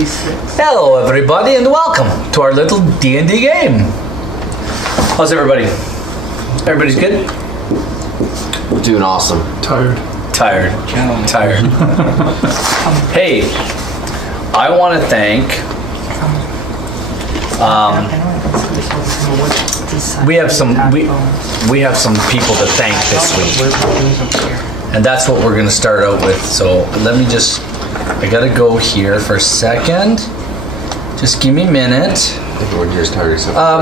Hello everybody and welcome to our little D&D game. How's everybody? Everybody's good? Doing awesome. Tired. Hey, I want to thank we have some people to thank this week, and that's what we're going to start out with. So let me just, I gotta go here for a second. Just give me a minute.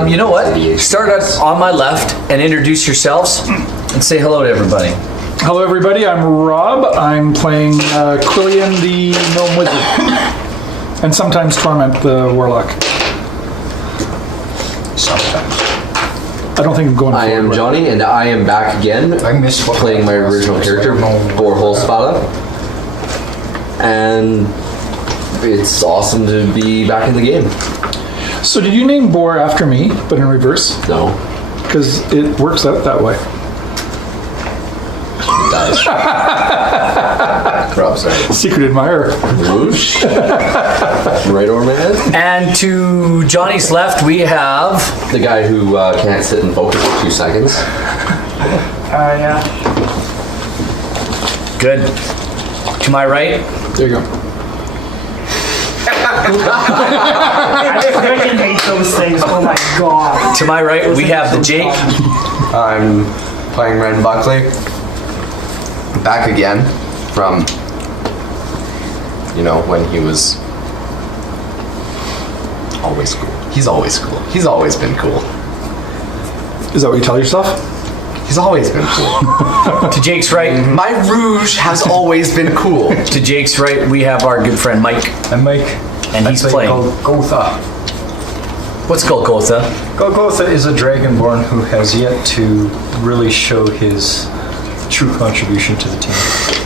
You know what? Start on my left and introduce yourselves and say hello to everybody. Hello, everybody. I'm Rob. I'm playing Quillian, the Gnome Wizard, and sometimes Torment, the Warlock. Sometimes. I don't think I'm going. I am Johnny, and I am back again. I missed playing my original character, Borholspada, and it's awesome to be back in the game. So, did you name Boar after me, but in reverse? No, Because it works out that way. it does. Rob, sorry. Secret admirer. Whoosh. Right over my head. And to Johnny's left, we have The guy who can't sit and focus for 2 seconds. Yeah. good. To my right, There you go. I freaking hate those things. Oh my god. to my right, we have the Jake. I'm playing Ren Buckley. Back again from, when he was always cool. He's always cool. He's always been cool. Is that what you tell yourself? He's always been cool. To Jake's right, My rouge has always been cool. to Jake's right, we have our good friend Mike, I'm Mike. and he's That's playing. Golgotha. What's Golgotha? Golgotha is a dragonborn who has yet to really show his true contribution to the team.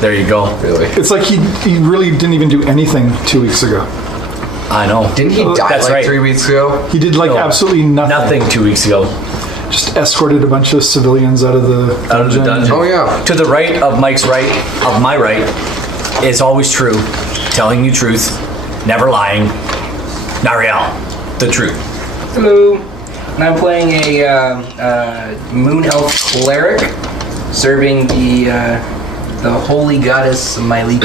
There you go. Really? It's like he really didn't even do anything 2 weeks ago. I know. Didn't he die That's like right. 3 weeks ago? He did like No, absolutely nothing. Nothing 2 weeks ago. Just escorted a bunch of civilians out of the Out of the dungeon. Oh yeah. To the right of Mike's right, of my right, is always true, telling you truth, never lying. Nariel, the truth. Hello. And I'm playing a moon elf cleric, serving the holy goddess Myleek.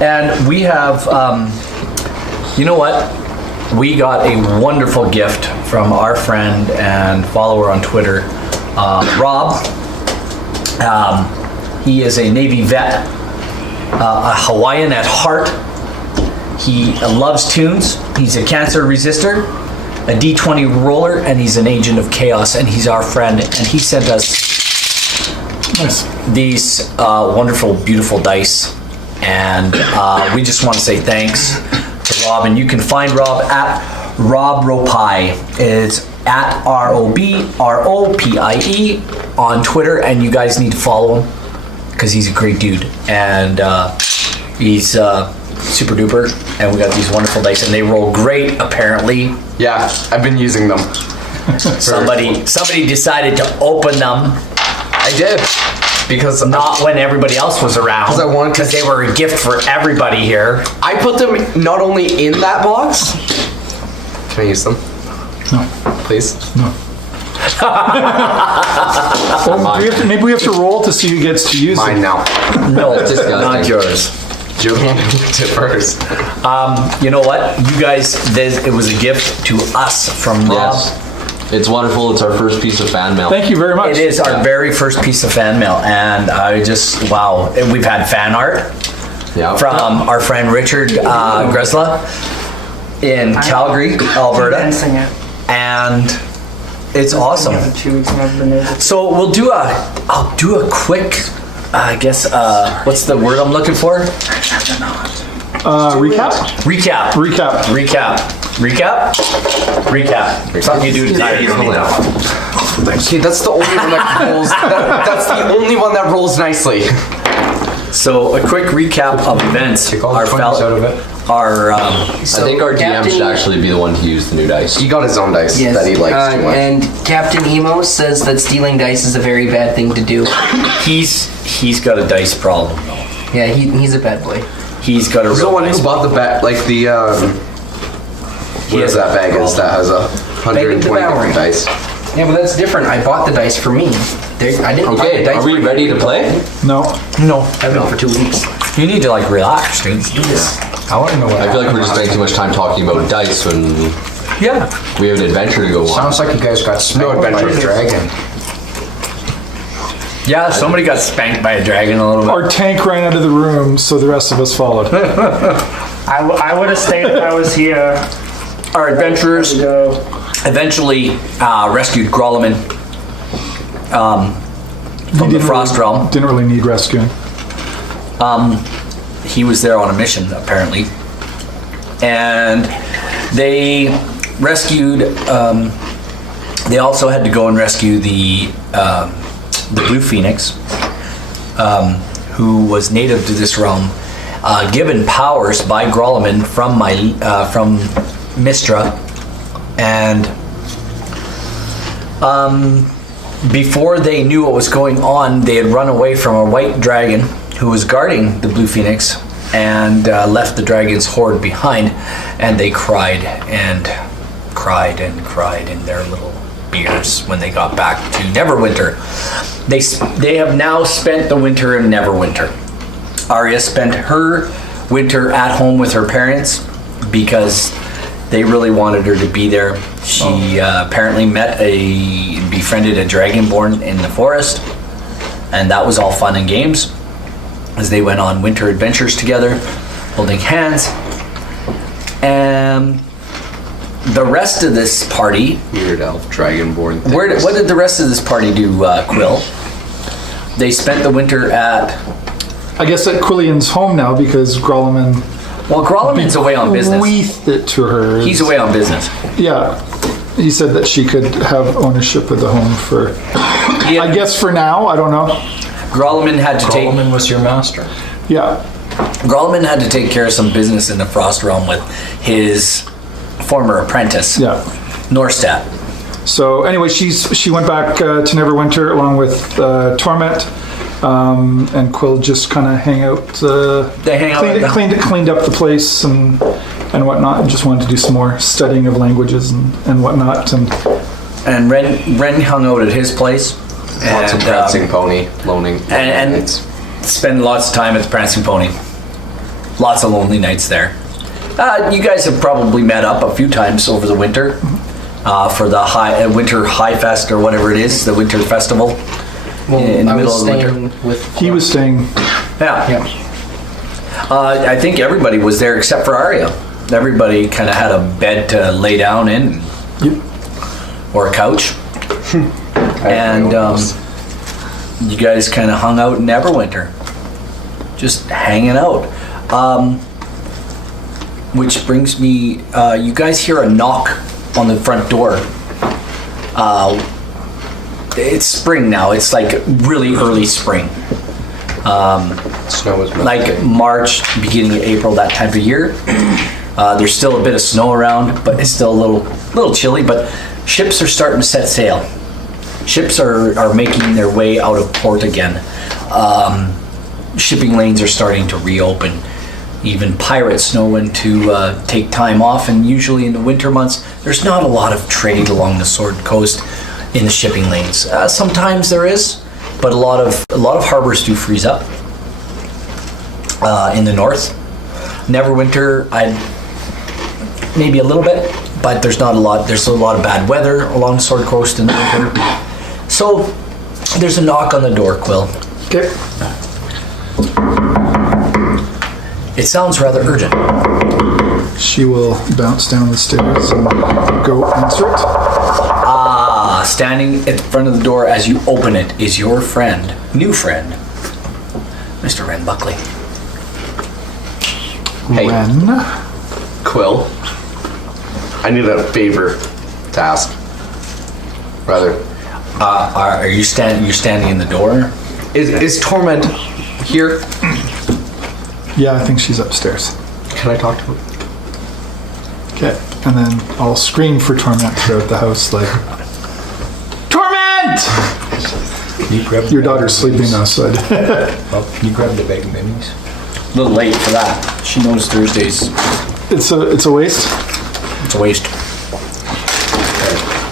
And we have, you know what? We got a wonderful gift from our friend and follower on Twitter, Rob. He is a Navy vet, a Hawaiian at heart. He loves tunes. He's a cancer resistor, a D20 roller, and he's an agent of chaos, and he's our friend. And he sent us Nice. these wonderful, beautiful dice. And we just want to say thanks to Rob. And you can find Rob at Rob Ropai. It's at ROBROPIE on Twitter. And you guys need to follow him because he's a great dude. And he's super duper. And we got these wonderful dice. And they roll great, apparently. Yeah, I've been using them. Somebody decided to open them. I did. Because Not when everybody else was around. 'Cause I wanted to- Because they were a gift for everybody here. I put them not only in that box. Can I use them? No. Please? Well, maybe we have to roll to see who gets to use Mine it. now. No, disgusting. not yours. Joking to first. You know what? You guys, it was a gift to us from Rob. Yes. It's wonderful. It's our first piece of fan mail. Thank you very much. It is our very first piece of fan mail, and I just, wow. And we've had fan art Yeah. from our friend Richard Gresla in Calgary, Alberta, Dancing it. and it's awesome. For 2 weeks and I've been able to. So I'll do a quick, I guess, what's the word I'm looking for? Recap? Recap. Something you do tonight. Okay, that's the only one that rolls. That's the only one that rolls nicely. So a quick recap of events. Take all the 20s out of it. I think our DM should actually be the one to use the new dice. He got his own dice Yes, that he likes too much. and Captain Emo says that stealing dice is a very bad thing to do. He's got a dice problem. Yeah, he's a bad boy. He's got a Who's the real one nice who bought the bag? Like the whatever has that bag is that has 120 devouring. different dice. Yeah, but that's different. I bought the dice for me. I didn't buy the Okay, dice are we for you. ready to play? No. No, I've been for 2 weeks. You need to like relax, dude. I want to know what I feel like we're just spending too much time talking about dice when Yeah. we have an adventure to go on. Sounds like you guys got spanked by a dragon. Yeah, somebody got spanked by a dragon a little bit. Our tank ran out of the room, so the rest of us followed. I would have stayed if I was here. Our adventurers Go. eventually rescued Grolleman from the Frost Realm. Didn't really need rescuing. He was there on a mission, apparently. And they rescued, they also had to go and rescue the Blue Phoenix, who was native to this realm, given powers by Grolleman from Mistra. And before they knew what was going on, they had run away from a white dragon who was guarding the Blue Phoenix and left the dragon's horde behind. And they cried and cried and cried in their little beers when they got back to Neverwinter. They have now spent the winter in Neverwinter. Arya spent her winter at home with her parents because they really wanted her to be there. She apparently befriended a dragonborn in the forest, and that was all fun and games as they went on winter adventures together, holding hands. And the rest of this party, Weird elf dragonborn thing. what did the rest of this party do, Quill? They spent the winter at... I guess at Quillian's home now because Grolleman Well, Grolleman's away on business. bequeathed it to her. He's away on business. Yeah. He said that she could have ownership of the home for, I guess for now, I don't know. Grolleman had to take... Grolleman was your master. Yeah. Grolleman had to take care of some business in the Frost Realm with his former apprentice, Yeah. Norstad. So anyway, she went back to Neverwinter along with Torment, and Quill just kind of hang out. They hang out cleaned, with them. cleaned up the place and whatnot, and just wanted to do some more studying of languages and whatnot. And Ren hung out at his place. Lots of and, prancing pony, loaning. and spend lots of time at the Prancing Pony. Lots of lonely nights there. You guys have probably met up a few times over the winter for the winter high fest or whatever it is, the winter festival in the I middle was of the winter. staying with. He was staying. Yeah. I think everybody was there except for Arya. Everybody kind of had a bed to lay down in, or a couch, and you guys kind of hung out in Neverwinter, just hanging out. Which brings me, you guys hear a knock on the front door. It's spring now. It's like really early spring. Snow was melting. Like March, beginning of April, that type of year. There's still a bit of snow around, but it's still a little chilly, but ships are starting to set sail. Ships are making their way out of port again. Shipping lanes are starting to reopen. Even pirates know when to take time off, and usually in the winter months, there's not a lot of trade along the Sword Coast in the shipping lanes. Sometimes there is, but a lot of harbors do freeze up in the north. Neverwinter, maybe a little bit, but there's not a lot. There's a lot of bad weather along the Sword Coast in the winter. So there's a knock on the door, Quill. Okay. It sounds rather urgent. She will bounce down the stairs and go answer it. Standing at the front of the door as you open it is your new friend, Mr. Ren Buckley. Hey. Ren. Quill, I need a favor to ask. Rather, Are you standing in the door? is Torment here? Yeah, I think she's upstairs. Can I talk to her? Okay. And then I'll scream for Torment throughout the house, like, Torment! Can you grab Your daughter's sleeping now, so Can you grab the bag of minis? A little late for that. She knows Thursdays. It's a waste. It's a waste.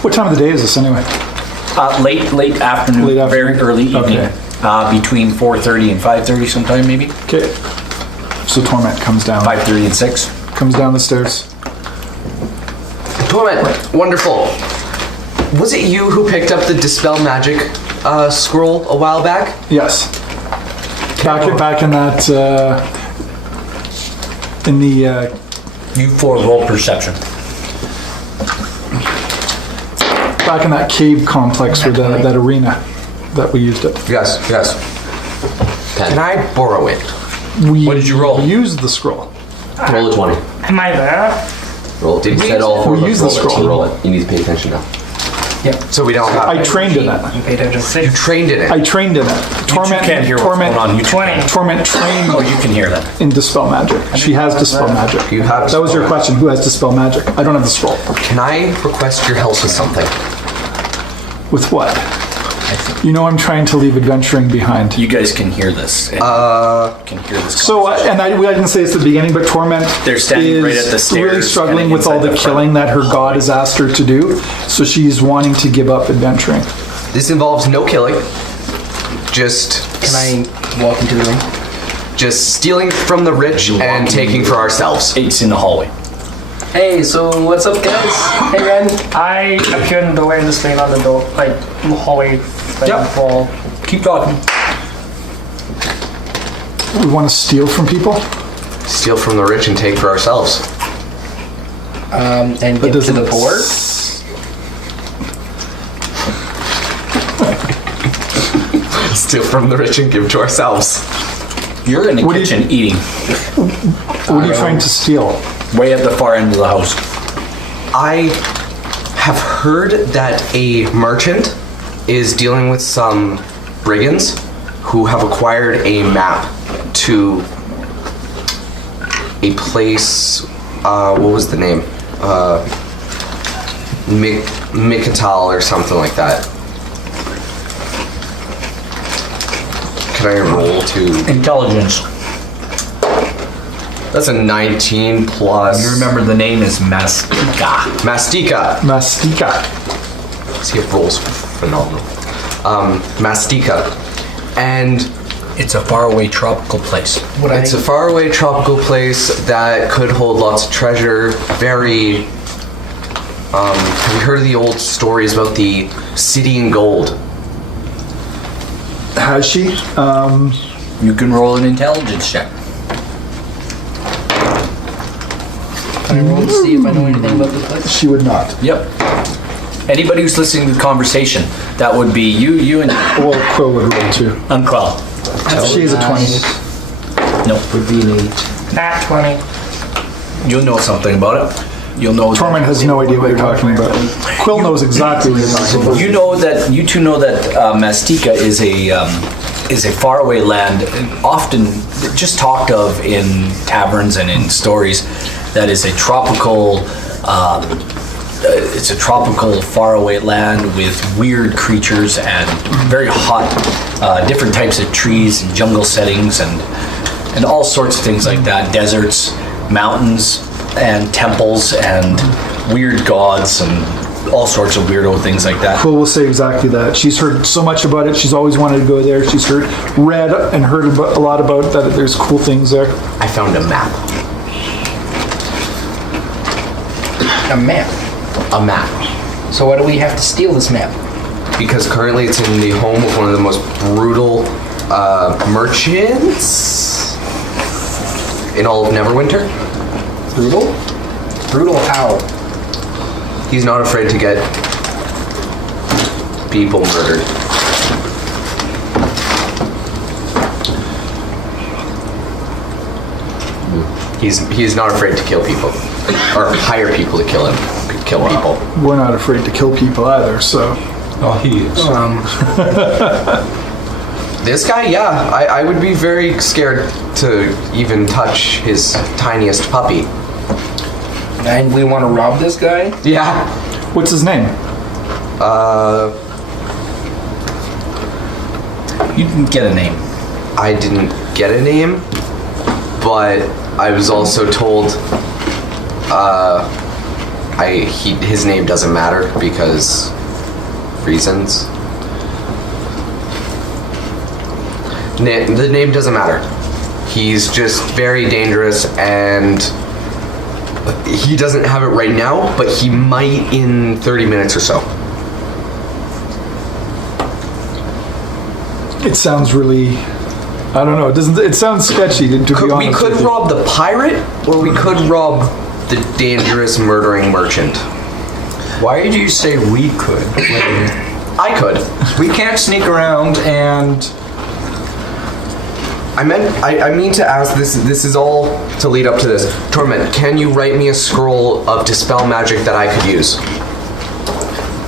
What time of the day is this anyway? Late afternoon, Late afternoon? very early evening. Okay. Between 4:30 and 5:30 sometime maybe. Okay. So Torment comes down. 5:30 and 6. Comes down the stairs. Torment, wonderful. Was it you who picked up the Dispel Magic scroll a while back? Yes. Back in that in the You 4 roll perception. back in that cave complex with that arena that we used it. Yes. Can 10. I borrow it? What did you roll? We used the scroll. Roll a 20. Am I there? Roll it. Did we Said all 4 We of us used the roll it, so scroll. roll it. You need to pay attention now. So we don't have. I trained in it. You paid attention. You trained in it. I trained in it. Torment can't hear what's Torment going on. You 20. Torment trained Oh, you can hear that. in Dispel Magic. She has Dispel Magic. You have That was your Dispel question. Who has Dispel Magic? I don't have the scroll. Can I request your help with something? With what? You know I'm trying to leave adventuring behind. You guys can hear this. Can hear this. So, I didn't say this at the beginning, but Torment They're standing is right at the stairs, really struggling heading with all inside the the front killing that her god has asked her to do. So she's wanting to give up adventuring. This involves no killing. Just Can I walk into the room? just stealing from the rich and taking for ourselves. It's in the hallway. Hey, so what's up, guys? Hey, Ren. I appear in the doorway and just lean on the door, like hallway, like Yep. wall. Keep talking. We want to steal from people? Steal from the rich and take for ourselves. And That give to doesn't the poor. Steal from the rich and give to ourselves. You're in the What do you- kitchen eating, What are you trying to steal? way at the far end of the house. I have heard that a merchant is dealing with some brigands who have acquired a map to a place. What was the name? Mikatal or something like that. Can I roll to? Intelligence. That's a 19 plus. You remember the name is Mastika. Mastika. Mastika. See if rolls phenomenal. Mastika. And It's a faraway tropical place. it's a faraway tropical place that could hold lots of treasure. Very. Have you heard of the old stories about the city in gold? Has she? You can roll an intelligence check. Can I roll to see if I know anything about this place? She would not. Yep. Anybody who's listening to the conversation, that would be you and Well, Quill would roll too. Unquell. She is a 20. No. Would be an 8. Nat 20. You'll know something about it. You'll know. Torment has no idea what you're talking about. Quill knows exactly what you're talking about. You know that you two know that Mastika is a faraway land, often just talked of in taverns and in stories. That is a tropical. It's a tropical, faraway land with weird creatures and very hot, different types of trees and jungle settings and all sorts of things like that. Deserts, mountains, and temples and weird gods and all sorts of weirdo things like that. Quill will say exactly that. She's heard so much about it. She's always wanted to go there. She's read and heard a lot about that. There's cool things there. I found a map. A map. A map. So why do we have to steal this map? Because currently it's in the home of one of the most brutal merchants in all of Neverwinter. Brutal? Brutal how? He's not afraid to get people murdered. He's not afraid to kill people, or hire people to kill him, kill people. We're not afraid to kill people either, so. Oh, he is. This guy, yeah, I would be very scared to even touch his tiniest puppy. And we want to rob this guy? Yeah. What's his name? You can get a name. I didn't get a name, but I was also told his name doesn't matter because reasons. The name doesn't matter. He's just very dangerous, and he doesn't have it right now, but he might in 30 minutes or so. It sounds really, I don't know, it sounds sketchy to be honest. We could with you. rob the pirate, or we could rob the dangerous murdering merchant. Why did you say we could? I could. We can't sneak around and... I mean to ask, this is all to lead up to this. Torment, can you write me a scroll of dispel magic that I could use?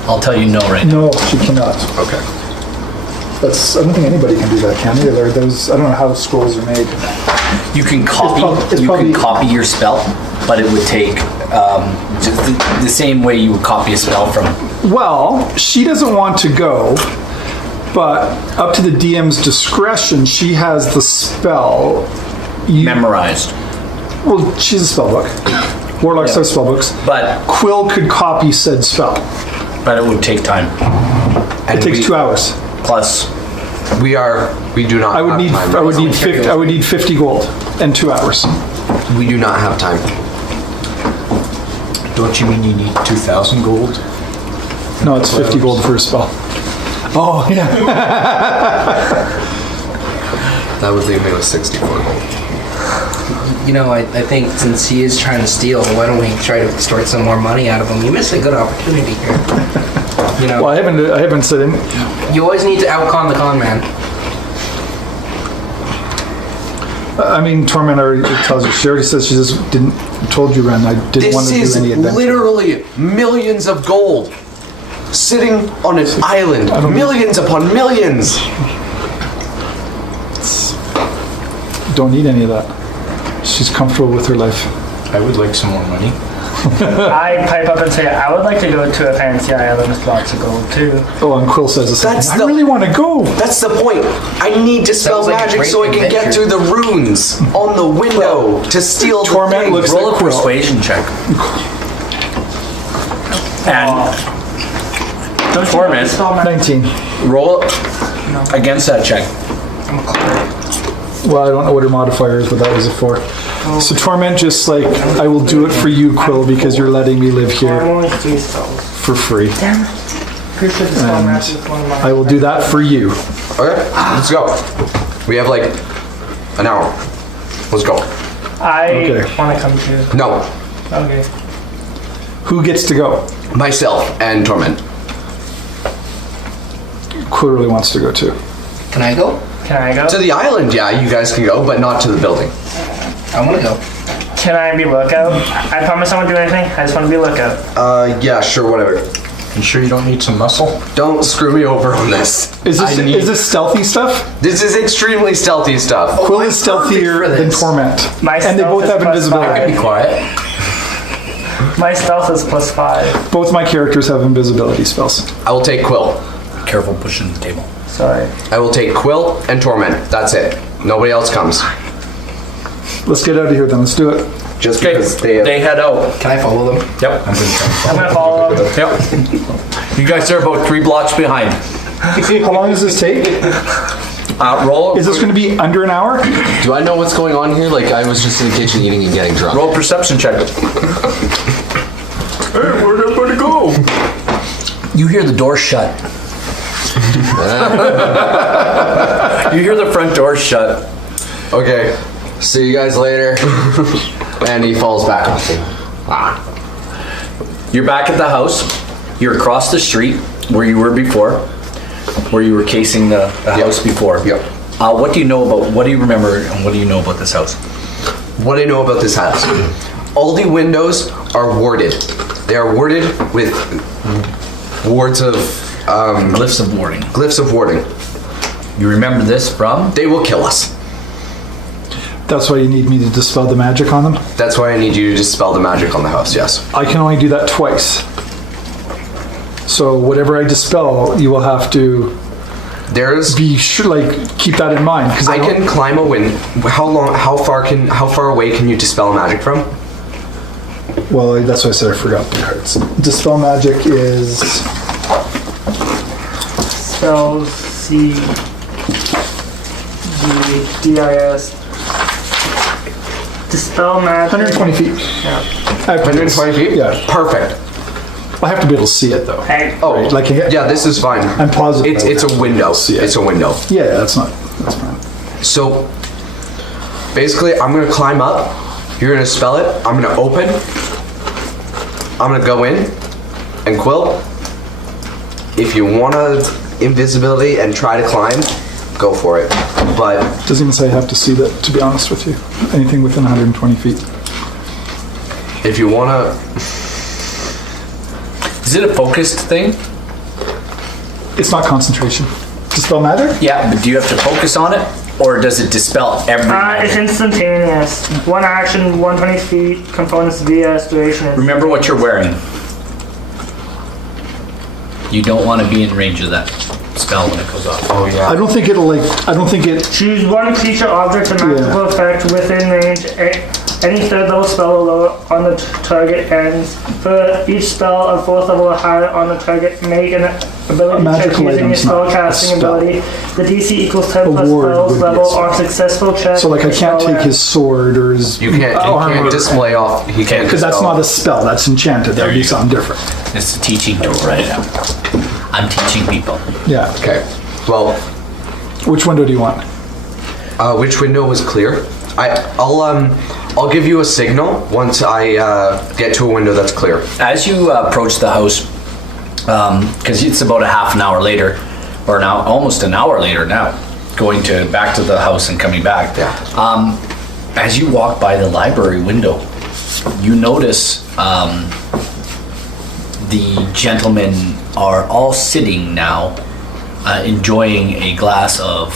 I'll tell you no right now. No, she cannot. Okay. I don't think anybody can do that, can they? There are those, I don't know how scrolls are made. You can copy. It's You probably- can copy your spell, but it would take just the same way you would copy a spell from. Well, she doesn't want to go, but up to the DM's discretion, she has the spell. Memorized. Well, she's a spell book. Warlocks have spell books. But Quill could copy said spell. it would take time. It takes 2 hours. Plus, We do not I would have need time. I would need 50 gold and 2 hours. We do not have time. Don't you mean you need 2,000 gold? No, it's 50 gold for a spell. Oh, yeah. That would leave me with 64 gold. You know, I think since he is trying to steal, why don't we try to extort some more money out of him? You missed a good opportunity here. You know, Well, I haven't said any. you always need to outcon the con man. I mean, Torment already tells you. She already says she just told you, Ren. I didn't want This to do is any adventure. literally millions of gold sitting on an island. Millions upon millions. Don't need any of that. She's comfortable with her life. I would like some more money. I pipe up and say, I would like to go to a fancy island with lots of gold too. Oh, and Quill says the same That's thing. the- I really want to go. That's the point. I need to spell Sounds like a magic great so I can get adventure. through the runes on the window to steal the Torment thing. looks roll a like Quill. persuasion check. And Don't Torment. You spell magic? 19. roll against that check. Well, I don't know what her modifier is, but that was a 4. So Torment just like, I will do it for you, Quill, because you're letting me live I'm here only 3 spells. for free. Damn it. Proof of dispel And magic is one of my I will do that for you. Okay, let's go. We have like an hour. Let's go. I Okay. want to come too. No, Okay. Who gets to go? myself and Torment. Quill really wants to go too. Can I go? Can I go? To the island, yeah, you guys can go, but not to the building. I want to go. Can I be lookout? I promise I won't do anything. I just want to be lookout. Yeah, sure, whatever. You sure you don't need some muscle? Don't screw me over on this. Is I need- this stealthy stuff? This is extremely stealthy stuff. Quill I'm is stealthier perfect for than this. Torment. My And they stealth both is have plus invisibility. Be quiet. My stealth is +5. Both my characters have invisibility spells. I will take Quill. Careful pushing the table. Sorry. I will take Quill and Torment. That's it. Nobody else comes. Let's get out of here then. Let's do it. Just Okay, because they have... they head out. Can I follow them? Yep. I'm gonna follow them. Yep. You guys are about 3 blocks behind. How long does this take? Roll. Is this going to be under an hour? Do I know what's going on here? Like, I was just in the kitchen eating and getting drunk. Roll a perception check. Hey, where'd everybody go? You hear the door shut. You hear the front door shut. Okay, see you guys later. And he falls back off the You're back at the house. You're across the street where you were before, where you were casing the house before. Yep. What do you know about? What do you remember, and what do you know about this house? What I know about this house. All the windows are warded. They are warded with wards of... Glyphs of warding. glyphs of warding. You remember this from? They will kill us. That's why you need me to dispel the magic on them? That's why I need you to dispel the magic on the house, yes. I can only do that twice. So whatever I dispel, you will have to There's. Be sure, like, keep that in mind. Because I can climb a window. How far away can you dispel magic from? Well, that's why I said I forgot the cards. Dispel magic is Spells C D DIS. Dispel magic. 120 feet. Yeah. 120 feet? Yeah. Perfect. I have to be able to see it though. Hey. Oh, Right, like, yeah, this is fine. I'm positive. It's a window. See it. It's a window. Yeah, that's fine. So basically, I'm gonna climb up. You're gonna spell it. I'm gonna open. I'm gonna go in and quill. If you wanna invisibility and try to climb, go for it. But Doesn't even say I have to see that, to be honest with you. Anything within 120 feet. if you wanna, Is it a focused thing? It's not concentration. Dispel magic? Yeah, but do you have to focus on it? Or does it dispel every It's magic? instantaneous. One action, 120 feet, components via duration. is- Remember what you're wearing. You don't want to be in range of that spell when it goes off. oh yeah. I don't think it, Choose one creature object to magical effect within range. Any third level spell or lower on the target ends. For each spell of fourth level or higher on the target, make an ability check magical using your item's not a spellcasting spell. ability. The DC equals 10 plus Award spells would be a level spell. on successful check. so like I can't spell take his sword or his You can't armor. display off. He can't. Because that's dispel. not a spell, that's enchanted. That would be something different. It's a teaching tool right now. I'm teaching people. Yeah. Okay. Well, Which window do you want? which window was clear? I'll give you a signal once I get to a window that's clear. As you approach the house, because it's about a half an hour later, or now almost an hour later now, going back to the house and coming back. Yeah. As you walk by the library window, you notice the gentlemen are all sitting now, enjoying a glass of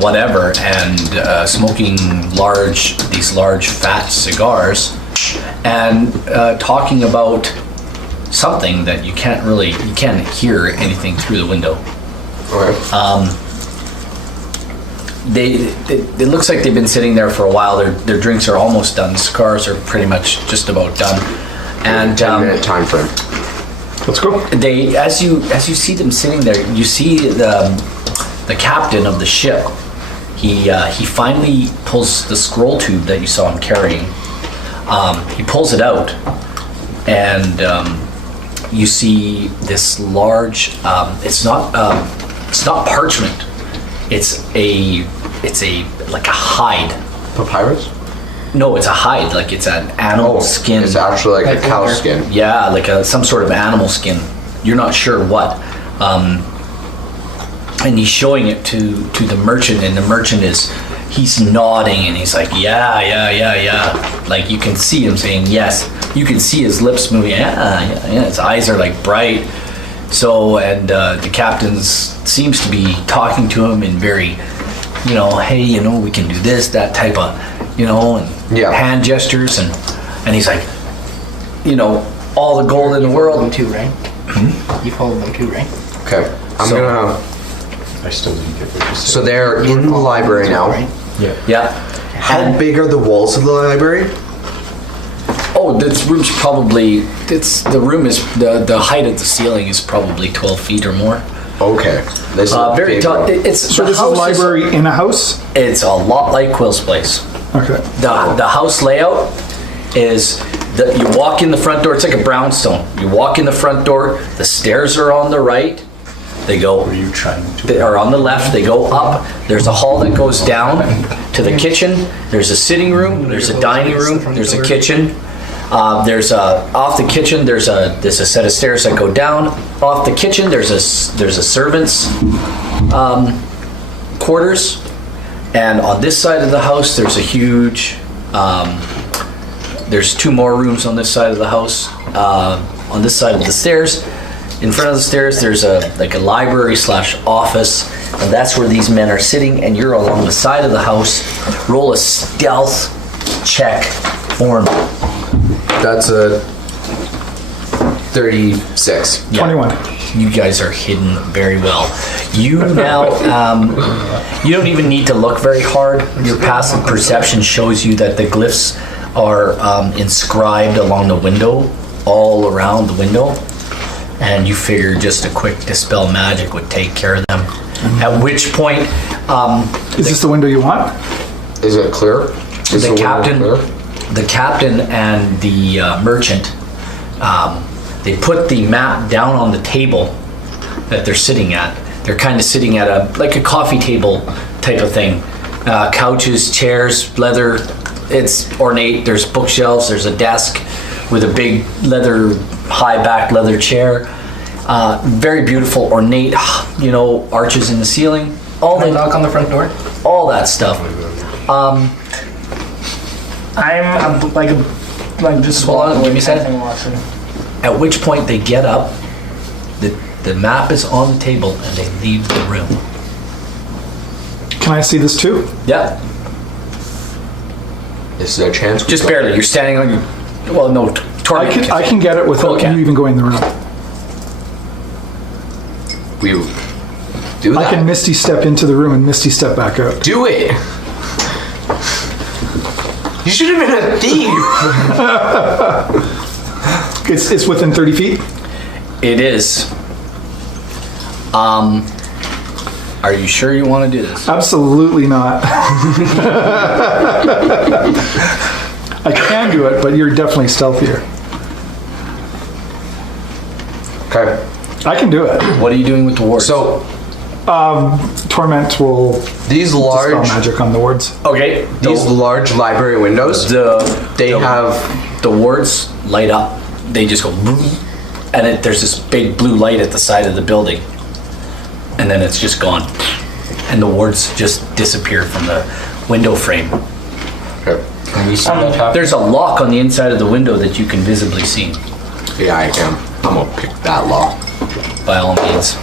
whatever and smoking these large fat cigars and talking about something that you can't hear anything through the window. Okay. It looks like they've been sitting there for a while. Their drinks are almost done. Cigars are pretty much just about done. And 10-minute time frame. Let's go. as you see them sitting there, you see the captain of the ship. He finally pulls the scroll tube that you saw him carrying. He pulls it out, and you see this large. It's not parchment. It's like a hide. Papyrus? No, it's a hide. Like it's an animal skin. It's actually like a cow skin. Yeah, like some sort of animal skin. You're not sure what. And he's showing it to the merchant, and the merchant he's nodding, and he's like, yeah. Like you can see him saying yes. You can see his lips moving. Yeah. His eyes are like bright. So, and the captain seems to be talking to him in very, hey, we can do this, that type of, and hand gestures, and he's like, all the gold in the world. Them too, right? You followed them too, right? Okay. I'm So- gonna. I still didn't get what you said. So they're in the library now. Right? Yeah. How And- big are the walls of the library? Oh, this room's probably, the height of the ceiling is probably 12 feet or more. Okay. This is a Very big tall. room. So this is a library in a house? It's a lot like Quill's place. Okay. The house layout is that you walk in the front door, it's like a brownstone. You walk in the front door, the stairs are on the right, they go, Were you trying to? they are on the left, they go up, there's a hall that goes down to the kitchen, there's a sitting room, there's a dining room, there's a kitchen. Off the kitchen, there's a set of stairs that go down. Off the kitchen, there's a servant's quarters, and on this side of the house, there's a huge. There's two more rooms on this side of the house. On this side of the stairs, in front of the stairs, there's a library / office, and that's where these men are sitting. And you're along the side of the house. Roll a stealth check for me. That's a 36. Yeah. 21. You guys are hidden very well. You now, you don't even need to look very hard. Your passive perception shows you that the glyphs are inscribed along the window, all around the window. And you figure just a quick dispel magic would take care of them. At which point, Is this the window you want? Is it clear? Is the window captain, clear? the captain and the merchant, they put the map down on the table that they're sitting at. They're kind of sitting at a coffee table type of thing. Couches, chairs, leather. It's ornate. There's bookshelves. There's a desk with a big high back leather chair. Very beautiful, ornate, arches in the ceiling. Can I knock on the front door? All that stuff. I'm just Hold on, give me a second. and watching. At which point they get up, the map is on the table, and they leave the room. Can I see this too? Yeah, Is there a chance? we just got- barely. You're standing on your. Well, no, Torment. I can get it without Okay. you even going in the room. We do that. I can Misty step into the room and Misty step back out. do it. You should have been a thief. It's within 30 feet. It is. Are you sure you want to do this? Absolutely not. I can do it, but you're definitely stealthier. Okay. I can do it. What are you doing with the wards? So Torment will these dispel large, magic on the wards. okay, these large library windows, they have. the wards light up. They just go, boom, and there's this big blue light at the side of the building, and then it's just gone, and the wards just disappear from the window frame. Okay. Can we see that happen? There's a lock on the inside of the window that you can visibly see. Yeah, I can. I'm gonna pick that lock. By all means.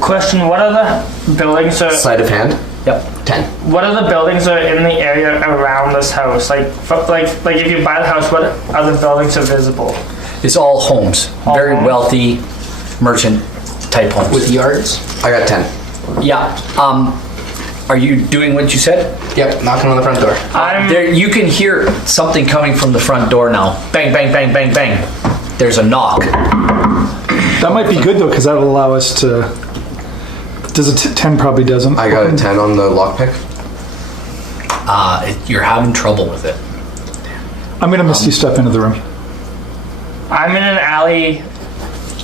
Question: what are the buildings? Sleight of hand. Yep. 10. What are the buildings that are in the area around this house? Like if you buy the house, what other buildings are visible? It's all homes. All Very homes? wealthy merchant type homes. With yards? I got 10. Yeah. Are you doing what you said? Yep, knocking on the front door. There, you can hear something coming from the front door now. Bang, bang, bang, bang, bang. There's a knock. That might be good though, because that'll allow us to. Does a 10 probably doesn't? I got a 10 on the lockpick. You're having trouble with it. I'm gonna Misty step into the room. I'm in an alley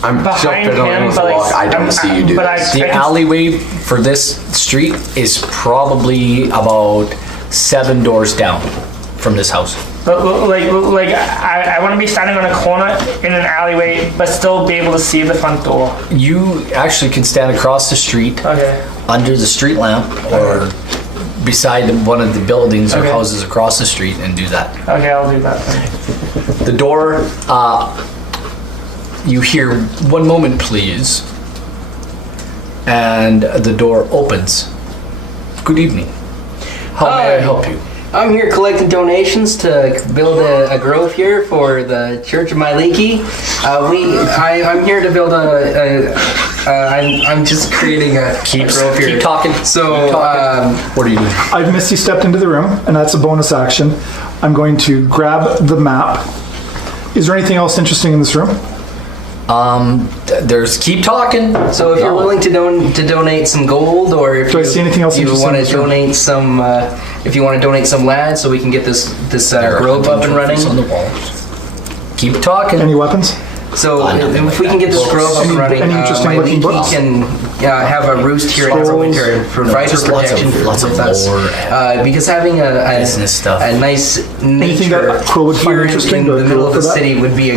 I'm so behind fiddling him, with the but lock. I don't see you do but this. The alleyway for this street is probably about 7 doors down from this house. But I want to be standing on a corner in an alleyway, but still be able to see the front door. You actually can stand across the street Okay. under the street lamp or beside one of the buildings or Okay. houses across the street and do that. Okay, I'll do that then. The door, you hear, "One moment, please." And the door opens. Good evening. How may I Hi. help you? I'm here collecting donations to build a grove here for the Church of Myliki. I'm here to build I'm just creating a grove here. Keep talking. So, Keep talking. What are you doing? I've Misty stepped into the room, and that's a bonus action. I'm going to grab the map. Is there anything else interesting in this room? There's keep talking. So if you're willing to donate some gold, or if Do I see anything else you interesting want in to this room? donate some, if you want to donate some land, so we can get this grove up and running. On the wall. Keep talking. Any weapons? So if we can get this grove up and running, Any interesting my looking leaky books? can have a roost here in Everwinter and provide just for lots of- protection lots of with us. lore Because having business stuff. a nice Anything nature that Quill would find here interesting in to the middle go of the for that? city would be a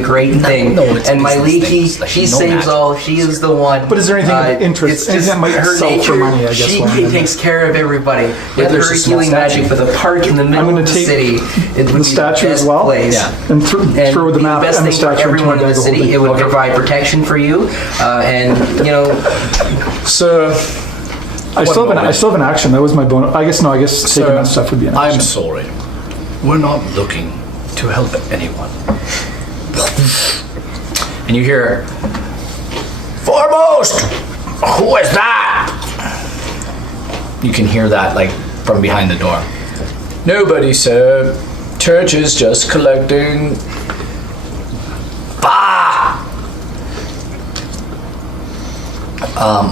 great thing. no, it's And my business leaky, things, like she no saves magic. all. She is the one. But is there anything of interest? It's Anything just that might her sell for nature. money, I guess, She while I'm in takes care of everybody. With there's her a small healing statue. magic for the park in the middle gonna of the take city, it would the be statue the as best well? place. Yeah. And And throw the map best and the thing for statue into my everyone in bag the of city. holding. It would provide protection for you, and Sir, I still have an action. That was my bonus. I guess taking that stuff would be an action. I'm sorry. We're not looking to help anyone. And you hear, "Foremost! Who is that?" You can hear that like from behind the door. "Nobody, sir. Church is just collecting." Bah!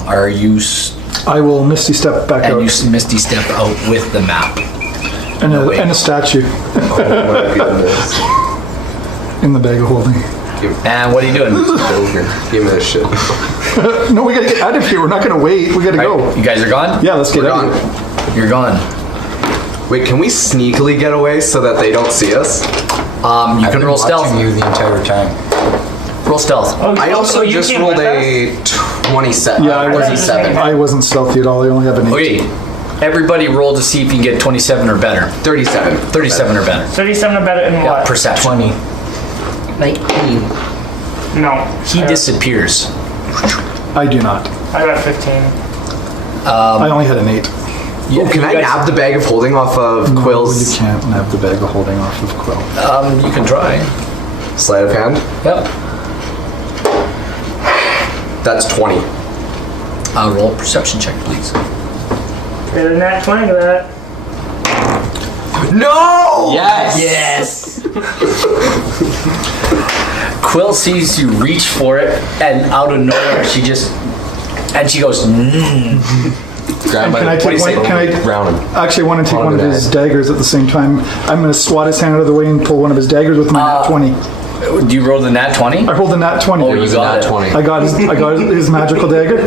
Are you... I will misty step back And out. you misty step out with the map. And a statue Oh my goodness. in the bag of holding. And what are you doing? Give me this shit. No, we gotta get out of here. We're not gonna wait. We gotta go. You guys are gone? Yeah, let's get We're out gone. of here. You're gone. Wait, can we sneakily get away so that they don't see us? You I've can been roll watching stealth. you the entire time. Roll stealth. I also you just came rolled with a 27. Yeah, I wasn't 37. I wasn't stealthy at all. I only have an 8. Okay. Everybody roll to see if you can get 27 or better. 37. 37 or better. 37 or better in Yeah, what? perception. 20. 19. No. He disappears. I do not. I got 15. I only had an 8. Oh, can I nab the bag of holding off of You Quill's can't have the bag of holding off of Quill. You can try. sleight of hand? Yep. That's 20. Roll a perception check, please. Get a nat 20 to that. No! Yes. Quill sees you reach for it, and out of nowhere, she goes, Grab Can I take one? Can I round him. actually I want to take On one of the his bag. daggers at the same time? I'm going to swat his hand out of the way and pull one of his daggers with my nat 20. Do you roll the nat 20? I rolled a nat 20. Oh, you It was a got nat it. 20. I got his magical dagger.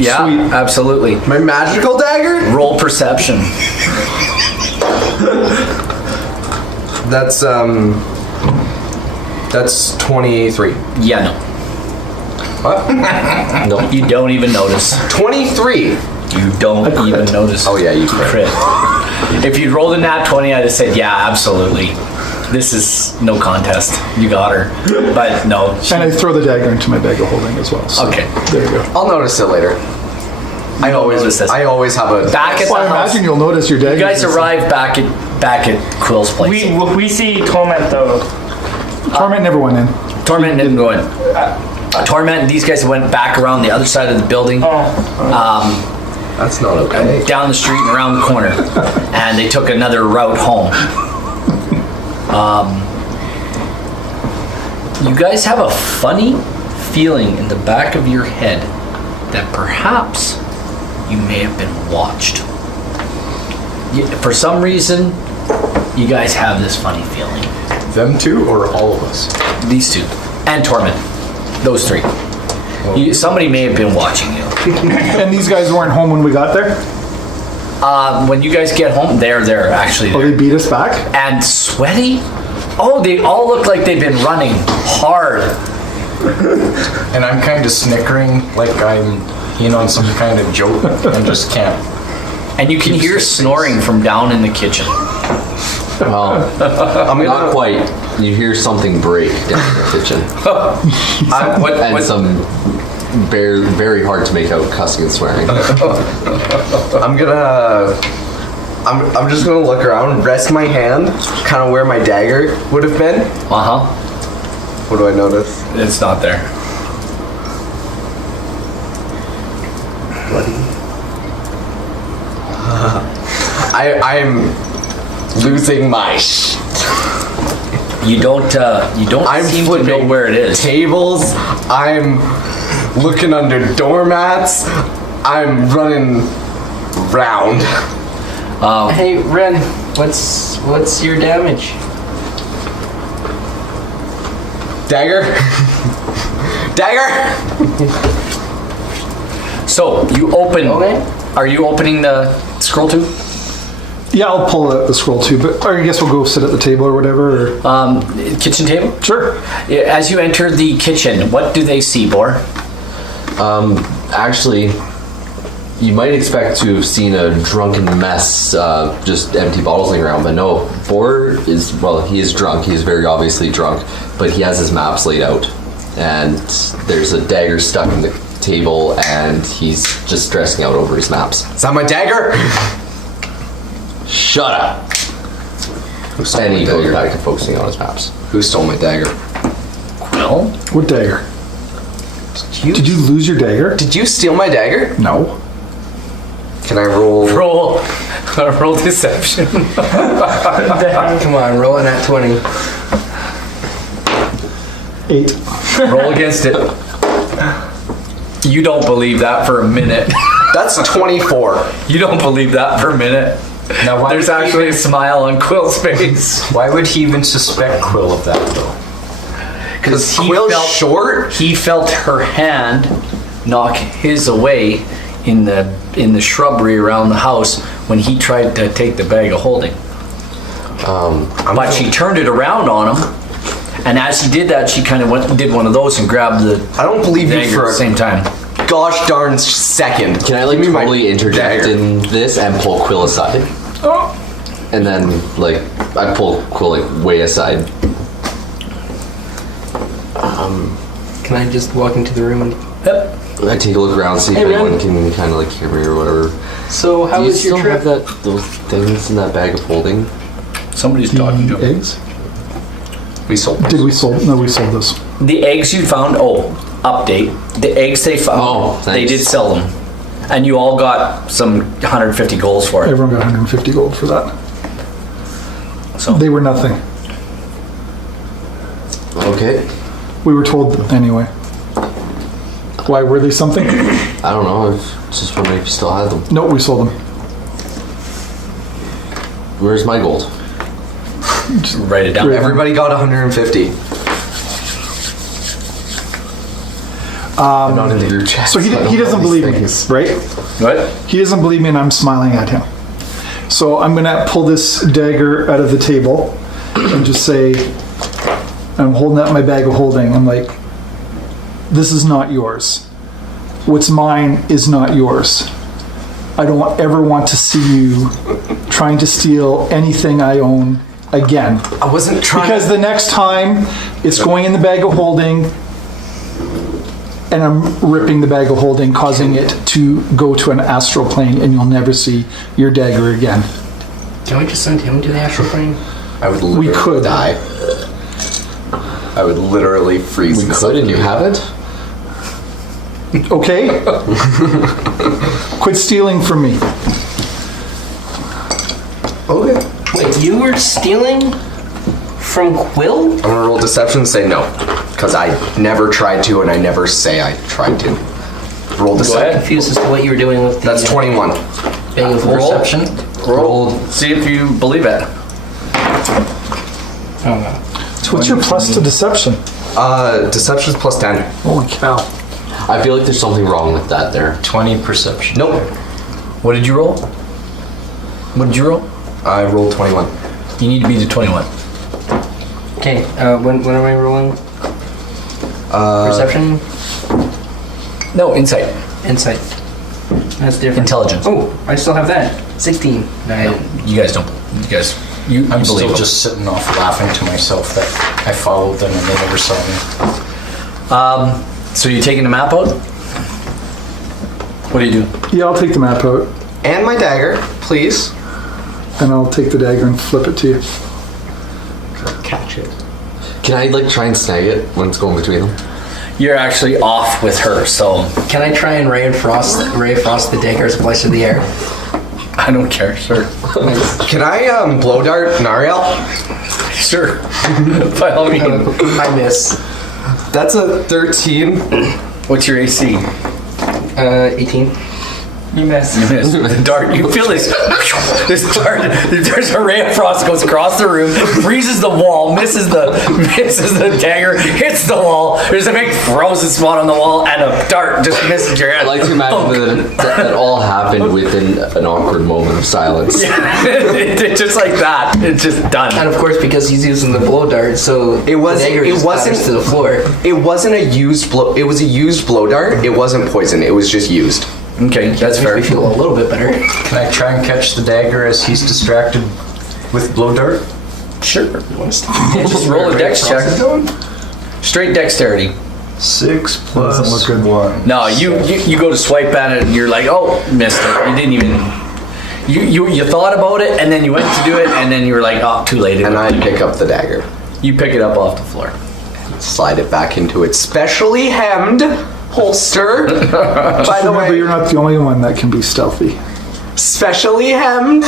Yeah, Sweet. absolutely. My magical dagger? Roll perception. That's 23. Yeah, no. What? No. You don't even notice. 23. You don't even notice. Oh yeah, you crit. If you'd rolled a nat 20, I'd have said, yeah, absolutely. This is no contest. You got her. But no. And I throw the dagger into my bag of holding as well. So Okay. there you go. I'll notice it later. I always have a Back at Well, the I house. imagine you'll notice your dagger. You guys arrive back at Quill's place. We see Torment though. Torment never went in. Torment didn't go in. Torment and these guys went back around the other side of the building. That's not okay. Down the street and around the corner, and they took another route home. You guys have a funny feeling in the back of your head that perhaps you may have been watched. For some reason, you guys have this funny feeling. Them two or all of us? These two, and Torment, those three. Somebody may have been watching you. And these guys weren't home when we got there? When you guys get home, they're there, actually. Oh, There. they beat us back? And sweaty? Oh, they all look like they've been running hard. And I'm kind of snickering like I'm in on some kind of joke and just can't. And you can hear snoring from down in the kitchen. Well, not quite. You hear something break down in the kitchen. And some very, very hard to make out cussing and swearing. I'm just gonna look around, rest my hand, kind of where my dagger would have been. Uh-huh. What do I notice? It's not there. I'm losing my You don't I'm seem to know flipping where it is. tables. I'm looking under doormats. I'm running round. Hey, Ren, what's your damage? Dagger? Dagger? So, you open... Okay. Are you opening the scroll tube? Yeah, I'll pull out the scroll too, but or I guess we'll go sit at the table or whatever. Or, Kitchen table? sure. As you enter the kitchen, what do they see, Bor? Actually, you might expect to have seen a drunken mess, just empty bottles laying around, but no. Bor is, well, he is drunk. He is very obviously drunk, but he has his maps laid out. And there's a dagger stuck in the table, and he's just stressing out over his maps. Is that my dagger? Shut up! And he goes back to focusing on his maps. Who stole my dagger? Well, What dagger? Did you lose your dagger? Did you steal my dagger? No. Can I roll? roll deception. Come on, roll in at 20. 8. Roll against it. You don't believe that for a minute. That's 24. You don't believe that for a minute. Now, why There's would he actually a even- smile on Quill's face. Why would he even suspect Quill of that, though? Because Quill's short? He felt her hand knock his away in the shrubbery around the house when he tried to take the bag of holding. But she turned it around on him, and as he did that, she kind of did one of those and grabbed the I don't believe you dagger for at the a same time. gosh darn second. Can I like Give me my totally interject dagger. in this and pull Quill aside? Oh. And then like I pull Quill like way aside. Can I just walk into the room and... Yep. I take a look around, see if Hey, man. anyone can kind of like hear me or whatever. So, how Do you was your still trip? have those things in that bag of holding? Somebody's talking to The him. eggs? We sold Did we sold? No, we sold this. The eggs you found, update. The eggs they found, Oh, they thanks. did sell them. And you all got some 150 goals for it. Everyone got 150 gold for that. So They were nothing. Okay. We were told anyway. Why were they something? I don't know. I was just wondering if you still had them. No, we sold them. Where's my gold? just write it down. Right. Everybody got 150. I'm not in the group chat. So he I don't doesn't know these believe me, things. right? What? He doesn't believe me and I'm smiling at him. So I'm gonna pull this dagger out of the table and just say, I'm holding out my bag of holding. I'm like, this is not yours. What's mine is not yours. I don't ever want to see you trying to steal anything I own again. I wasn't trying Because the next time it's going in the bag of holding and I'm ripping the bag of holding, causing it to go to an astral plane and you'll never see your dagger again. Can we just send him to the astral plane? I would literally could. die. I would literally freeze. We and could and you haven't? Okay? Quit stealing from me. Okay. Wait, you were stealing from Quill? I'm gonna roll deception and say no. Because I never tried to and I never say I tried to. Roll Go deception. ahead. Confused as to what you were doing with the That's 21. bag of Roll. perception. Roll. See if you believe it. Oh, no. So what's your plus to deception? Deception's plus 10. Holy cow. I feel like there's something wrong with that there. 20 perception. Nope. What did you roll? What did you roll? I rolled 21. You need to beat a 21. Okay, when am I rolling? Perception? No, insight. Insight. That's different. Intelligence. Oh, I still have that. 16. No. You guys don't. You guys. You I'm believe still them. just sitting off laughing to myself that I followed them and they never saw me. So you taking the map out? What do you do? Yeah, I'll take the map out And my dagger, please. and I'll take the dagger and flip it to you. Catch it. Can I like try and snag it when it's going between them? You're actually off with her, so Can I try and ray frost the dagger as it flies through the air? I don't care. Sure. Can I blow dart Nariel? Sure. By all means. I miss. That's a 13. What's your AC? 18. You miss. You miss. The dart. You feel this dart. There's a ray of frost goes across the room, freezes the wall, misses the dagger, hits the wall. There's a big frozen spot on the wall, and a dart just misses your head. I like to imagine that all happened within an awkward moment of silence. Just like that. It's just done. And of course, because he's using the blow dart, so It was- the dagger it just wasn't- clatters to the floor. It wasn't a used blow. It was a used blow dart. It wasn't poison. It was just used. Okay, that's fair. Makes me feel a little bit better. Can I try and catch the dagger as he's distracted with blow dart? Sure. Just roll a dex check. Straight dexterity. 6 plus Doesn't look good. 1. No, you go to swipe at it and you're like, oh, missed it. You didn't even. You thought about it and then you went to do it and then you were like, oh, too late. And I pick up the dagger. You pick it up off the floor. slide it back into its specially hemmed holster. By the Remember, way, you're not the only one that can be stealthy. specially hemmed.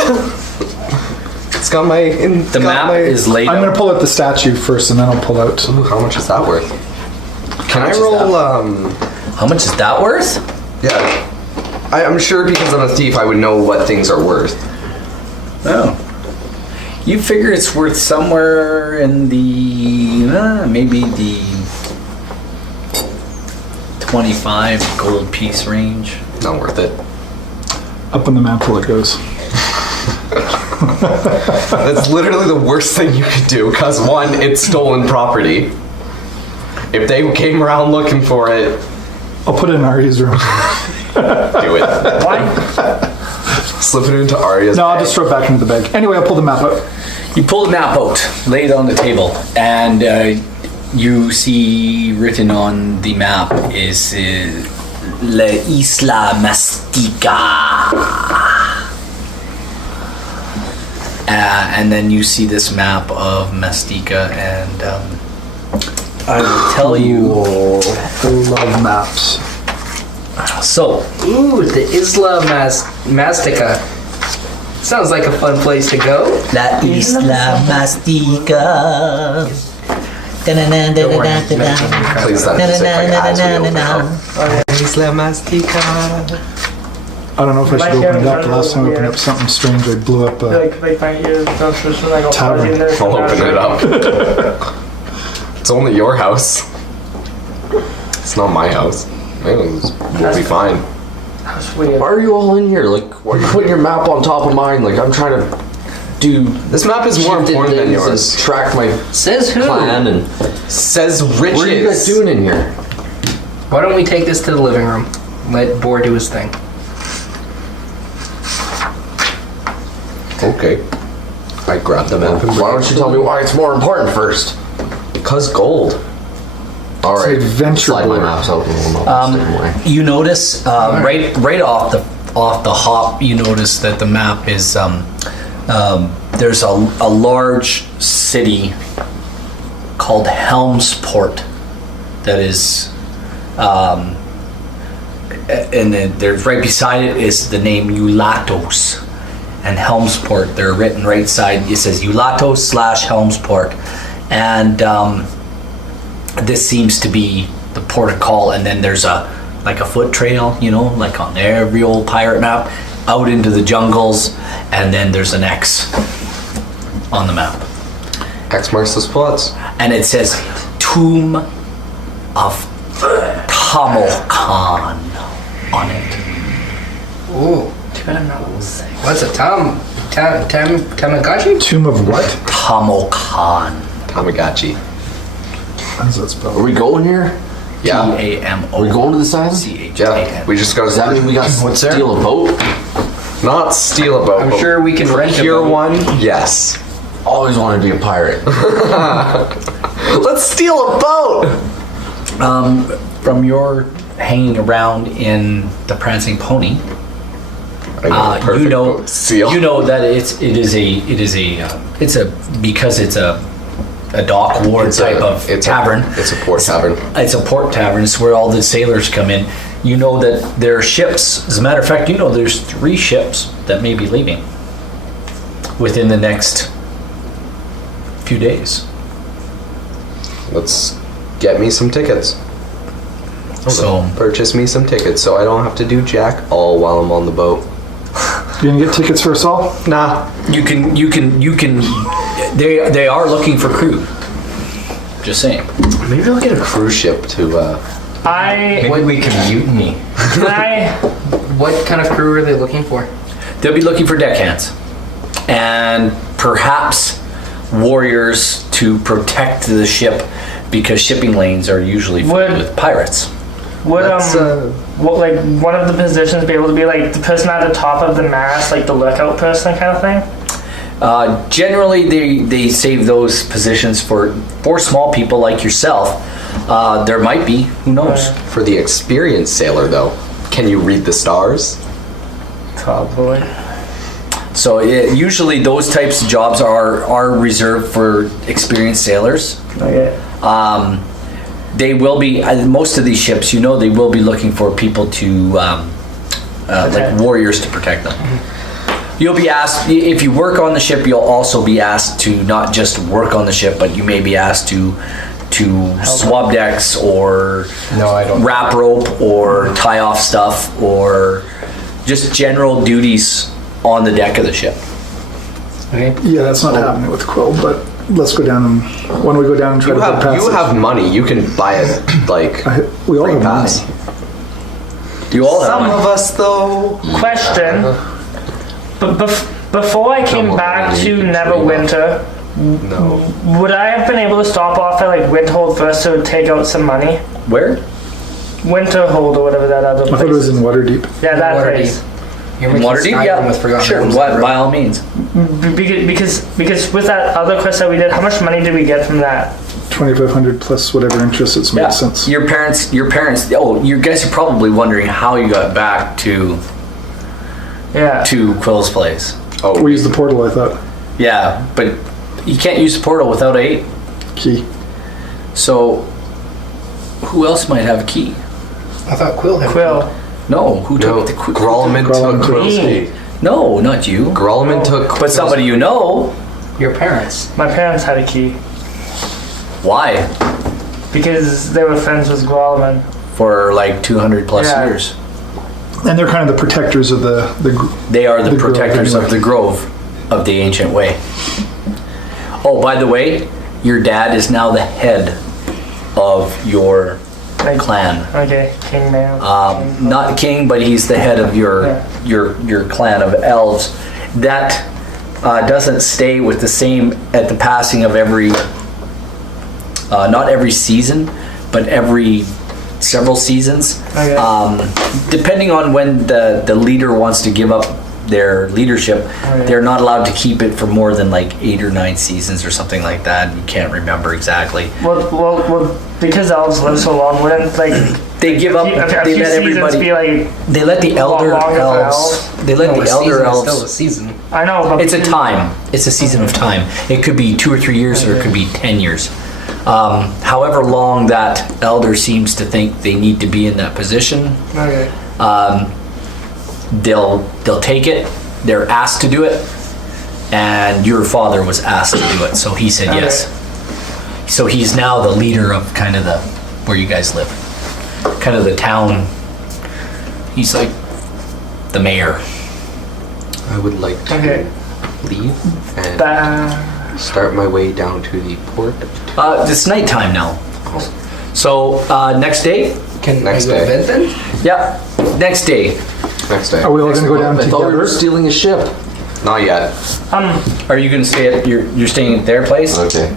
It's got my. The map is laid I'm out. gonna pull out the statue first, and then I'll pull out. Ooh, how much is that worth? Can I much is roll? How much is that worth? Yeah. I'm sure because I'm a thief, I would know what things are worth. Oh. You figure it's worth somewhere in the, maybe the 25 gold piece range. Not worth it. Up on the mantle it goes. That's literally the worst thing you could do, because one, it's stolen property. If they came around looking for it, I'll put it in Arya's room. do it. Why? Slip it into Arya's. No, I'll just throw it back into the bag. Anyway, I'll pull the map out. You pull the map out, lay it on the table, and you see written on the map is La Isla Mastica. And then you see this map of Mastica, and I will tell you. I love maps. So, Ooh, the Isla Mastica. Sounds like a fun place to go. La Isla Mastica. Please that music like as we open up. Isla Mastica. I don't know if I should open it up. The last time I opened up something strange, I blew up a Like my ears, that's just when I go Tavern. fuzzy in there. I'll open it up. It's only your house. It's not my house. We'll be fine. That's weird. Why are you all in here? Like, why are you putting your map on top of mine? Like, I'm trying to do This map is more shifted important than things and yours. track my Says who? plan and Says riches. what are you guys doing in here? Why don't we take this to the living room? Let Boar do his thing. Okay. I grabbed the map and Why don't you tell me why it's more important first? Because gold. All right, adventure slide my board. maps open a little more. You notice right off the hop, you notice that the map is there's a large city called Helmsport that is and then there's right beside it is the name Eulatos and Helmsport. They're written right side. It says Eulatos / Helmsport, and this seems to be the port of call. And then there's a foot trail, like on every old pirate map, out into the jungles, and then there's an X on the map, X marks the spots. and it says Tomb of Tamokan on it. Ooh. What's it? Tamagotchi? Tomb of what? Tamokan. Tamagotchi. How does that spell? Are we going here? Yeah. T-A-M-O. Are we going to this island? Yeah. We just gotta Does that mean we got to steal a boat? not steal a boat. I'm but sure we can rent a procure boat. one. Yes. Always wanted to be a pirate. Let's steal a boat. From your hanging around in the Prancing Pony, I know, perfect you boat. Seal. know that because it's a dock ward type of tavern. It's a port tavern. It's a port tavern. It's where all the sailors come in. You know that there are ships. As a matter of fact, there's 3 ships that may be leaving within the next few days. Let's get me some tickets. So Purchase me some tickets so I don't have to do jack all while I'm on the boat. You gonna get tickets for us all? Nah. you can. They are looking for crew. Just saying. Maybe I'll get a cruise ship to. Maybe we can mutiny. What kind of crew are they looking for? They'll be looking for deckhands and perhaps warriors to protect the ship, because shipping lanes are usually filled with pirates. Would what, like one of the positions be able to be like the person at the top of the mast, like the lookout person kind of thing? Generally, they save those positions for small people like yourself. There might be, who knows? For the experienced sailor, though, can you read the stars? Probably. So usually those types of jobs are reserved for experienced sailors. Okay. they will be, most of these ships, you know, they will be looking for people to, like warriors to protect them. You'll be asked, if you work on the ship, you'll also be asked to not just work on the ship, but you may be asked to swab decks or No, I don't. wrap rope or tie off stuff or just general duties on the deck of the ship. Okay. Yeah, that's not happening with Quill, but let's go down and, why don't we go down and try to get past You have money. You can buy it like we all free have pass. money. You all have Some money. of us though. Question. But before I came back to Neverwinter, No. would I have been able to stop off at like Winterhold first to take out some money? Where? Winterhold or whatever that other place. I thought it was in Waterdeep. Yeah, that Waterdeep. place. You're mixing Waterdeep? Skyrim Yeah. with Forgotten Sure, Realms, by right? all means. Because with that other quest that we did, how much money did we get from that? 2,500 plus whatever interest, it Yeah. makes sense. Your parents, oh, you guys are probably wondering how you got back to Yeah. Quill's place. Oh, We used the portal, I thought. Yeah, but you can't use the portal without a 8. Key. So, who else might have a key? I thought Quill had Quill. No, who no. took the key? Grolleman Grolleman took took- Quill's key. No, not you. Grolleman took. But somebody you know. your parents. My parents had a key Why? because they were friends with Grolleman. For like 200 plus Yeah. years. And they're kind of the protectors of the They are the The grove, protectors anyway. of the grove of the ancient way. Oh, by the way, your dad is now the head of your Like, clan. Okay, King Man. Not king, but he's the head of your clan of elves. That doesn't stay with the same at the passing of every, not every season, but every several seasons. Okay. Depending on when the leader wants to give up their leadership, Okay. they're not allowed to keep it for more than like 8 or 9 seasons or something like that. You can't remember exactly. Well, because elves live so long, wouldn't like They give up. a few They let seasons everybody. be like? They let the elder longer for elves. elves? They let No, the a elder season is elves. still a season. I know, but It's a time. It's a season of time. It could be 2 or 3 years, or it could be 10 years. However long that elder seems to think they need to be in that position, Okay. they'll take it. They're asked to do it, and your father was asked to do it, so he said Okay. yes. So he's now the leader of kind of the where you guys live, kind of the town. He's like the mayor. I would like to Okay. leave and start my way down to the port. It's nighttime now. So next day. Can Next I go to day. bed then? Yeah, next day. Next day. Are we all going to go down I thought we were together? stealing a ship. Not yet. Are you going to stay at you're staying at their place? Okay.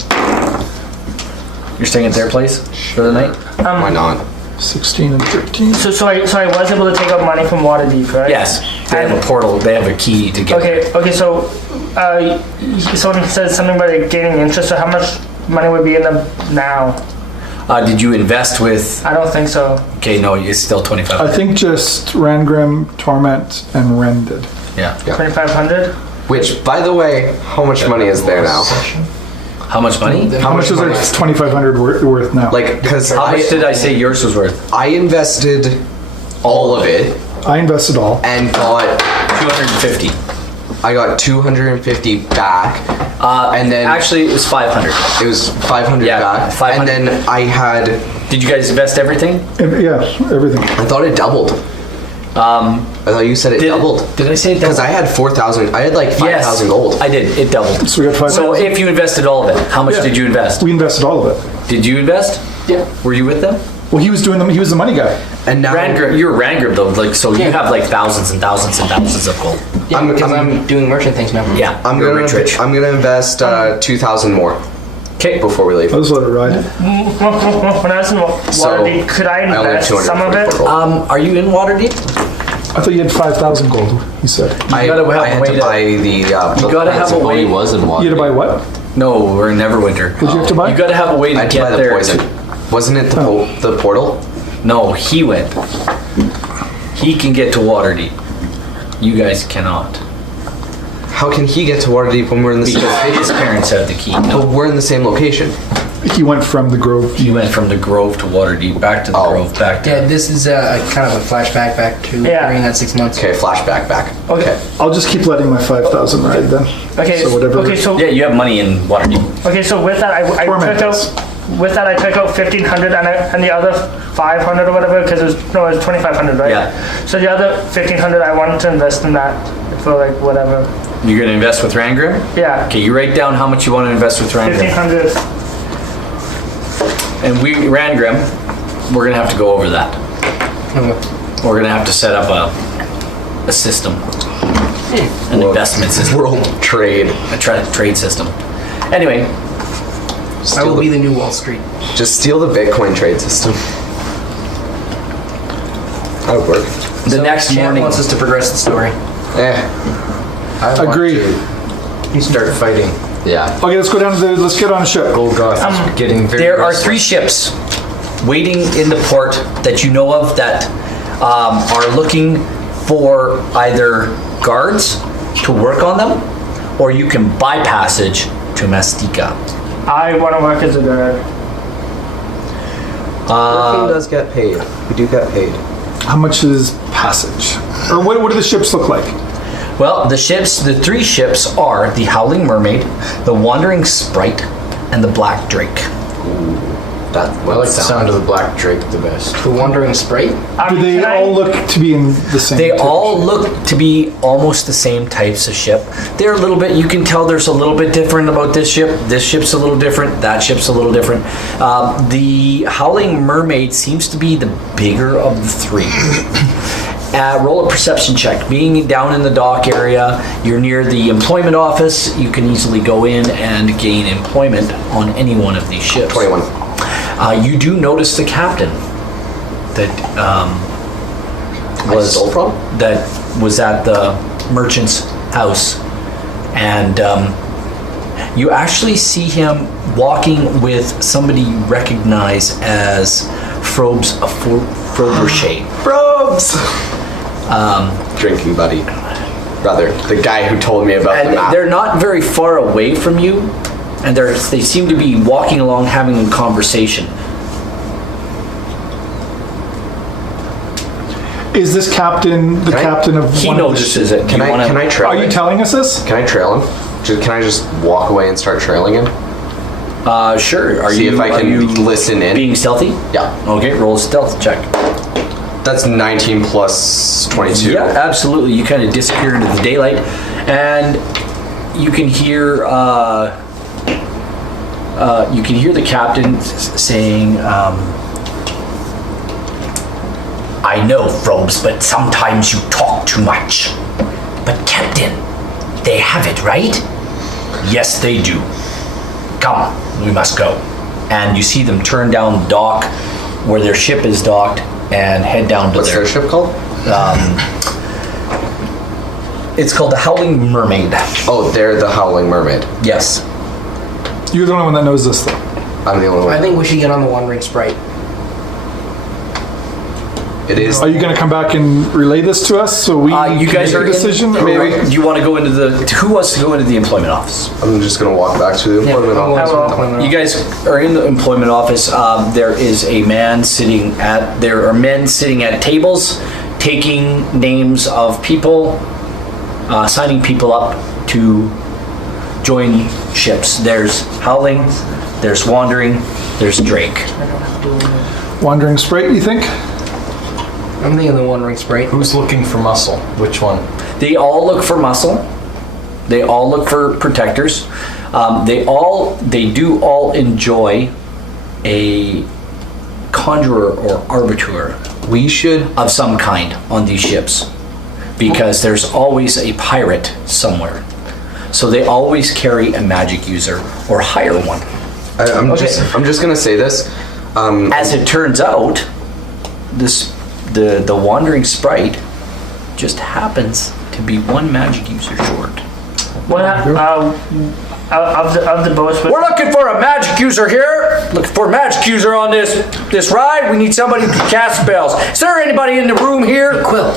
You're staying at their place for the night? Why not? 16 and 13. So I was able to take out money from Waterdeep, right? Yes. They have a portal. They have a key to get. Okay. So, someone said something about it gaining interest. So how much money would be in them now? Did you invest with? I don't think so. Okay, no, it's still 25. I think just Rangrim, Torment, and Ren did. Yeah. 2,500. Which, by the way, how much money is there now? How much money? How much is money? it? 2,500 worth now. Like, because How much did I say yours was worth? I invested all of it I invested all. and got 250. I got 250 back, and then Actually, it was 500. it was 500 Yeah, back, 500. and then I had Did you guys invest everything? Yeah, everything. I thought it doubled. I thought you said it doubled Did I say it because doubled? I had 4,000. I had like 5,000 gold. I did. It doubled. So we got 5,000. So if you invested all of it, how much Yeah. did you invest? We invested all of it. Did you invest? Yeah. Were you with them? Well, he was the money guy. And now You're Rangrip though, like so you have like thousands and thousands and thousands of gold. Yeah, because I'm doing merchant things now. Yeah, I'm you're gonna rich. I'm gonna invest 2,000 more Okay. before we leave. I'll just let it ride. When I was in Waterdeep, could I I only have invest some of 244 it? gold. Are you in Waterdeep? I thought you had 5,000 gold, he said. I gotta have I a had way to to- buy the. You gotta have a Oh, he way. was in water. You had to buy what? No, we're in Neverwinter. Did you have to buy? You gotta have a way I to had to buy get the there. poison. Wasn't it the portal? No, he went. He can get to Waterdeep. You guys cannot. How can he get to Waterdeep when we're in the same Because location? his parents have the key. But we're in the same location. He went from the Grove. You went from the Grove to Waterdeep, back to the Grove, back to... Yeah, this is a kind of a flashback back to Yeah. during that 6 months. Okay, flashback back. Okay. I'll just keep letting my 5,000 ride then. Okay. So whatever. Okay. So Yeah, you have money in Waterdeep. okay. So with that, I Torment took us. out. With that, I took out 1,500 and the other 500 or whatever because it was 2,500, right? Yeah. So the other 1,500, I wanted to invest in that for like whatever. You're going to invest with Rangrim? Yeah. Okay, you write down how much you want to invest with Rangrim. 1,500. And Rangrim, we're going to have to go over that. We're going to have to set up a system, an investment system, World trade. a trade system. Anyway, I will be the new Wall Street. Just steal the Bitcoin trade system. That would work. the next Chad morning, wants us to progress the story. I want Agree. to start fighting. Yeah. Okay, let's go down to let's get on a ship. Golgoth is getting very there are restless. 3 ships waiting in the port that you know of that are looking for either guards to work on them, or you can buy passage to Mastika. I want to work as a guard. Working does get paid. We do get paid. How much is passage? Or what do the ships look like? Well, the 3 ships are the Howling Mermaid, the Wandering Sprite, and the Black Drake. That I like the sound of the Black Drake the best. The Wandering Sprite? Do they all look to be in the same? They type of all shape? look to be almost the same types of ship. They're a little bit, you can tell there's a little bit different about this ship. This ship's a little different. That ship's a little different. The Howling Mermaid seems to be the bigger of the 3. Roll a perception check. Being down in the dock area, you're near the employment office. You can easily go in and gain employment on any one of these ships. 21. You do notice the captain that I stole from? that was at the merchant's house, and you actually see him walking with somebody you recognize as Frobes of Frobisher. Probes! Drinking buddy. Rather, the guy who told me about the And map. they're not very far away from you, and they seem to be walking along having a conversation. Is this captain the captain of He one of the notices ships? it. Can I trail Are you him? telling us this? Can I trail him? Can I just walk away and start trailing him? Sure. See if I can listen in. Being stealthy? Yeah. Okay, roll a stealth check. That's 19 plus 22. Yeah, absolutely. You kind of disappear into the daylight, and you can hear the captain saying, "I know, Frobes, but sometimes you talk too much. But Captain, they have it, right?" "Yes, they do. Come, we must go." And you see them turn down the dock where their ship is docked and head down to What's their ship called? It's called the Howling Mermaid. Oh, they're the Howling Mermaid. Yes. You're the only one that knows this thing. I'm the only one. I think we should get on the Wandering Sprite. It is. Are you going to come back and relay this to us so we You can guys make are a decision? In, or- do you want to go into who wants to go into the employment office? I'm just gonna walk back to the employment office. You guys are in the employment office. There is a man sitting at. There are men sitting at tables, taking names of people, signing people up to join ships. There's Howling, there's Wandering, there's Drake. Wandering Sprite, you think? I'm thinking the Wandering Sprite. Who's looking for muscle? Which one? They all look for muscle. They all look for protectors. They do all enjoy a conjurer or arbiter We should. of some kind on these ships, because there's always a pirate somewhere. So they always carry a magic user or hire one. I'm Okay. just gonna say this. As it turns out, the Wandering Sprite just happens to be one magic user short. What of the boats? We're looking for a magic user here. Looking for a magic user on this ride. We need somebody who can cast spells. Is there anybody in the room here? Quill.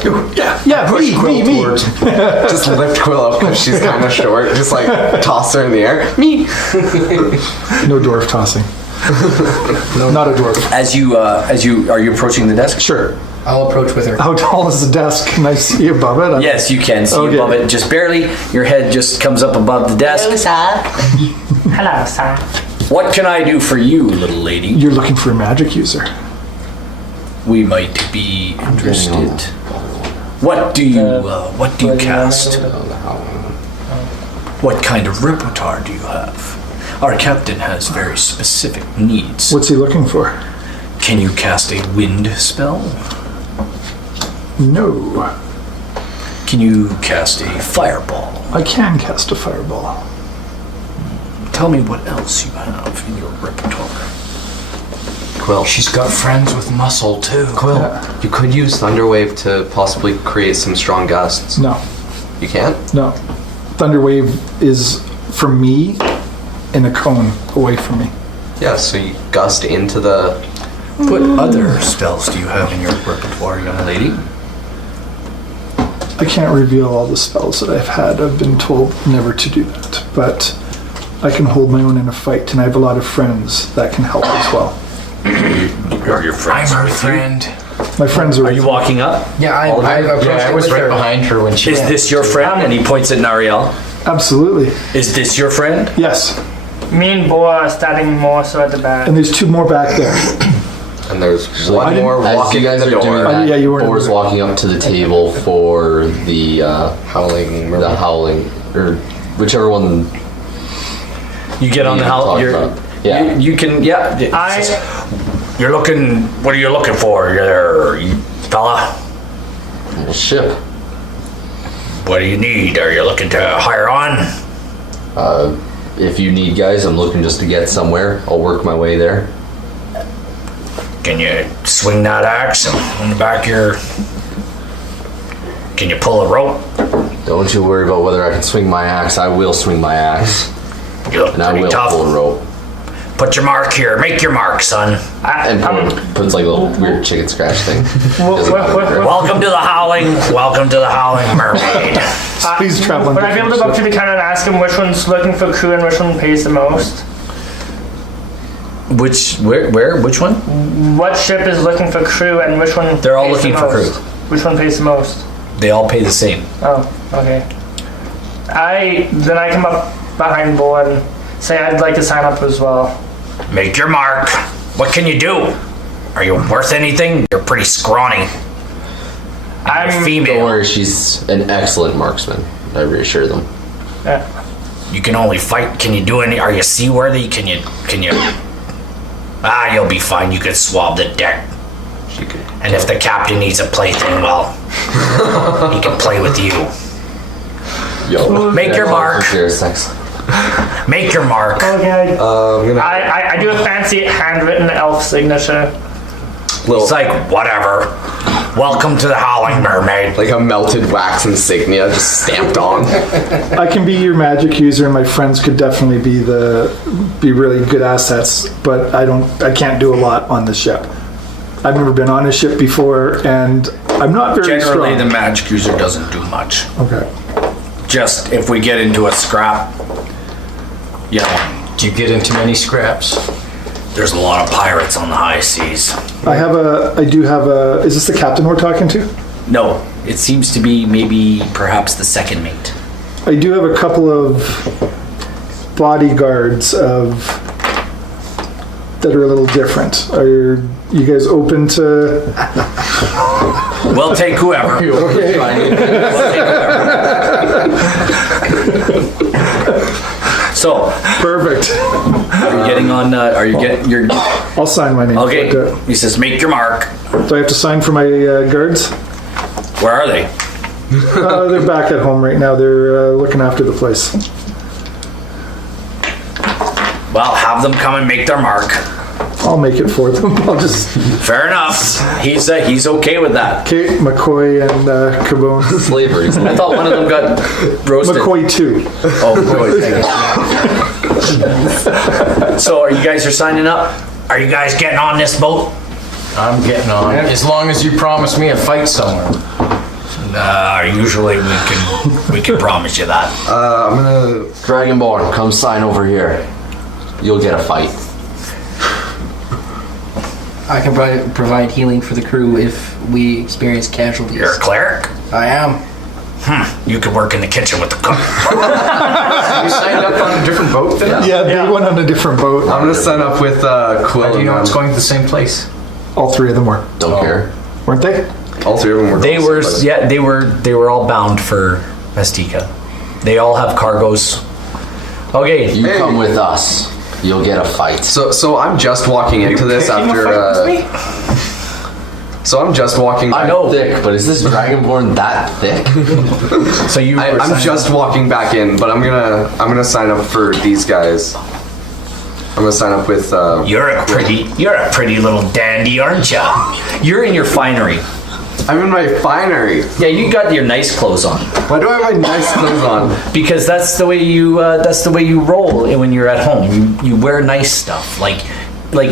Yeah, me. Just lift Quill up because she's kind of short. Just like toss her in the air. Me. No dwarf tossing. Not a dwarf. As you are you approaching the desk? Sure. I'll approach with her. How tall is the desk? Can I see above it? Yes, you can see Okay. above it just barely. Your head just comes up above the desk. Hello, sir. What can I do for you, little lady? You're looking for a magic user. We might be interested. What do you cast? What kind of repertoire do you have? Our captain has very specific needs. What's he looking for? Can you cast a wind spell? No. Can you cast a fireball? I can cast a fireball. Tell me what else you have in your repertoire. Quill. She's got friends with muscle too. Quill. You could use Thunderwave to possibly create some strong gusts. No. You can't? No. Thunderwave is for me in a cone away from me. Yeah, so you gust into the... What other spells do you have in your repertoire, young lady? I can't reveal all the spells that I've had. I've been told never to do that. But I can hold my own in a fight, and I have a lot of friends that can help as well. Are your friends I'm her with friend. My friends are. you? Are you walking up? Yeah, I approached Yeah, I her was with right her. behind her when she. Is this your friend? And he points at Nariel. Absolutely. Is this your friend? Yes. Me and Boa are standing more so at the back. And there's two more back there. And there's one more As walking you guys in the are doing door. that, Yeah, you weren't- Boar's walking up to the table for the Howling mermaid. the howling, or whichever one. You get on the You house. talked You're, about. Yeah. You can. Yeah. You're looking. What are you looking for? You're there, you fella. Ship. What do you need? Are you looking to hire on? If you need guys, I'm looking just to get somewhere. I'll work my way there. Can you swing that axe on the back of your? Can you pull a rope? Don't you worry about whether I can swing my axe. I will swing my axe, You look and I pretty will tough. pull a rope. Put your mark here. Make your mark, son. And puts like a little weird chicken scratch thing. Doesn't matter. Welcome to the howling. Welcome to the howling mermaid. Please travel. Would I be able to go up to the counter and ask him which one's looking for crew and which one pays the most? Which which one? What ship is looking for crew and which one? They're all pays the looking for most? Which one pays the most? They all pay the same. Oh, okay. Then I come up behind Boa and say I'd like to sign up as well. Make your mark. What can you do? Are you worth anything? You're pretty scrawny. And you're I'm female. Don't worry, she's an excellent marksman. I reassure them. Yeah. You can only fight. Can you do any? Are you seaworthy? Can you? You'll be fine. You could swab the deck. And if the captain needs a plaything, well, he can play with you. Yo, Make your mark. Share sex. Make your mark. Okay. I'm gonna I do a fancy handwritten elf signature. It's like, whatever. Welcome to the Howling Mermaid. like a melted wax insignia just stamped on. I can be your magic user, and my friends could definitely be really good assets. But I can't do a lot on the ship. I've never been on a ship before, and I'm not very Generally, the strong. magic user doesn't do much. Okay. Just if we get into a scrap, you know, Do you get into many scraps? there's a lot of pirates on the high seas. I do have a. Is this the captain we're talking to? No, it seems to be perhaps the second mate. I do have a couple of bodyguards that are a little different. Are you guys open to? We'll take whoever. We'll take whoever. So, Perfect. are you getting on? Are you getting your? I'll sign my name. Okay. But, He says, "Make your mark." do I have to sign for my guards? Where are they? They're back at home right now. They're looking after the place. Well, have them come and make their mark. I'll make it for them. I'll just. Fair enough. He's okay with that. Kate, McCoy, and Cabone. Slavery. I thought one of them got roasted. McCoy 2. Oh, McCoy. So, are you guys signing up? Are you guys getting on this boat? I'm getting on. As long as you promise me a fight somewhere. Usually we can promise you that. I'm gonna Dragonborn, come sign over here. You'll get a fight. I can provide healing for the crew if we experience casualties. You're a cleric? I am. You could work in the kitchen with the cook. You signed up on a different boat then? Yeah, they went on a different boat. I'm gonna sign up with Quill. Do you know and it's going to the same place? All three of them were, Don't care. weren't they? all three of them were. They going were, someplace. yeah, they were all bound for Mestika. They all have cargoes. Okay, You come with us. You'll get a fight. So I'm just walking into this Picking a after. fight with me? So I'm just walking. I'm thick, but is this dragonborn that thick? so you. were I'm signing- just walking back in, but I'm gonna sign up for these guys. I'm gonna sign up with. You're a pretty little dandy, aren't you? You're in your finery. I'm in my finery. Yeah, you got your nice clothes on Why do I have my nice clothes on? because that's the way you roll when you're at home. You wear nice stuff like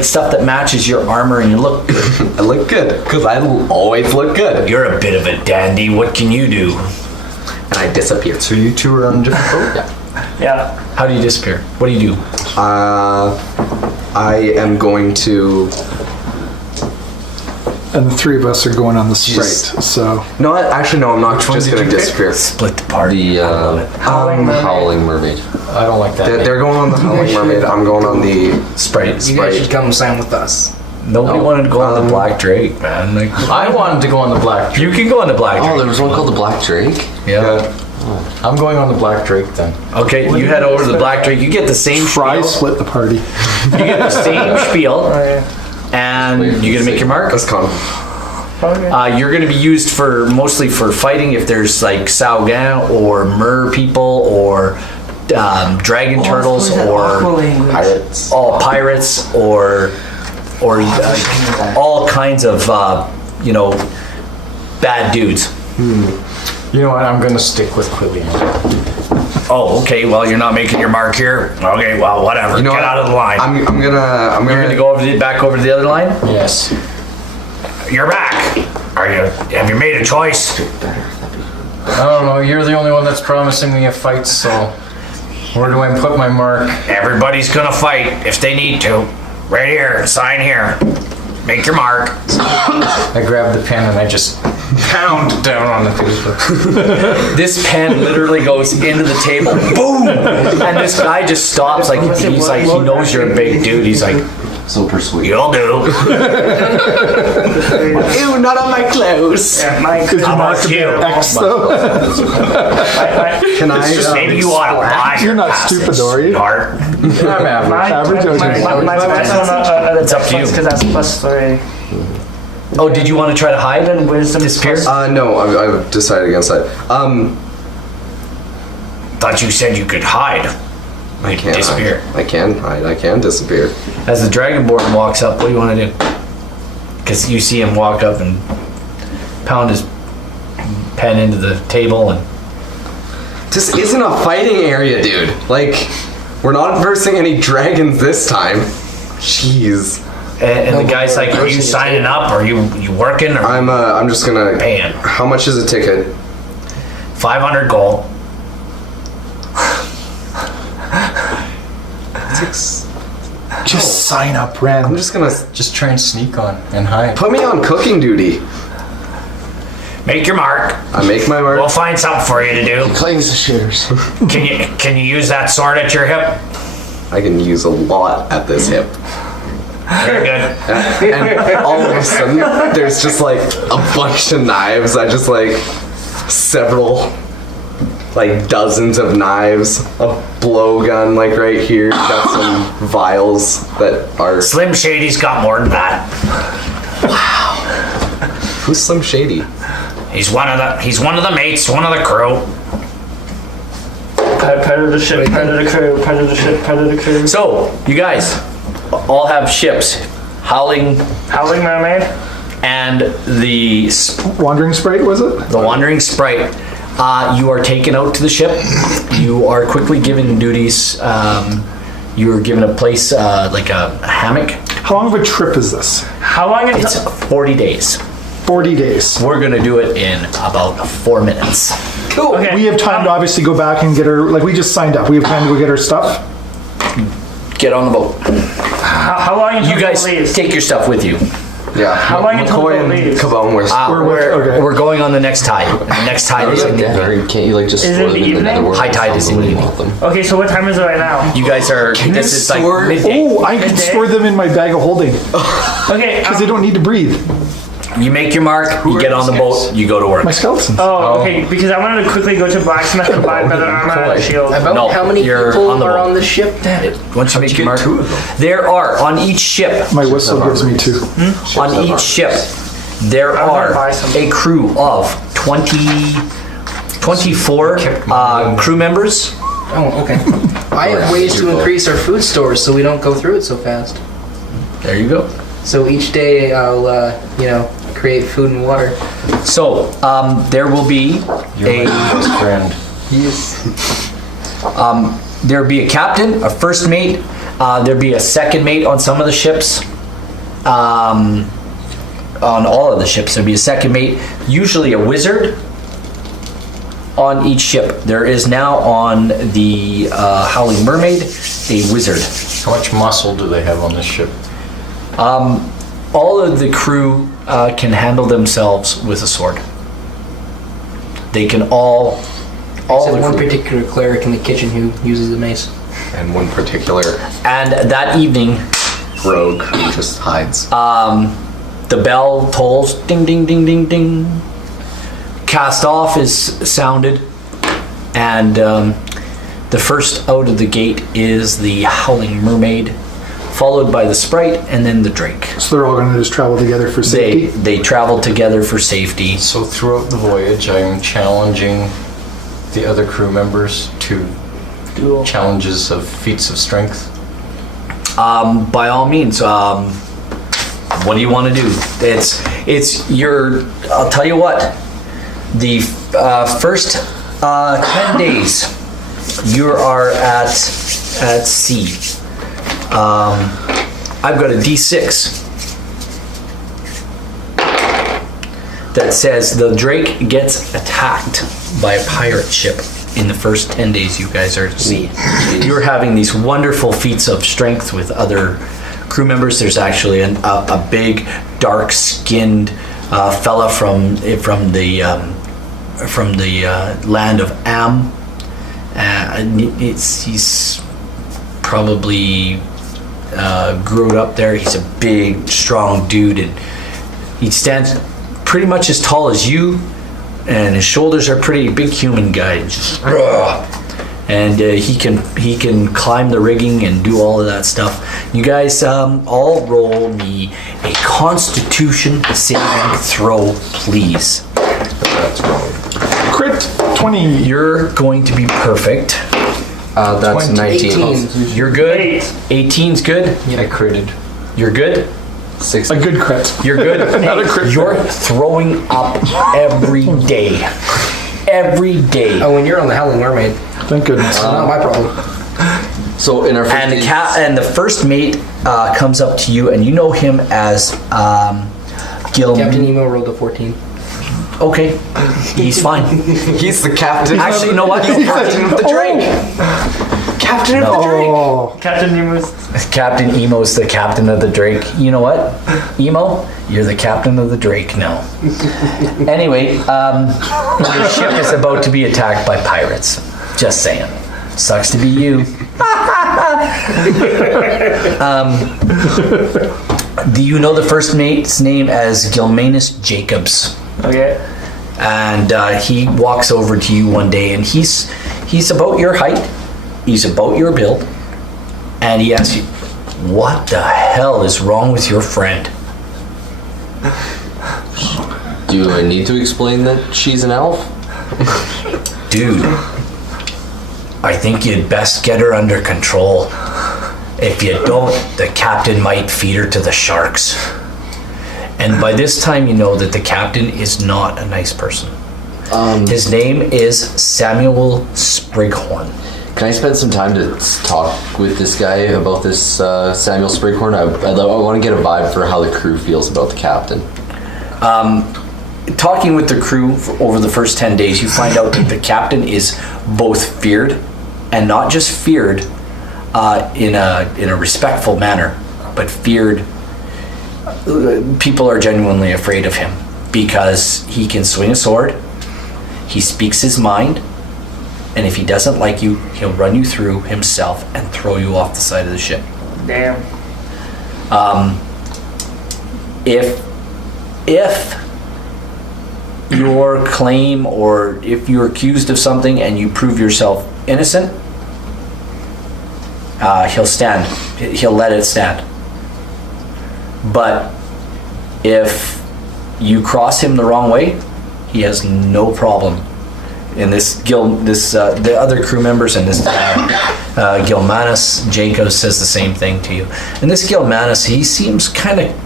stuff that matches your armor and you look good. I look good because I always look good. You're a bit of a dandy. What can you do? And I disappear. So you two are on a different boat? Yeah. How do you disappear? What do you do? I am going to. And the three of us are going on the Sprite, Jeez. so. No, actually, no. I'm not one just did gonna you pick? disappear. Split the party. The Howling Mermaid. Howling Mermaid. I don't like that. They're going on the Howling Mermaid. I'm going on the. Sprite. You guys should come sign with us. Nobody wanted to go on the Black Drake, man. Like, I wanted to go on the Black Drake. you can go on the Black Drake. Oh, there was one called the Black Drake? yeah. I'm going on the Black Drake then. Okay, you head over to the Black Drake. You get the same Fry spiel. split the party. You get the same spiel, Oh, yeah. and you're gonna make your mark. That's con. Okay. You're going to be used mostly for fighting if there's like Saugan or Mer people or dragon turtles or Pirates. all pirates or all kinds of bad dudes. You know what? I'm going to stick with Quillian. Oh, okay. Well, you're not making your mark here. Okay. Well, whatever. You know Get what? out of the line. I'm gonna. You're going to go back over to the other line. Yes. You're back. Have you made a choice? I don't know. You're the only one that's promising me a fight, so where do I put my mark? Everybody's gonna fight if they need to. Right here, sign here. Make your mark. I grab the pen and I just pound down on the paper. This pen literally goes into the table. Boom! And this guy just stops. Like he's like he knows you're a big dude. He's like, So persuasive. you'll do. Ew, not on my clothes. Yeah, my, Is your mark a bit X though? Can I? Maybe you ought to lie. You're not stupid, are you? Sweetheart. I'm average. Average, okay. It's up to you. Because that's +3. Oh, did you want to try to hide and Wisdom disappear? No, I've decided against that. Thought you said you could hide. I can't disappear. I can hide. I can disappear. As the Dragonborn walks up, what do you want to do? Because you see him walk up and pound his pen into the table and. This isn't a fighting area, dude. Like, we're not versing any dragons this time. Jeez. And the guy's like, "Are you signing up? Or are you working? Or I'm just gonna. paying? How much is a ticket? 500 gold." Just sign up, I'm Ren. just gonna Just try and sneak on and hide. put me on cooking duty. Make your mark. I make my We'll mark. find something for you to do. Clings the shitters. Can you use that sword at your hip? I can use a lot at this hip. Very good. And all of a sudden, there's just like a bunch of knives. I just like several, like dozens of knives, a blowgun like right here. Got some vials that are. Slim Shady's got more than that. Who's Slim Shady? He's one of the mates, one of the crew. Part of the ship, part of the crew, part of the ship, part of the crew. So you guys all have ships, Howling Howling Mermaid. and the Wandering Sprite, was it? Wandering Sprite. You are taken out to the ship. You are quickly given duties. You are given a place like a hammock. How long of a trip is this? How long is It's 40 days. 40 days. We're gonna do it in about 4 minutes. Cool. Okay. We have time to obviously go back and get our, like we just signed up. We have time to go get our stuff. Get on the boat. How long until You guys the leaves? take your stuff with you. Yeah. How long until McCoy the and leaves? Cabone were. We're going on the next tide. Next tide is in the evening. Or can't you like just Is store it them in the evening? netherworld? High tide is in the evening. Okay, so what time is it right now? You guys are. This is like store- midday. Oh, I can Midday? store them in my bag of holding Okay. because they don't need to breathe. You make your mark. You get on the boat. You go to work. My skeletons. Oh, okay. Because I wanted to quickly go to blacksmith and buy better armor and a shield. About No, how many you're people on the are boat. on the ship then? Once you make your mark, two of them? there are on each ship. My whistle gives me 2. On each ship, there I'm gonna buy are some. a crew of 24 crew members. Oh, okay. I have ways to increase our food stores so we don't go through it so fast. There you go. So each day I'll, create food and water. So there will be You're my best friend. there'll be a captain, a first mate. There'll be a second mate on some of the ships. On all of the ships, there'll be a second mate. Usually a wizard on each ship. There is now on the Howling Mermaid a wizard. How much muscle do they have on this ship? All of the crew can handle themselves with a sword. They can all Except the one crew. particular cleric in the kitchen who uses the mace. And one particular And that evening, rogue who just hides. the bell tolls, ding, ding, ding, ding, ding. Cast off is sounded, and the first out of the gate is the Howling Mermaid, followed by the Sprite, and then the Drake. So they're all going to just travel together for safety. They travel together for safety. So throughout the voyage, I'm challenging the other crew members to challenges of feats of strength. By all means, what do you want to do? It's your. I'll tell you what. The first 10 days, you are at sea. I've got a D6 that says the Drake gets attacked by a pirate ship in the first 10 days you guys are at sea. You're having these wonderful feats of strength with other crew members. There's actually a big, dark-skinned fella from the land of Am. He's probably grew up there. He's a big, strong dude, and he stands pretty much as tall as you, and his shoulders are pretty big. Human guy, just, and he can climb the rigging and do all of that stuff. You guys all roll me a Constitution saving throw, please. That's wrong. Crit 20. You're going to be perfect. That's 19. 18. You're good. 8. 18's good. I critted. You're good. 16. A good crit. You're good. Not a crit. You're throwing up every day. Every day. Oh, and you're on the Howling Mermaid. Thank goodness. Not my problem. So in our first And the days- and the first mate comes up to you, and you know him as Gil. Captain Nemo rolled a 14. Okay, he's fine. He's the captain. Actually, you know what? Captain of the Drake. Captain of the Drake. Oh, Captain Nemo's. Captain Emo's the captain of the Drake. You know what? Emo, you're the captain of the Drake now. Anyway, your ship is about to be attacked by pirates. Just saying. Sucks to be you. Do you know the first mate's name as Gilmanus Jacobs? Okay. And he walks over to you one day, and he's about your height, he's about your build, and he asks you, "What the hell is wrong with your friend?" do I need to explain that she's an elf? Dude, I think you'd best get her under control. If you don't, the captain might feed her to the sharks. And by this time, you know that the captain is not a nice person. His name is Samuel Sprighorn. Can I spend some time to talk with this guy about this Samuel Sprighorn? I want to get a vibe for how the crew feels about the captain. Talking with the crew over the first 10 days, you find out that the captain is both feared, and not just feared in a respectful manner, but feared. People are genuinely afraid of him because he can swing a sword, he speaks his mind, and if he doesn't like you, he'll run you through himself and throw you off the side of the ship. Damn. If your claim, or if you're accused of something and you prove yourself innocent, he'll let it stand. But if you cross him the wrong way, he has no problem. And the other crew members, and this Gilmanis, Jacob says the same thing to you. And this Gilmanis, he seems kind of,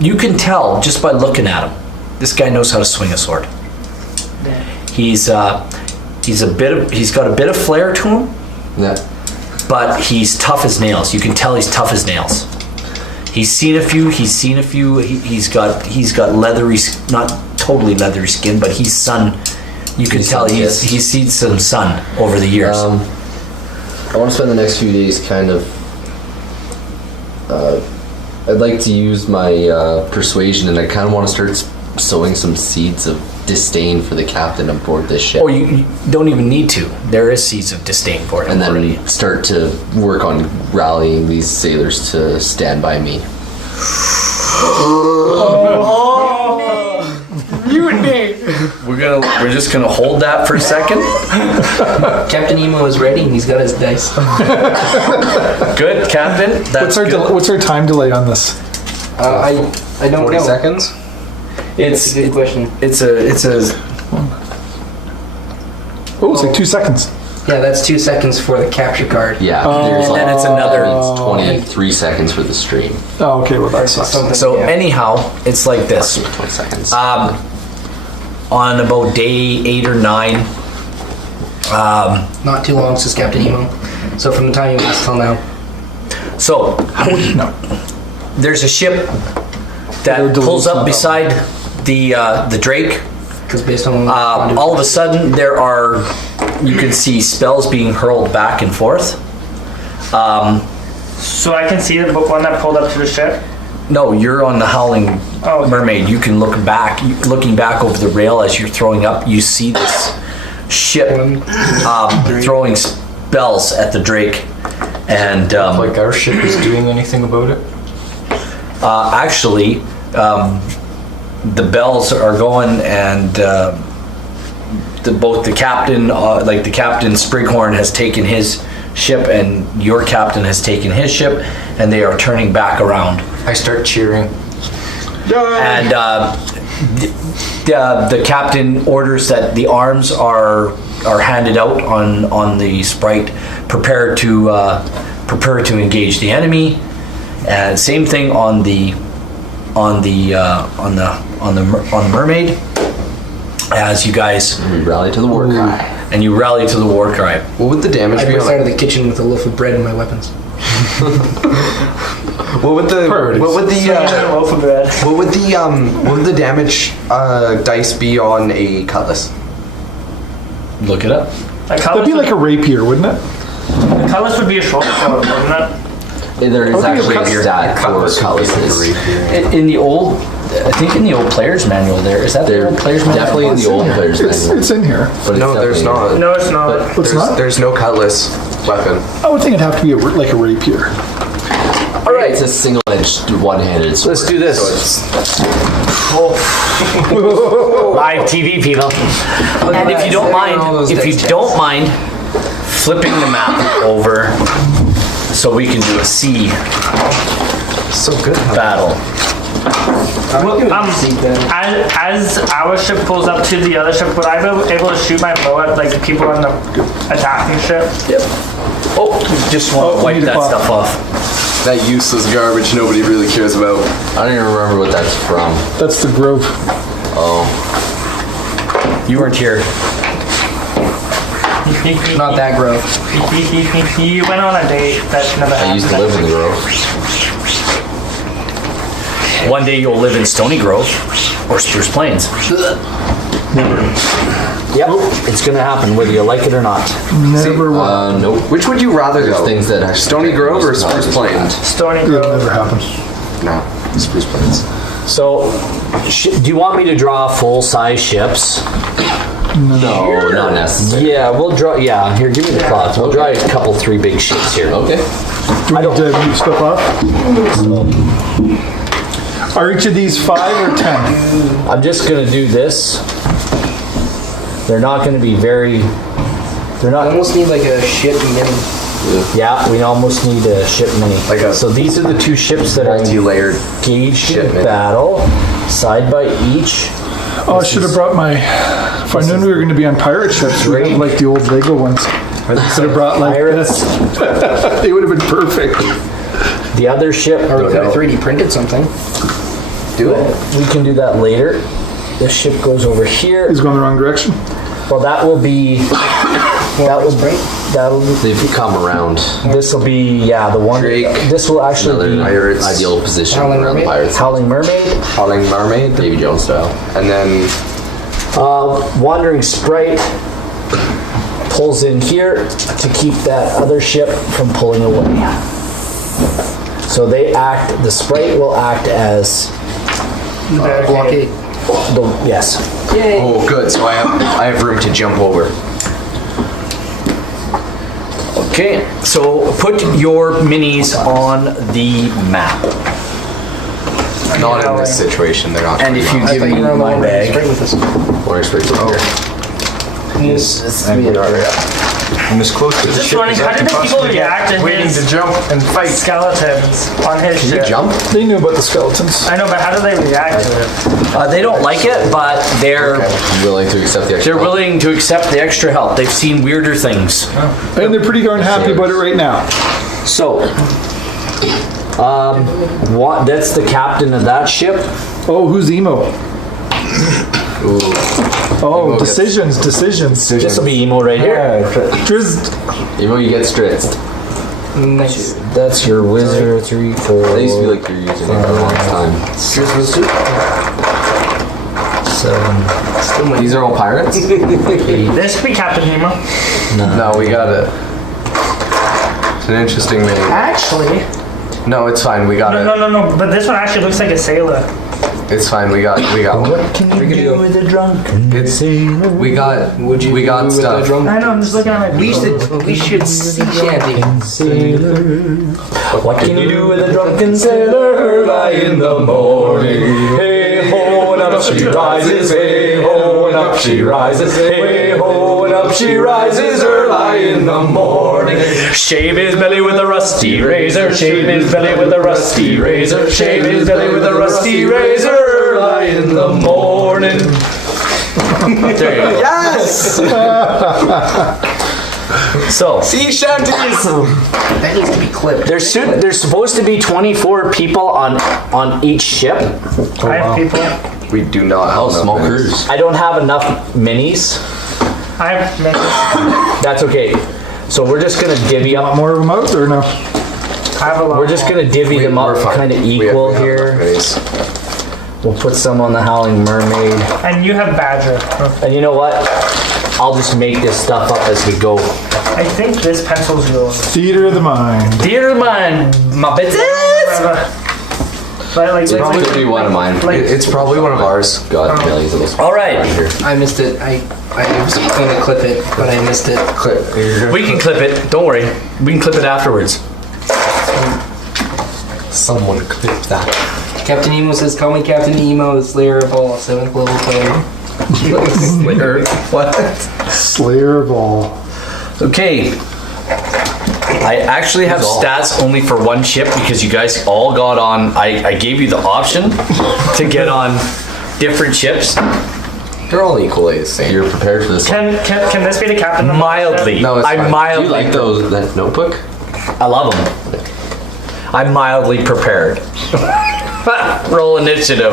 you can tell just by looking at him, this guy knows how to swing a sword. He's got a bit of flair to him, Yeah. but he's tough as nails. You can tell he's tough as nails. He's seen a few. He's got leathery, not totally leathery skin, but he's sun. You can tell he's seen some sun over the years. I want to spend the next few days kind of. I'd like to use my persuasion, and I kind of want to start sowing some seeds of disdain for the captain aboard this ship. Oh, you don't even need to. There is seeds of disdain for him and then already. start to work on rallying these sailors to stand by me. We're just gonna hold that for a second. Captain Emo is ready and he's got his dice. Good, Captain. That's good. What's our time delay on this? I don't 40 know. seconds? It's a good question. It's a. Oh, it's like 2 seconds. Yeah, that's 2 seconds for the capture card. Yeah, And then it's another. 23 seconds for the stream. Oh, okay, well that sucks. Something, So yeah. anyhow, it's like this. 20 seconds. On about day 8 or 9, Not too long, says Captain Emo. So from the time you last till now. so there's a ship that pulls up beside the Drake. Because based on All of a sudden, you can see spells being hurled back and forth. So I can see the one that pulled up to the ship. No, you're on the Howling Oh, okay. Mermaid. You can look back, looking back over the rail as you're throwing up. You see this ship throwing spells at the Drake, and Like our ship is doing anything about it? actually, the bells are going, and both the captain, like the Captain Sprighorn, has taken his ship, and your captain has taken his ship, and they are turning back around. I start cheering. And the captain orders that the arms are handed out on the Sprite, prepare to engage the enemy. And same thing on the Mermaid, as you guys We rally to the war cry. and you rally to the war cry. What would the damage I be burst on out of the kitchen with a loaf of bread and my weapons. What would the Loaf of bread. what would the damage dice be on a cutlass? Look it up. A That'd cutlass, be like a rapier, wouldn't it? a cutlass would be a short sword, wouldn't it? There is Okay, actually a cut- stat for cutlasses. In the old, I think in the old player's manual, is that the They're old player's manual? definitely in the old player's manual. It's in here. But No, there's definitely- not. No, it's not. It's not? There's no cutlass weapon. I would think it'd have to be like a rapier. All right, It's a single-edged, one-handed sword. let's do this. Live TV, people. And if you don't mind, flipping the map over so we can do a sea So good. battle. As our ship pulls up to the other ship, would I be able to shoot my bow at like the people on the attacking ship? Yep. Oh, just want to wipe need to that pop. stuff off. That useless garbage nobody really cares about. I don't even remember what that's from. That's the Grove. Oh, You weren't here. Not that grove. You went on a date that never I happened. used to live in the Grove. One day you'll live in Stony Grove or Spruce Plains. Yep, it's gonna happen whether you like it or not. Never will. Nope. Which would you rather go? Things that actually Stony Grove or Spruce Plains? Stony It'll Grove. never happen. No, Spruce Plains. So, do you want me to draw full-size ships? No, not necessary. Yeah, we'll draw. Yeah, here, give me the cloth. We'll draw a couple, 3 big ships here. Okay. Do we need to move stuff up? Are each of these 5 or 10? I'm just gonna do this. They're not gonna be very. They're I not. almost need like a ship mini. Yeah, we almost need a ship mini. Like a so these are the 2 ships that are multi-layered engaged ship in mini. battle, side by each. Oh, I should have brought my. If I knew we were going to be on pirate ships, we have like the old Lego ones. I should have brought like Pirates. this. They would have been perfect. The other ship. Or we could have 3D printed something. Do it. We can do that later. This ship goes over here. He's going the wrong direction. Well, that will be. That'll. They've come around. This will be the one. Drake. This will actually Another be ideal position Howling around the Mermaid? pirates. Howling Mermaid, Howling Mermaid. Davy Jones style. And then Wandering Sprite pulls in here to keep that other ship from pulling away. So they act. The Sprite will act as Blockade. yes. Yay. oh, good. So I have room to jump over. Okay, so put your minis on the map. Not in this situation. They're not. And if you I give thought me you were on the my one bag, straight with us. Water spray's over here. this is me and Aria. I'm as close to the Just ship wondering, as I how can did the people possibly react get, to waiting his- to jump and fight. Skeletons on his Can you ship. jump? They knew about the skeletons. I know, but how do they react to it? They don't like it, but they're Willing to accept the extra. they're willing to accept the extra help. They've seen weirder things. And they're pretty darn happy about it right now. So, what? That's the captain of that ship. Oh, who's emo? Oh, decisions. This will be emo right here. Just Emo, you get stritzed. Nice. That's your wizard. 3, 4. That used to be like your username for a long time. 7. These are all pirates? This could be Captain Nemo. No, we got it. It's an interesting mini. Actually, No, it's fine. We got it. no. But this one actually looks like a sailor. It's fine. We got one. What can you do with a drunken It's sailor? we got we got with stuff. a drum? I know. I'm just looking at my. We should see Shanty. Sailor. What can you do with a drunken sailor early in the morning? Hey ho, and up she rises. Hey ho, and up she rises. Hey ho, and up she rises early in the morning. Shave his belly with a rusty razor. Shave his belly with a rusty razor. Shave his belly with a rusty razor early in the morning. There you go. Yes. So. Sea shanties. That needs to be clipped. There's supposed to be 24 people on each ship. I have people. We do not Oh, have small enough minutes. cruise. I don't have enough minis. I have many. That's okay. So we're just gonna divvy up. more of them out there now. I have a lot. We're just gonna divvy them up We're fine. kind of We have- equal we have enough here. minis. We'll put some on the Howling Mermaid. And you have Badger. And you know what? I'll just make this stuff up as we go. I think this pencil's yours. Theater of the mind. Dear man, my business. But like, It could be one of mine. It's probably one of ours. Got millions of those. All right, I missed it. I was going to clip it, but I missed it. Clip. we can clip it. Don't worry, we can clip it afterwards. Someone clip that. Captain Emo says, "Call me Captain Emo, the Slayer of all 7th level player." What? Slayer of all. Okay. I actually have stats only for one ship because you guys all got on. I gave you the option to get on different ships. They're all equally the same. You're prepared for this one. can this be the captain? of the Mildly. No, it's I'm fine. Do mildly. you like those, that notebook? I love them. I'm mildly prepared. Roll initiative.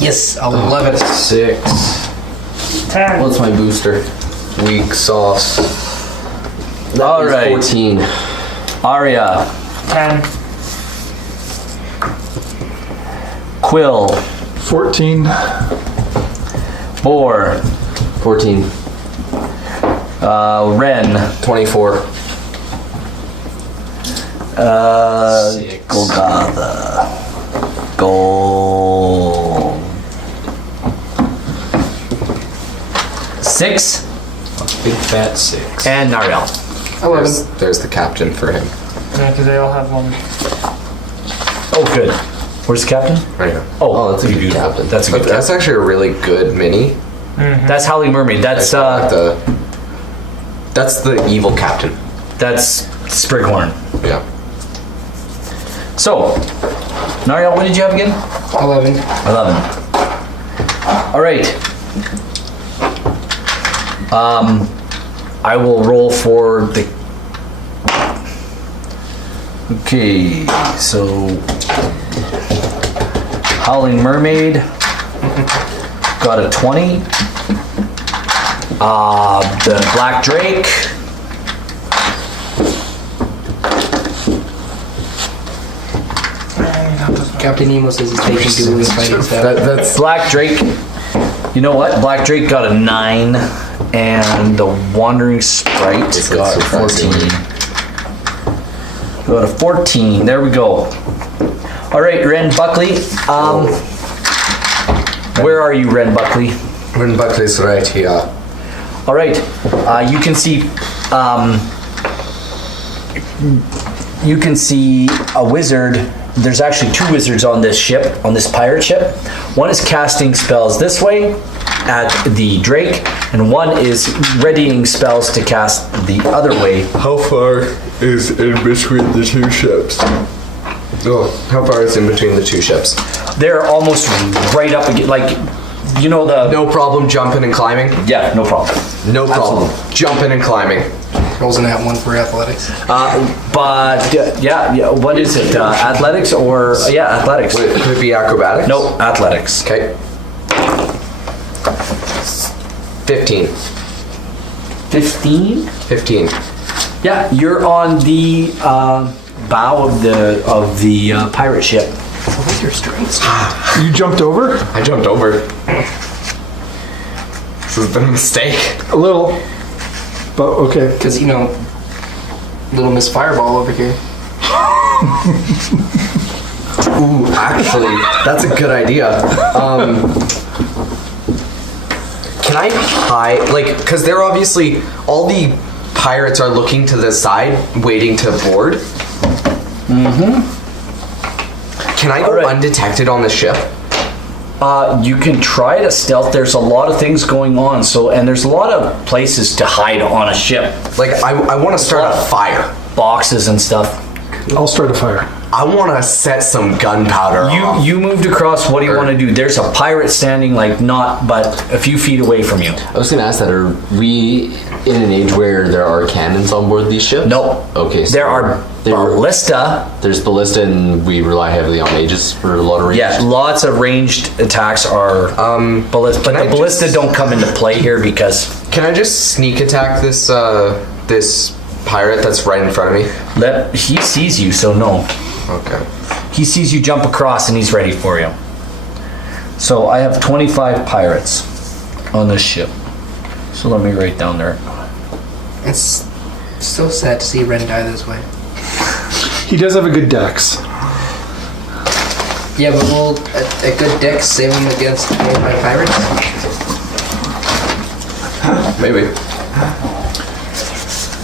Yes, I'll love it. 6. 10. What's my booster? Weak sauce. All Is right. 14. Aria. 10. Quill. 14. Boar. 14. Ren. 24. Golgotha. Gold. 6. Big fat 6. And Nariel. 11. There's the captain for him. Yeah, because they all have one. Oh, good. Where's the captain? Right here. Oh, that's a good beautiful. captain. That's a good But that's actually a really good mini. That's Howling Mermaid. That's That's the evil captain. that's Sprighorn. Yeah. So, Nariel, what did you have again? 11. 11. All right. I will roll for the. Okay, so Howling Mermaid got a 20. The Black Drake. Captain Nemo says it's taking doing fighting stuff. That's Black Drake. You know what? Black Drake got a 9, and the Wandering Sprite That's got a 14. surprising. Got a 14. There we go. All right, Ren Buckley. Where are you, Ren Buckley? Ren Buckley's right here. All right. You can see. You can see a wizard. There's actually 2 wizards on this ship, on this pirate ship. One is casting spells this way at the Drake, and one is readying spells to cast the other way. How far is in between the 2 ships? Oh, how far is in between the 2 ships? They're almost right up against, like, you know the. No problem jumping and climbing? Yeah, no problem. No problem. Jumping and climbing. Rolls in that one for athletics. Yeah. What is it? Athletics or athletics? Could it be acrobatics? No, athletics. Okay. 15. 15. 15. Yeah, you're on the bow of the pirate ship. What was your strengths? You jumped over? I jumped over. This has been a mistake. A little. But okay. Because, little Miss Fireball over here. Ooh, actually, that's a good idea. Can I hide? Because they're obviously, all the pirates are looking to the side, waiting to board. Mm-hmm. Can I go Alright. undetected on the ship? You can try to stealth. There's a lot of things going on, and there's a lot of places to hide on a ship. I want to start a fire. Boxes and stuff. I'll start a fire. I want to set some gunpowder off. You moved across. What do you want to do? There's a pirate standing not but a few feet away from you. I was going to ask that, are we in an age where there are cannons on board these ships? No. Okay. So There are ballista. There's ballista, and we rely heavily on mages for a lot of range. Yeah, lots of ranged attacks are ballista, but the I ballista just- don't come into play here because Can I just sneak attack this this pirate that's right in front of me? he sees you, so no. Okay. He sees you jump across and he's ready for you. So I have 25 pirates on this ship. So let me write down there. It's so sad to see Ren die this way. He does have a good dex. Yeah, but will a good dex save him against 25 pirates? Maybe.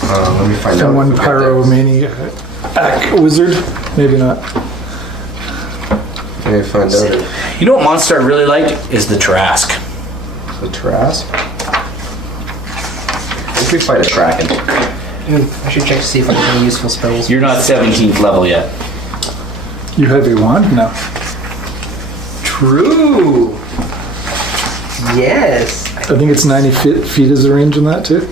Let me find out. And one if we get pyromaniac wizard. Maybe not. Let me find out. You know what monster I really like is the Trask. The Trask? I think we fight a Kraken. I should check to see if I have any useful spells. You're not 17th level yet. You have a wand? No. True! Yes! I think it's 90 feet is the range in that too.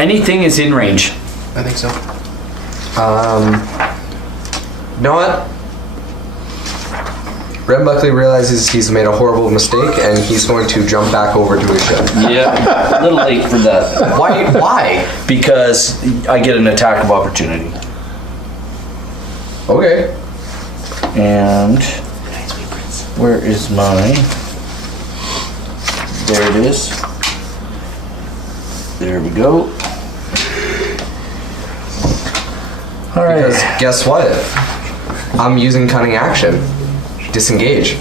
Anything is in range. I think so. You know what? Ren Buckley realizes he's made a horrible mistake and he's going to jump back over to his ship. Yeah, a little late for that. Why? Because I get an attack of opportunity. Okay. And Where is mine? There it is. There we go. All right. Because guess what? I'm using cunning action. Disengage.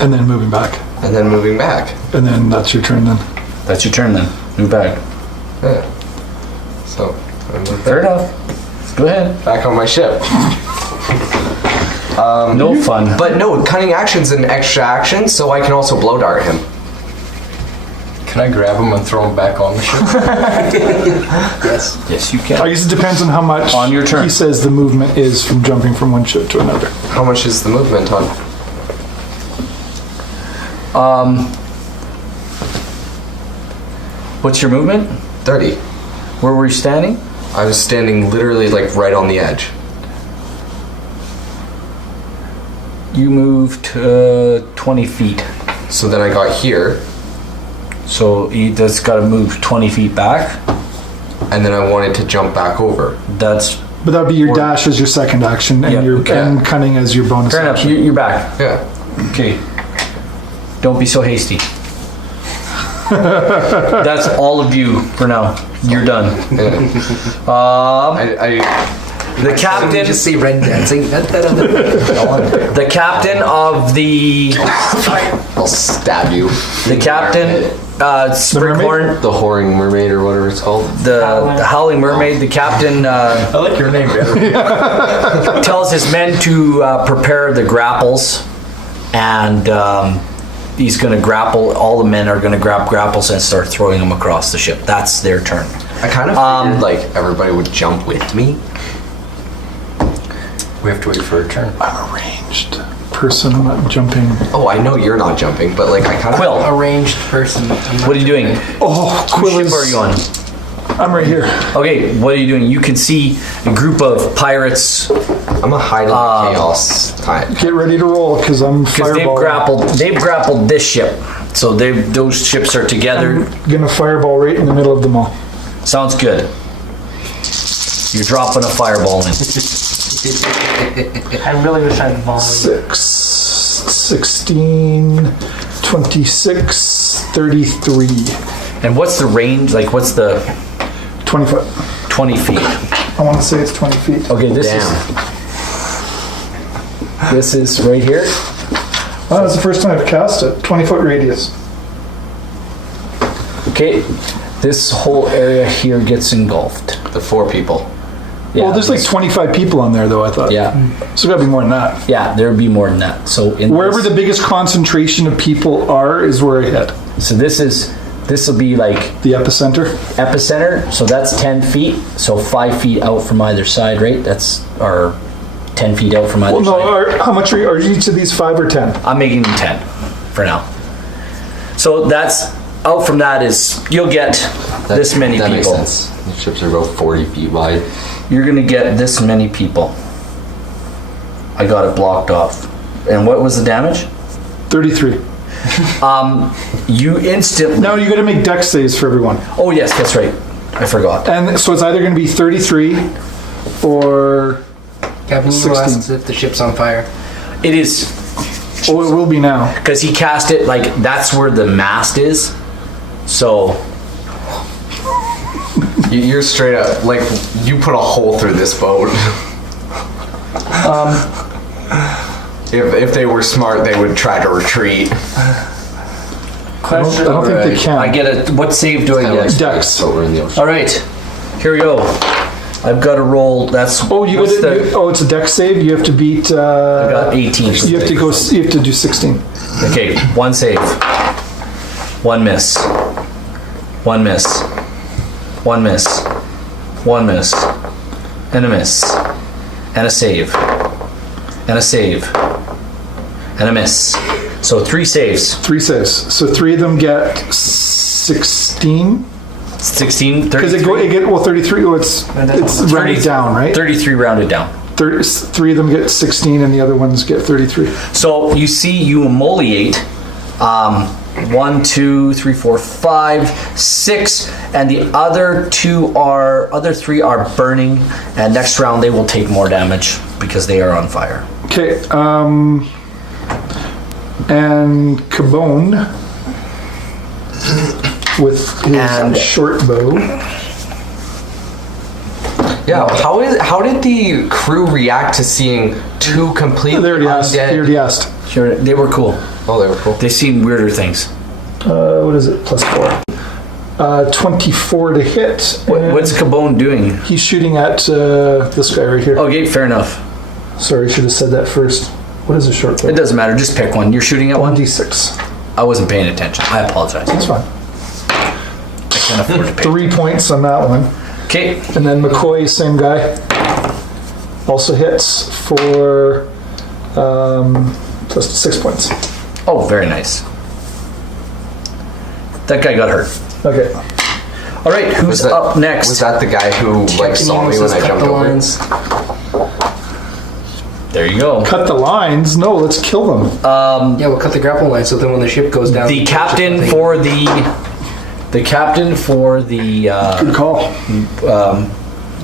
And then moving back. And then moving back. And then that's your turn then. That's your turn then. Move back. Yeah. So, I move Fair enough. Go ahead. back on my ship. No fun. But no, cunning action's an extra action, so I can also blow dart him. Can I grab him and throw him back on the ship? Yes. Yes, you I can. guess it depends on how much On your turn. he says the movement is from jumping from one ship to another. How much is the movement on? What's your movement? 30. Where were you standing? I was standing literally like right on the edge. You moved 20 feet. So then I got here, So you just got to move 20 feet back. and then I wanted to jump back over. That's But that'd be your dash as your second action and Yeah, your okay. and cunning as your bonus fair enough. action. You're back. Yeah. Okay. Don't be so hasty. That's all of you for now. You're done. The captain. Just see red dancing. The captain of the I'll stab you. captain. Springhorn. The whoring mermaid or whatever it's called. The howling mermaid. The captain. I like your name better. tells his men to prepare the grapples, and he's going to grapple. All the men are going to grab grapples and start throwing them across the ship. That's their turn. I kind of figured like everybody would jump with me. We have to wait for a turn. I'm a ranged person. I'm not jumping. Oh, I know you're not jumping, but like I kind of. Quill, Arranged person. what are you doing? Oh, Whose Quill ship is. are you on? I'm right here. Okay, what are you doing? You can see a group of pirates I'm a hide in the chaos type. Get ready to roll because I'm because they've fireball. grappled this ship. So those ships are together. I'm gonna fireball right in the middle of them all. Sounds good. You're dropping a fireball in. I really wish I'd volley. 6, 16, 26, 33. And what's the range? Like, what's the 20 foot. 20 feet? I want to say it's 20 feet. Okay, this is right here. Oh, that's the first time I've cast it. 20 foot radius. Okay, this whole area here gets engulfed. The 4 people. Yeah, Well, there's like 25 people on there though, I thought. yeah, So gotta be more than that. yeah. There would be more than that. So in Wherever this, the biggest concentration of people are is where I hit. so this will be like The epicenter. epicenter. So that's 10 feet. So 5 feet out from either side, right? That's our 10 feet out from either Well, no, side. how much are each of these 5 or 10? I'm making them 10 for now. So that's out from that is you'll get this many that people. makes sense. The ships are about 40 feet wide. You're gonna get this many people. I got it blocked off. And what was the damage? 33. You instantly. Now you gotta make dex saves for everyone. Oh yes, that's right. I forgot. And so it's either gonna be 33 or, Captain, you 16. asked if the ship's on fire. It is oh, it will be now. because he cast it like that's where the mast is. So You're straight up like you put a hole through this boat. If they were smart, they would try to retreat. I don't think they can. I get a what save do I Kinda like get? Dex. space, but we're in the ocean. All right, here we go. I've got to roll. That's Oh, you what's gotta, the- oh, it's a dex save. You have to beat, I got 18. you have to go, you have to do 16. Okay, one save. One miss. One miss. One miss. One miss. And a miss. And a save. And a save. And a miss. So 3 saves. 3 saves. So 3 of them get 16. 16, Because 33. well, 33, oh, it's rounded down, right? 33 rounded down. 3 of them get 16 and the other ones get 33. So you see, you immolate 1, 2, 3, 4, 5, 6, and the other three are burning. And next round they will take more damage because they are on fire. Okay, and Cabone with his short bow. Yeah, how did the crew react to seeing two completely They already asked. undead? They already asked. Sure, they were cool. Oh, they were cool. They've seen weirder things. What is it? +4. 24 to hit. and What's Cabone doing? He's shooting at this guy right here. Okay, fair enough. Sorry, I should have said that first. What is a short bow? It doesn't matter. Just pick one. You're shooting at one. 1d6. I wasn't paying attention. I apologize. That's fine. I can't afford to pay. 3 points on that one. Okay. And then McCoy, same guy. Also hits for plus 6 points. Oh, very nice. That guy got hurt. Okay. All right, who's up next? Was that the guy who saw me when I jumped over? lines. There you go. Cut the lines. No, let's kill them. Yeah, we'll cut the grapple line so then when the ship goes down. The captain for the Good call.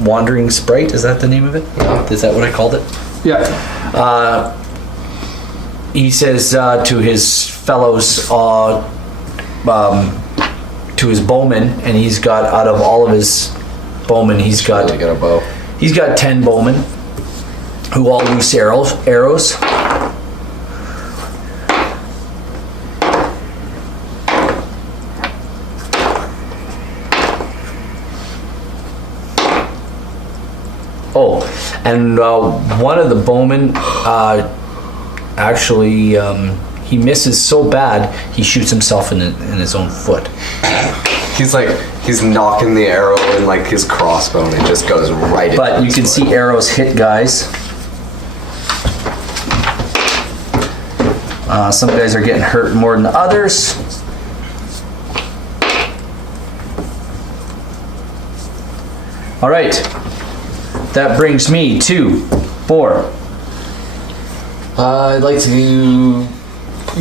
Wandering Sprite, is that the name of it? Is that what I called it? Yeah. He says to his fellows, to his bowmen, and he's got, out of all of his bowmen, he's got Really got a bow. 10 bowmen who all loose arrows. Oh, and one of the bowmen actually he misses so bad he shoots himself in his own foot. He's knocking the arrow in like his crossbow and it just goes right into But you his can foot. see arrows hit guys. Some guys are getting hurt more than others. All right, that brings me to 4. I'd like to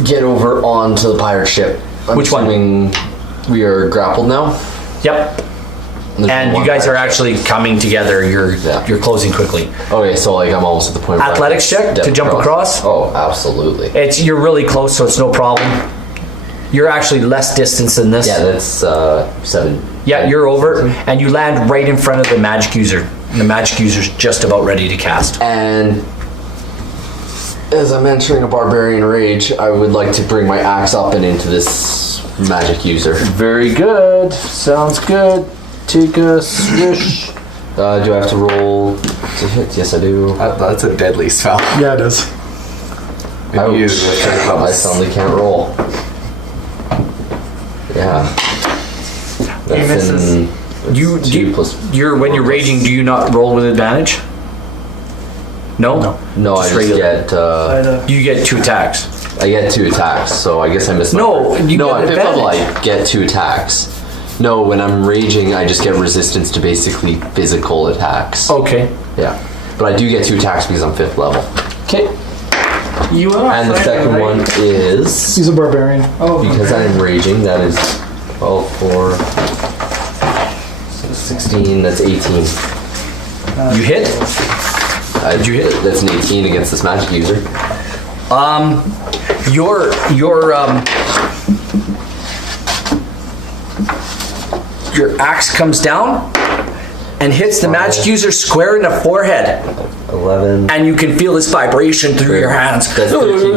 get over onto the pirate ship. Which one? Assuming we are grappled now. Yep. There's And one you guys are pirate ship. actually coming together. You're Yeah. closing quickly. Okay, so like I'm almost at the point where I Athletics can check to step jump across? Oh, absolutely. You're really close, so it's no problem. You're actually less distance than this. Yeah, that's 7. Yeah, you're over, and you land right in front of the magic user. And the magic user's just about ready to cast. And as I'm entering a barbarian rage, I would like to bring my axe up and into this magic user. Very good. Sounds good. Take a swish. Do I have to roll to hit? Yes, I do. That's a deadly spell. Yeah, it is. I suddenly can't roll. Yeah. That's misses. in... When you're raging, do you not roll with advantage? No? No, I just regular. get... You get 2 attacks. I get 2 attacks, so I guess I missed No, you no, get at 5th level advantage. I get 2 attacks. No, when I'm raging, I just get resistance to basically physical attacks. Okay. Yeah. But I do get 2 attacks because I'm 5th level. Okay. You are. And the second one is... He's a barbarian. Oh, Because I am raging, that is 12, 4, 16, that's 18. You hit? Did you hit? That's an 18 against this magic user. Your axe comes down and hits the magic user square in the forehead. 11. And you can feel this vibration through your hands. That's 13.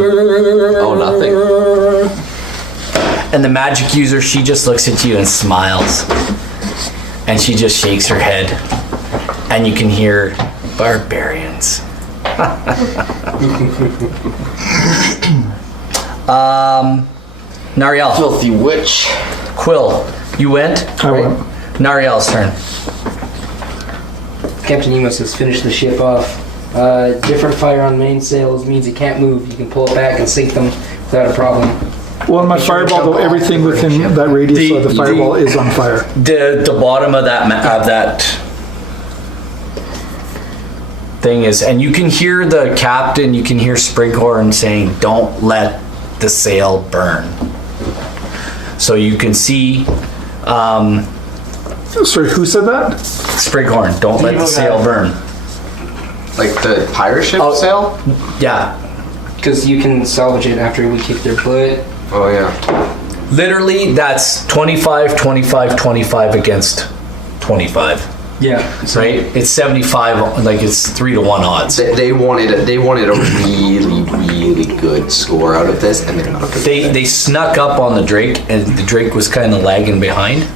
Oh, nothing. And the magic user, she just looks at you and smiles. And she just shakes her head. And you can hear barbarians. Nariel. Filthy witch. Quill, you went? I went. Nariel's turn. Captain Nemo says finish the ship off. Different fire on mainsails means it can't move. You can pull it back and sink them without a problem. Well, in my fireball, though, everything within that radius of the fireball is on fire. The bottom of that thing is, and you can hear the captain, you can hear Sprighorn saying, "Don't let the sail burn." So you can see Sorry, who said that? sprig horn. Don't let the sail burn. Like the pirate ship Oh. sail? Yeah, Because you can salvage it after we kick their butt. Oh yeah. literally that's 25, 25, 25 against 25. Yeah. Right? It's 75, like it's 3-to-1 odds. They wanted a really good score out of this, and they got a good. They snuck up on the Drake, and the Drake was kind of lagging behind.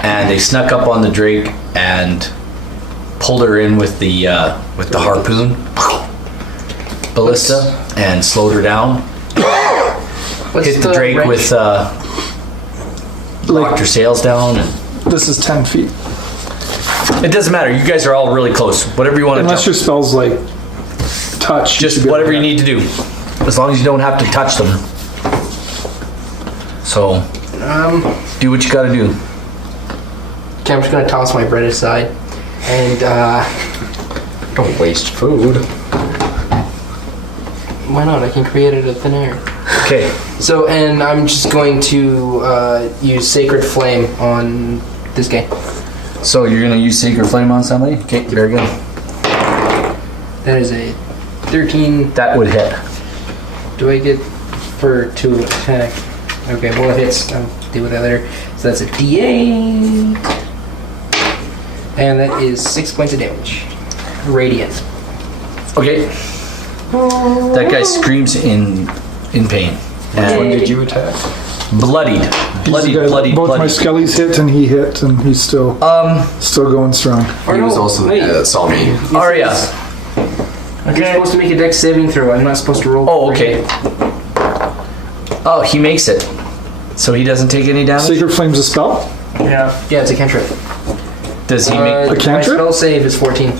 And they snuck up on the Drake and pulled her in with the harpoon ballista and slowed her down. What's Hit the Drake range? with locked her sails down. And This is 10 feet. it doesn't matter. You guys are all really close. Whatever you want to Unless your do. spell's like touch. Just whatever you need to do. As long as you don't have to touch them. So, do what you gotta do. Okay, I'm just gonna toss my bread aside. And, Don't waste food. why not? I can create it out of thin air. Okay. So, and I'm just going to use Sacred Flame on this guy. So you're gonna use Sacred Flame on somebody? Okay, very good. That is a 13. That would hit. Do I get for 2 attack? Okay, well it hits. I'll deal with that later. So that's a D8. And that is 6 points of damage. Radiant. Okay. That guy screams in pain. Which one And did you attack? bloodied. Bloodied, Both bloodied, my bloodied. skellies hit and he hit and he's still going strong. He was also the guy that saw me. Aria. You're supposed to make a dex saving throw. I'm not supposed to roll. Oh, okay. Oh, he makes it. So he doesn't take any damage? Sacred Flame's a spell? Yeah. Yeah, it's a cantrip. Does he make... A My cantrip? spell save is 14.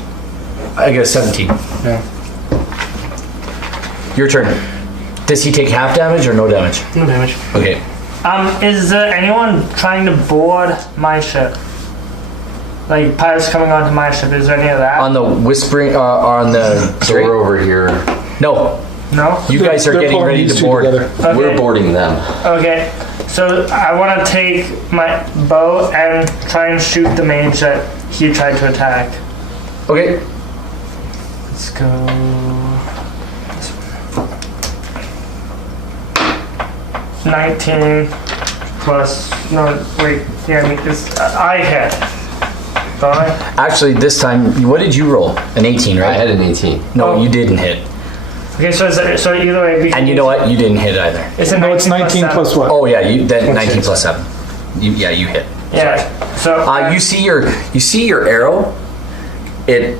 I got a 17. No. Your turn. Does he take half damage or no damage? No damage. Okay. Is there anyone trying to board my ship? Like pirates coming onto my ship? Is there any of that? On the whispering... on the... So we're over here. No. No. You guys are They're getting pulling ready these to two board. together. Okay. We're boarding them. Okay. So I want to take my bow and try and shoot the mage that he tried to attack. Okay. Let's go. 19 plus. No, wait. Yeah, I hit. Don't I? Actually, this time, what did you roll? An 18, I right? had an 18. No, Oh. you didn't hit. Okay, so either way. because And you know what? You didn't hit either. It's a No, it's 19 7. plus what? Oh yeah, then 19 plus 7. You hit. Yeah. So You see your arrow. It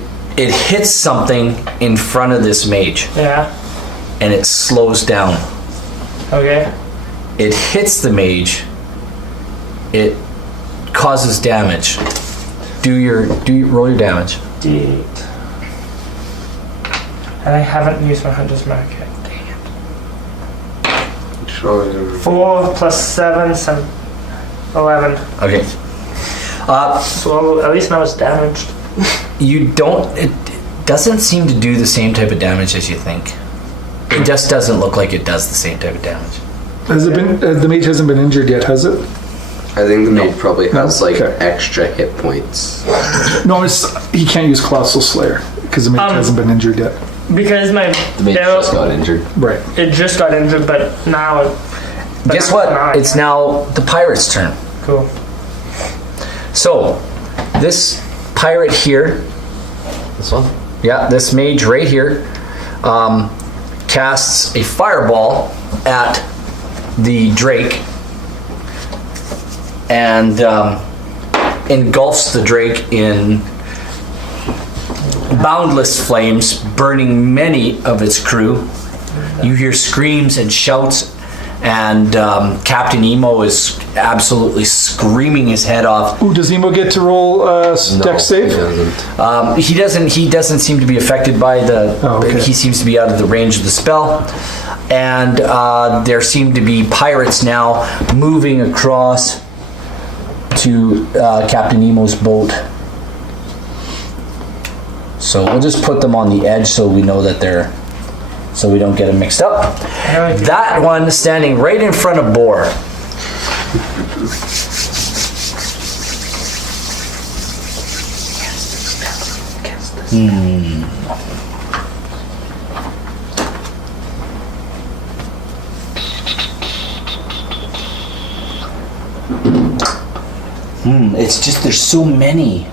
hits something in front of this mage, Yeah. and it slows down. Okay. It hits the mage. It causes damage. Roll your damage. D8. And I haven't used my hunter's mark yet. Dang it. 4 plus 7, 11. Okay. So at least now it's damaged. It doesn't seem to do the same type of damage as you think. It just doesn't look like it does the same type of damage. Has it been, the mage hasn't been injured yet, has it? I think the mage probably has like Okay. extra hit points. No, he can't use Colossal Slayer because the mage hasn't been injured yet. Because my The mage arrow, just got injured. Right. it just got injured, but now it. but Guess now what? not. It's now the pirate's turn. Cool. So, this pirate here, This one? yeah, this mage right here, casts a fireball at the Drake and engulfs the Drake in boundless flames, burning many of its crew. You hear screams and shouts, and Captain Emo is absolutely screaming his head off. Ooh, does Emo get to roll dex save? He doesn't. He doesn't seem to be affected by the. Oh, okay. He seems to be out of the range of the spell, and there seem to be pirates now moving across to Captain Nemo's boat. So we'll just put them on the edge so we know that so we don't get them mixed up. That one standing right in front of Boar. It's just there's so many.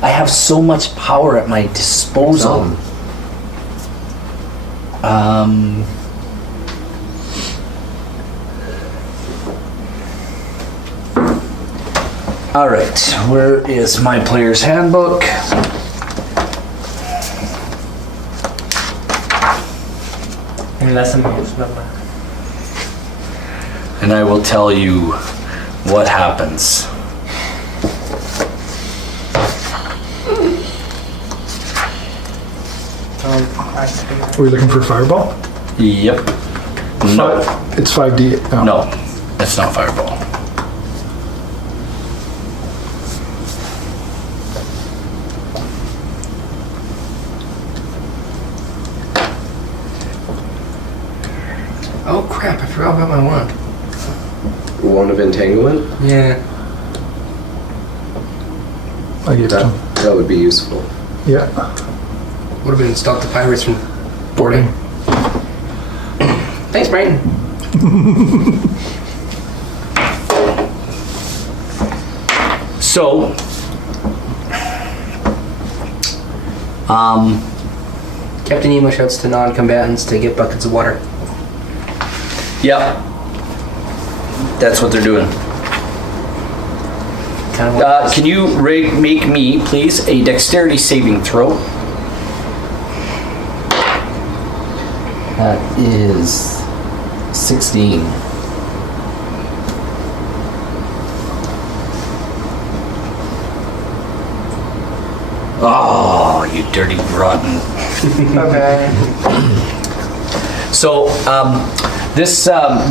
I have so much power at my disposal. All right, where is my player's handbook? Unless I'm used number. And I will tell you what happens. Are we looking for fireball? Yep. No. It's 5D. Oh. No, it's not fireball. Oh crap! I forgot about my wand. One of entanglement. Yeah. I gave it to him. That would be useful. Yeah. Would have been stop the pirates from boarding. Thanks, Brayden. So, Captain Nemo shouts to non-combatants to get buckets of water. yeah, that's what they're doing. Kind of Can you make me, please, a dexterity saving throw? That is 16. Oh, you dirty rotten. Okay. So,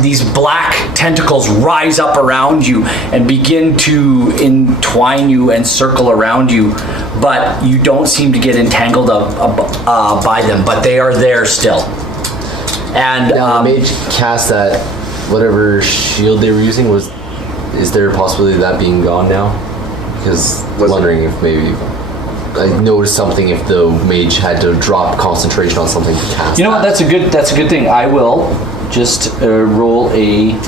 these black tentacles rise up around you and begin to entwine you and circle around you, but you don't seem to get entangled by them, but they are there still. And Now, the mage cast that whatever shield they were using is there a possibility of that being gone now? Because I was wondering if maybe I noticed something if the mage had to drop concentration on something to cast. you know what? That's a good thing. I will just roll a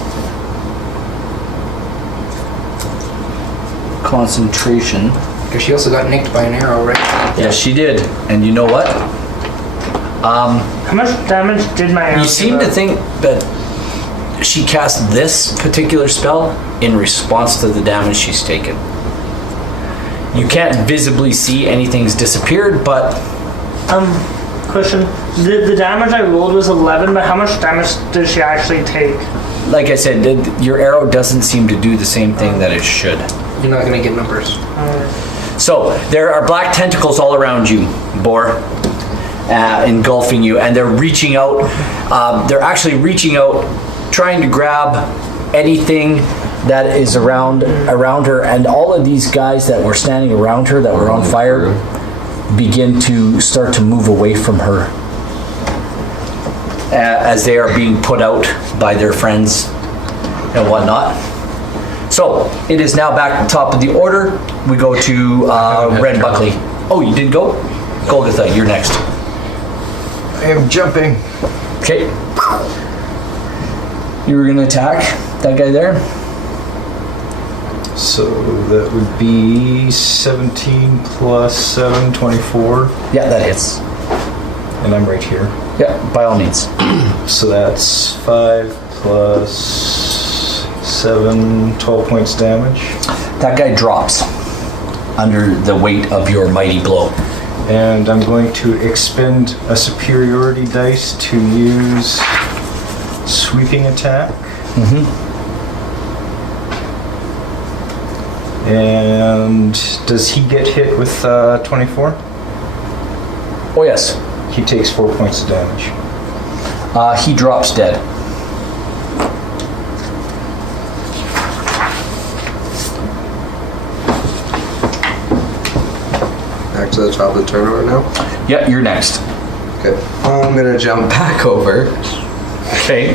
concentration. Because she also got nicked by an arrow, right? Yes, she did. And you know what? How much damage did my arrow You seem to think that she cast this particular spell in response to the damage she's taken. You can't visibly see anything's disappeared, but Question. The damage I rolled was 11, but how much damage did she actually take? like I said, your arrow doesn't seem to do the same thing that it should. You're not gonna get numbers. So there are black tentacles all around you, Boar, engulfing you, and they're reaching out. They're actually reaching out, trying to grab anything that is around her, and all of these guys that were standing around her that were on fire begin to start to move away from her as they are being put out by their friends and whatnot. So it is now back at the top of the order. We go to Red Buckley. Oh, you did go? Golgotha, you're next. I am jumping. Okay. You were gonna attack that guy there? So that would be 17 plus 7, 24. Yeah, that hits. And I'm right here. Yeah, by all means. So that's 5 plus 7, 12 points damage. That guy drops under the weight of your mighty blow. And I'm going to expend a superiority dice to use sweeping attack. And does he get hit with 24? Oh yes. He takes 4 points of damage. He drops dead. Back to the top of the turn order now. Yeah, you're next. Okay. I'm gonna jump back over Okay.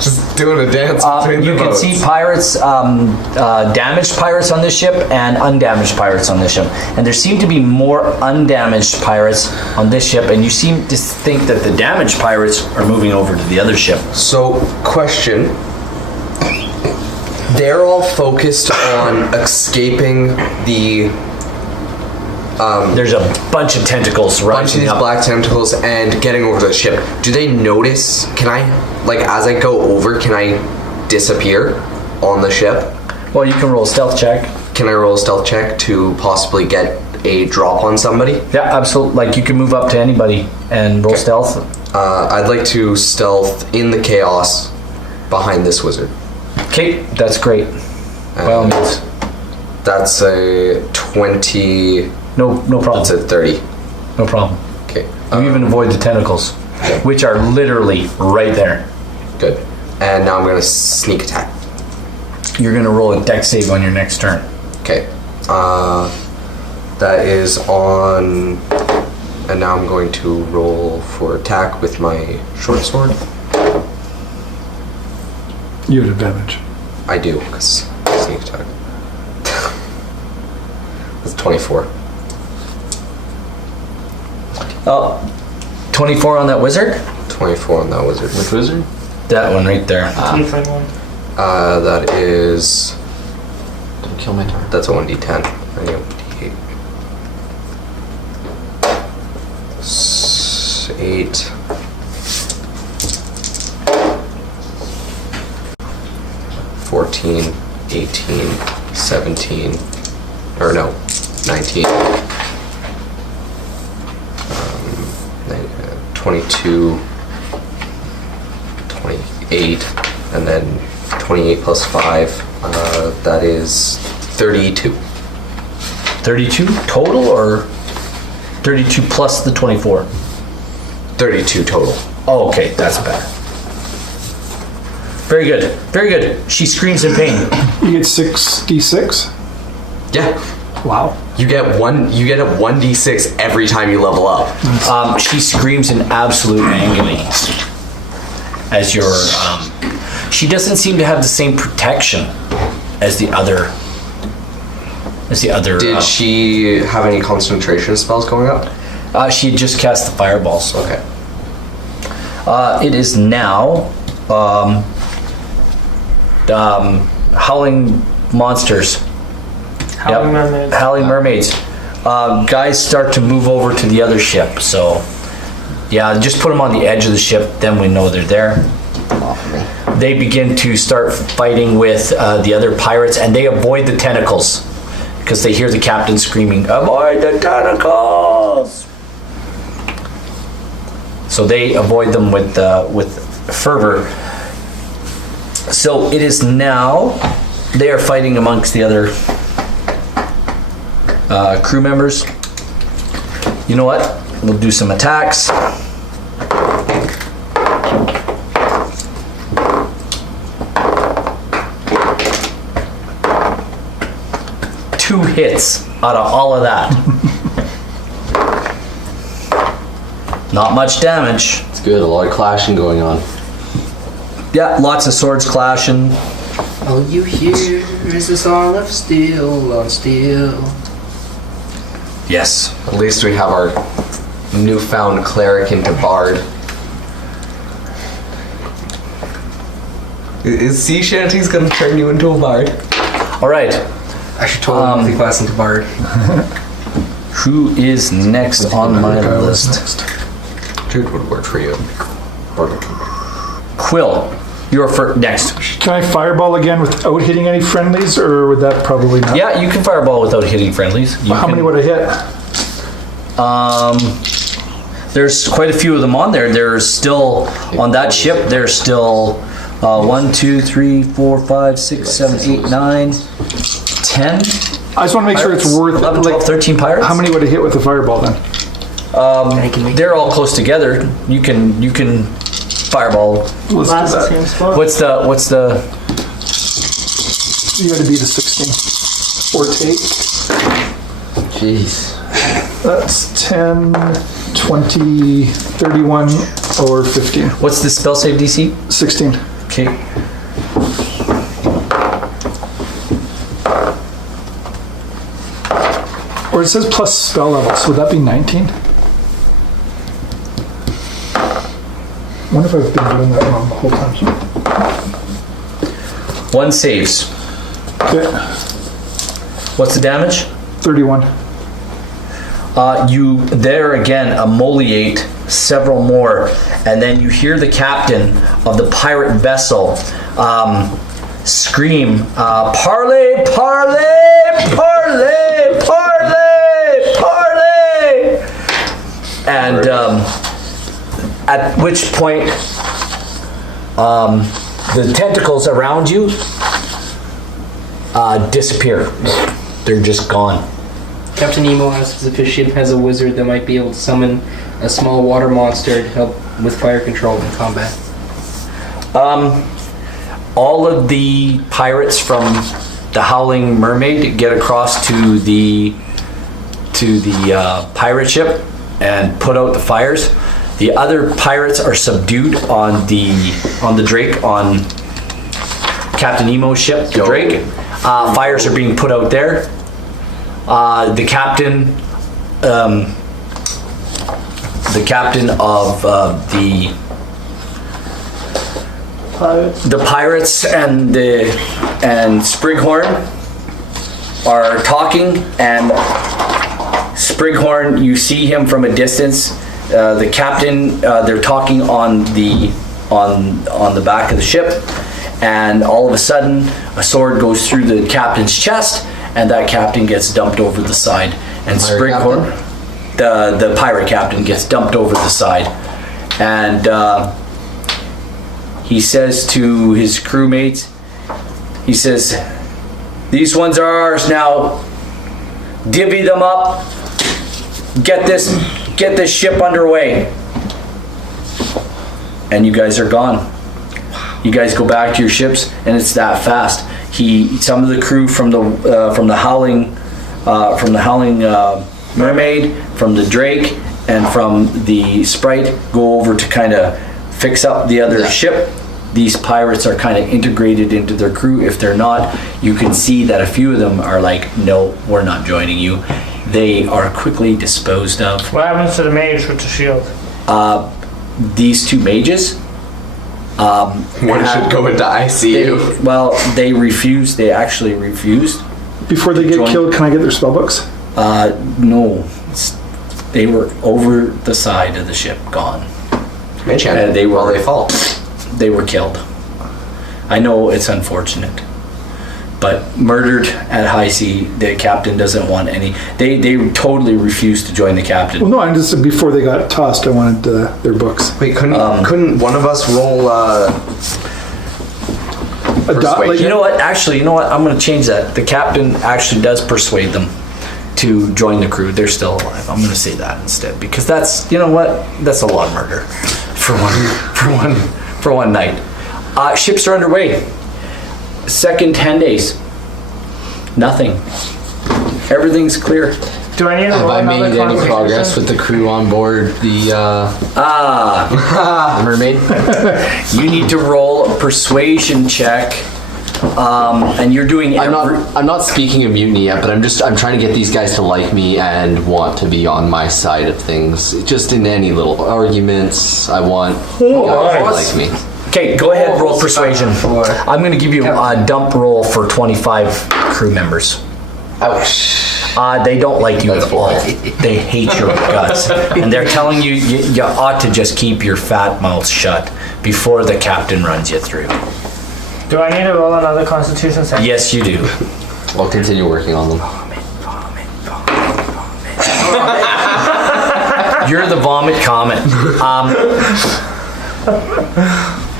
Just doing a dance between You the can boats. see pirates, damaged pirates on this ship and undamaged pirates on this ship. And there seem to be more undamaged pirates on this ship, and you seem to think that the damaged pirates are moving over to the other ship. So, question. They're all focused on escaping the There's a bunch of tentacles bunch of rising these up. black tentacles and getting over to the ship. Do they notice? Can I, like, as I go over, can I disappear on the ship? Well, you can roll a stealth check. Can I roll a stealth check to possibly get a drop on somebody? Yeah, absolutely. Like, you can move up to anybody and roll stealth. I'd like to stealth in the chaos behind this wizard. Okay, that's great. By all means. That's a 20. No problem. That's a 30. No problem. Okay. You even avoid the tentacles, which are literally right there. Good. And now I'm gonna sneak attack. You're gonna roll a dex save on your next turn. Okay. That is on. And now I'm going to roll for attack with my short sword. You had advantage. I do, because sneak attack. That's 24. Oh, 24 on that wizard? 24 on that wizard. Which wizard? That one right there. Tiefling one. That is. Don't kill my target. That's a 1d10. I need a 1d8. 8. 14, 18, 17, or no, 19, 22, 28, and then 28 plus 5, that is 32. 32 total, or 32 plus the 24? 32 total. Oh, okay, that's better. Very good, very good. She screams in pain. You get 6d6. Yeah. Wow. You get a 1d6 every time you level up. She screams in absolute agony as you're. She doesn't seem to have the same protection as the other. Did she have any concentration spells going up? She had just cast the fireballs. Okay. It is now howling monsters. Howling mermaids. Howling mermaids. Guys start to move over to the other ship. So, yeah, just put them on the edge of the ship. Then we know they're there. They begin to start fighting with the other pirates, and they avoid the tentacles because they hear the captain screaming, "Avoid the tentacles!" So they avoid them with fervor. So it is now they are fighting amongst the other crew members. You know what? We'll do some attacks. Two hits out of all of that. Not much damage. It's good. A lot of clashing going on. Yeah, lots of swords clashing. All you hear is the song of steel on steel. Yes. At least we have our newfound cleric into bard. Is sea shanties gonna turn you into a bard? All right. I should totally multi-class into bard. Who is next on my list? Dude would work for you. Quill, you're next. Can I fireball again without hitting any friendlies, or would that probably not? Yeah, you can fireball without hitting friendlies. How many would I hit? There's quite a few of them on there. There's still on that ship. There's still 1, 2, 3, 4, 5, 6, 7, 8, 9, 10. I just want to make sure it's worth 11, 12, 13 pirates. How many would I hit with the fireball then? They're all close together. You can fireball. Let's do Last that. same spot. What's the? You got to beat a 16. Or take. Jeez. That's 10, 20, 31, or 15. What's the spell save DC? 16. Okay. Or it says plus spell level, so would that be 19? I wonder if I've been doing that wrong the whole time. One saves. Okay, What's the damage? 31. You there again immolate several more, and then you hear the captain of the pirate vessel scream, "Parley, parley, parley, parley, parley!" And at which point, the tentacles around you disappear. They're just gone. Captain Nemo asks if his ship has a wizard that might be able to summon a small water monster to help with fire control in combat. All of the pirates from the Howling Mermaid get across to the pirate ship and put out the fires. The other pirates are subdued on the Drake, on Captain Nemo's ship, the Drake. Fires are being put out there. The captain of the pirates and Sprighorn are talking, and Sprighorn, you see him from a distance. The captain, they're talking on the back of the ship, and all of a sudden a sword goes through the captain's chest, and that captain gets dumped over the side. And Sprighorn, the pirate captain, gets dumped over the side, and he says to his crewmates, he says, "These ones are ours now. Divvy them up. Get this ship underway." And you guys are gone. You guys go back to your ships, and it's that fast. Some of the crew from the Howling Mermaid, from the Drake, and from the Sprite go over to kind of fix up the other ship. These pirates are kind of integrated into their crew. If they're not, you can see that a few of them are like, "No, we're not joining you." They are quickly disposed of. What happens to the mage with the shield? These two mages. One should go into ICU. They refused. They actually refused. Before they get killed, can I get their spellbooks? No. They were over the side of the ship, gone. And they fall. They were killed. I know it's unfortunate, but murdered at high sea. The captain doesn't want any. They totally refused to join the captain. Well, no, I'm just before they got tossed. I wanted their books. Wait, couldn't one of us roll? You know what? Actually, you know what? I'm going to change that. The captain actually does persuade them to join the crew. They're still alive. I'm going to say that instead, because that's, you know what? That's a lot of murder for one night. Ships are underway. Second 10 days. Nothing. Everything's clear. Do I need to Have roll I another made any constitution? progress with the crew on board the mermaid? You need to roll a persuasion check. And you're doing. I'm not speaking of mutiny yet, but I'm trying to get these guys to like me and want to be on my side of things. Just in any little arguments, I want guys to like me. Okay, go ahead, roll persuasion. I'm going to give you a dump roll for 25 crew members. Ouch. They don't like you at all. They hate your guts. And they're telling you ought to just keep your fat mouth shut before the captain runs you through. Do I need to roll another constitution save? Yes, you do. I'll continue working on them. You're the vomit comet.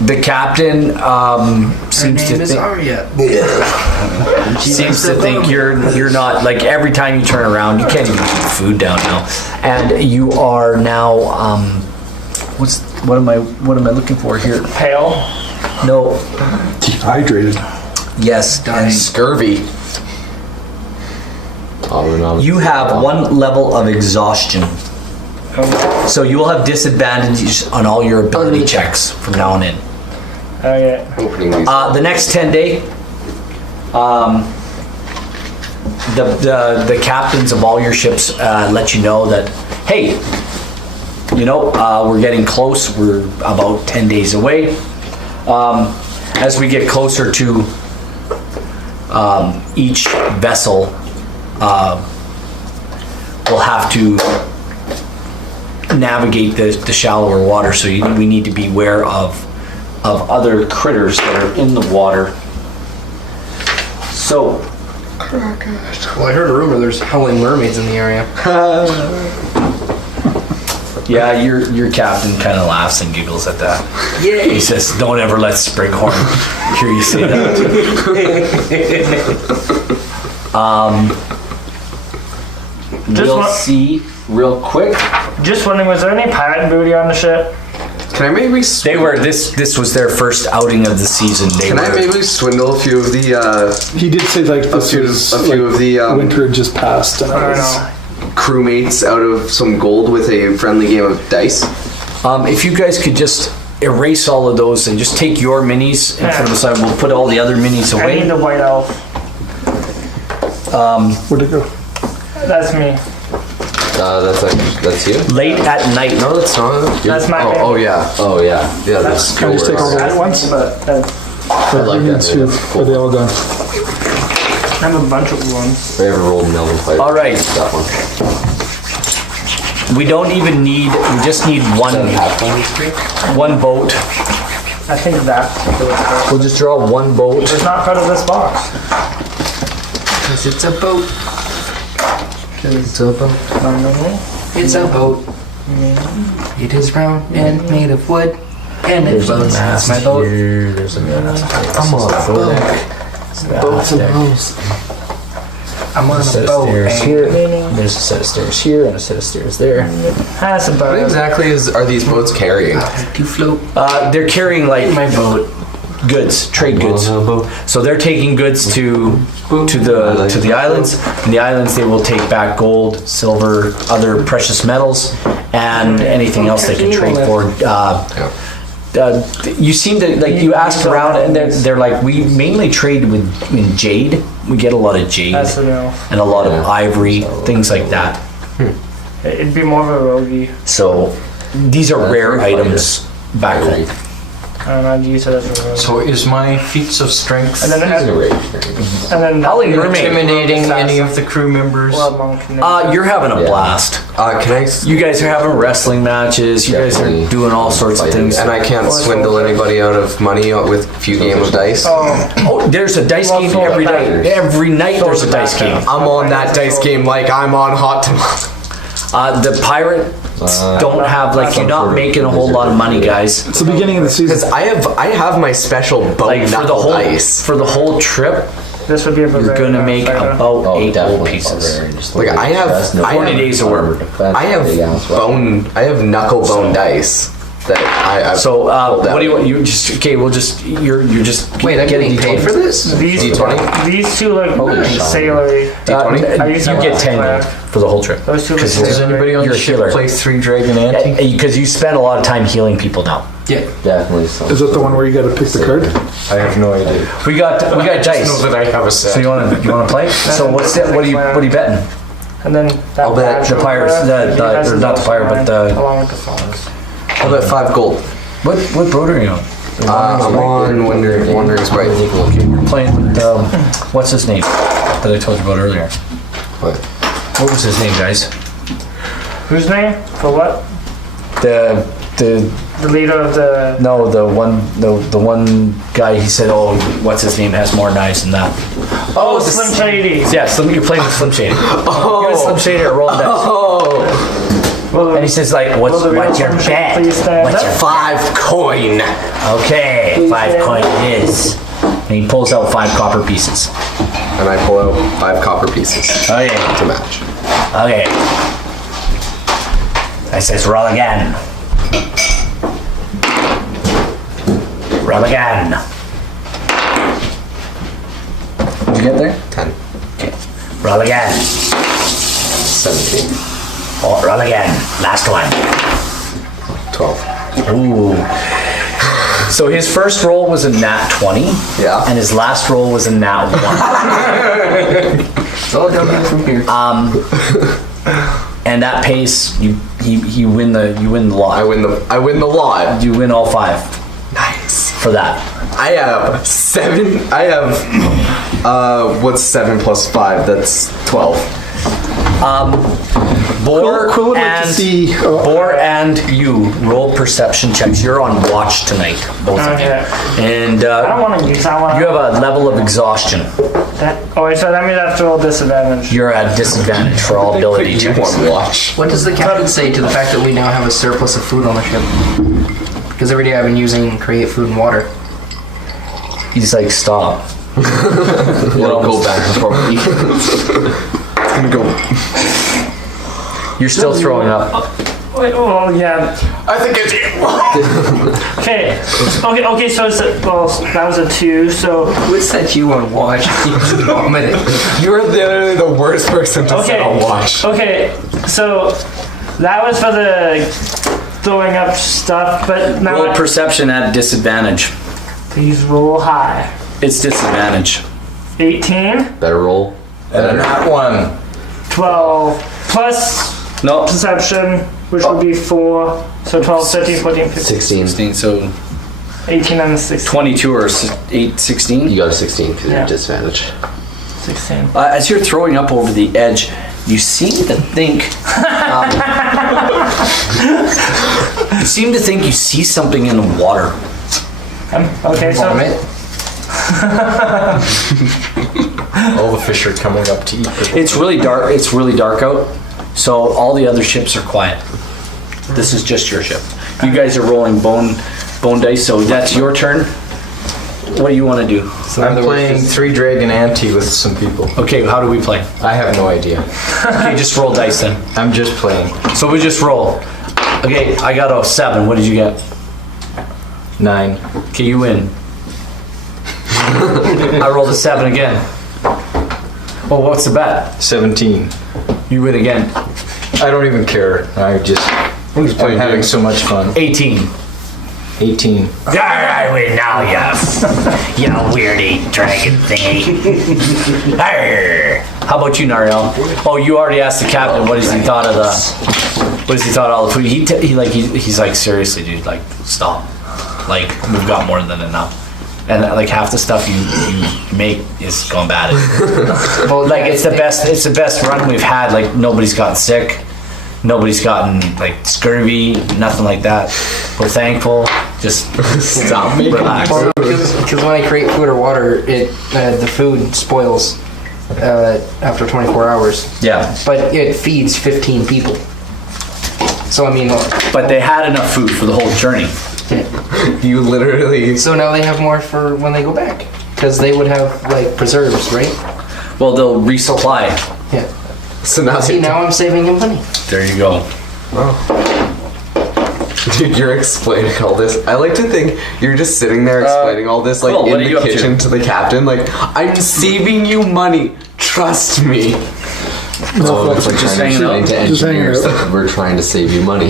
The captain seems to think you're not, like, every time you turn around, you can't even keep food down now, and you are now what am I looking for here? Pale. No. Dehydrated. Yes. Scurvy. You have one level of exhaustion. So you will have disadvantages on all your ability checks from now on in. Okay. Opening these. The next 10 day, the captains of all your ships let you know that, hey, we're getting close. We're about 10 days away. As we get closer to each vessel, we'll have to navigate the shallower water, so we need to be aware of other critters that are in the water. So, Well, I heard a rumor there's howling mermaids in the area. yeah, your captain kind of laughs and giggles at that. Yay! He says, "Don't ever let Springhorn hear you say that." We'll wa- see real quick. Just wondering, was there any pirate booty on the ship? Can I maybe? They were this was their first outing of the season. Can I maybe swindle a few of the? He did say like this was A few of the winter had just passed. And I don't was, know. crewmates out of some gold with a friendly game of dice. If you guys could just erase all of those and just take your minis and put them aside, we'll put all the other minis I need away. the white elf. where'd it go? That's me. That's you. Late at night. No, that's not. That's my man. Oh yeah. Oh yeah, yeah. That's Can I just take all the That's white ones? me, but I like that. Two. Are they all gone? I have a bunch of ones. I ever rolled Melvin Pipe. All right. That one. We don't even need. We just need one boat. I think that particular boat. We'll just draw one boat. It's not part of this box. Cause it's a boat. It's a boat. It's a boat. It is round and made of wood. And it floats. That's my boat. Here, there's a mast. I'm on a boat. Boats and hoes. I'm on a set of boat. stairs and- here. There's a set of stairs here and a set of stairs there. That's a What boat. exactly are these boats carrying? To float They're carrying like my boat. goods, trade goods. On a boat. So they're taking goods to the islands. And the islands, they will take back gold, silver, other precious metals, and anything else they can trade for. You seem to you asked around, and they're like, we mainly trade in jade. We get a lot of jade That's an elf. and a lot of ivory, things like that. It'd be more of a rogie. So these are rare items back home. And I'd use it as a rogue. So is my feats of strength And then Howling mermaid. intimidating any of the crew members? Or a monk. You're having a blast. Can I? You guys are having wrestling matches. You guys are Definitely. doing all sorts of things. And I can't swindle anybody out of money with a few game of dice. Oh, there's a dice game every night. Every night there's a dice game. I'm on that dice game like I'm on Hot Tomato. The pirate don't have you're not making a whole lot of money, guys. It's the beginning of the Because season. I have my special bone Like for the knuckle whole dice. trip, This would be a you're barbarian gonna make fighter. about 8 gold definitely. pieces. Like, I have 40 days of work. I have knuckle bone dice that I So pulled what do you out. want? You just okay? We'll just you're just Wait, I'm getting paid for this? These D20? These two look shit. sailory. D20? I used to You get watch 10 Claire. for the whole trip. Those two look Because Does sailory. anybody on You're the a ship healer. play Three Dragon Ante? Because you spend a lot of time healing people now. Yeah. Definitely. So. Is that the one where you got to pick the card? I have no idea. We got Just dice. know that I have a set. So you want to play? So what are you betting? And then that I'll bet badge the over pirates- there, the- he has or his not the pirate, but mine, the- along with the phones. I'll bet 5 gold. What boat are you on? I'm on Wandering's Right. You're playing what's his name that I told you about earlier? What? What was his name, guys? Whose name? For what? The The leader of the. no the one guy. He said, "Oh, what's his name has more knives than that." Oh, Slim Shady. Yeah, you're playing with Slim Shady. You're Slim Shady or rolling dice. Oh, And he says, "Like, what's Will the real your Slim Shady bet? please stand What's your up? 5 coin. okay? Please 5 stand coin up. it is." And he pulls out 5 copper pieces. And I pull out 5 copper pieces Okay. to match. Okay. I says, roll again. Roll again. Did you get there? 10. Roll again. 17. Oh, roll again. Last one. 12. Ooh. So his first roll was a nat 20. Yeah. And his last roll was a nat 1. It's all downhill from here. And that pace, you win the lot. I win the lot. You win all 5 Nice. for that. I have 7. I have what's 7 plus 5? That's 12. Boar Quill would like and to see. Boar and you roll perception checks. You're on watch tonight, both of you. Okay. And I don't want to use that one. you have a level of exhaustion. Oh, wait, so that means I have to roll disadvantage. You're at disadvantage for all ability You checks. want watch? What does the captain say to the fact that we now have a surplus of food on the ship? Because every day I've been using create food and water. He's like, stop. It'll go back before we eat. It's gonna go. You're still throwing up. Wait, oh, yeah. I think it's. Okay. Okay, so it's well, that was a 2, so. What set you on watch? You just vomited. You're literally the worst person to set on watch. Okay, so that was for the throwing up stuff, but now Roll perception at disadvantage. please roll high. It's disadvantage. 18, Better roll. And that one. 12, plus No, perception, which would be 4, so 12, 13, 14, 15, 16. 16, so 18, and 16. 22 or 16. You got a 16 because Yeah. you're disadvantage. 16. As you're throwing up over the edge, you seem to think. You seem to think you see something in the water. Okay, so Vomit. All the fish are coming up to eat. It's really dark. It's really dark out, so all the other ships are quiet. This is just your ship. You guys are rolling bone dice, so that's your turn. What do you want to do? So in I'm other words, playing just- 3 dragon ante with some people. Okay, how do we play? I have no idea. Okay, just roll dice then. I'm just playing. So we just roll. Okay, I got a 7. What did you get? 9. Okay, you win. I rolled a 7 again. Oh, what's the bet? 17. You win again. I don't even care. I'm just playing having games. so much fun. 18. 18. I win now, you weirdy dragon thingy. Arr. How about you, Nariel? Oh, you already asked the captain what does he thought of all the food. He's like, seriously, dude, like, stop. Like, we've got more than enough. And like half the stuff you make is gone bad. Well, Like yeah, it's the best run we've had. Like nobody's gotten sick, nobody's gotten like scurvy, nothing like that. We're thankful. Just stop, relax. Because when I create food or water, the food spoils after 24 hours. Yeah, But it feeds 15 people. So I mean, but they had enough food for the whole journey. You literally. so now they have more for when they go back. Because they would have like preserves, right? Well, they'll resupply. Yeah. So now, See, now I'm saving him money. There you go. dude, you're explaining all this. I like to think you're just sitting there explaining all this, like Will, what are in you the up to? kitchen to the captain. Like, I'm saving you money. Trust me. No, it's like just trying to hanging explain out. to Just hanging engineers out. that we're trying to save you money.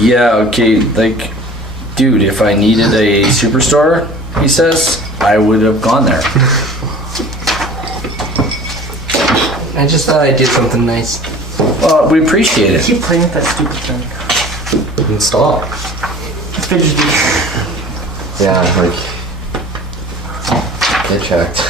Yeah. Okay. Like, dude, if I needed a superstore, he says, I would have gone there. I just thought I did something nice. Well, we appreciate it. keep playing with that stupid thing. And stop. Fidgety. Yeah, like get checked.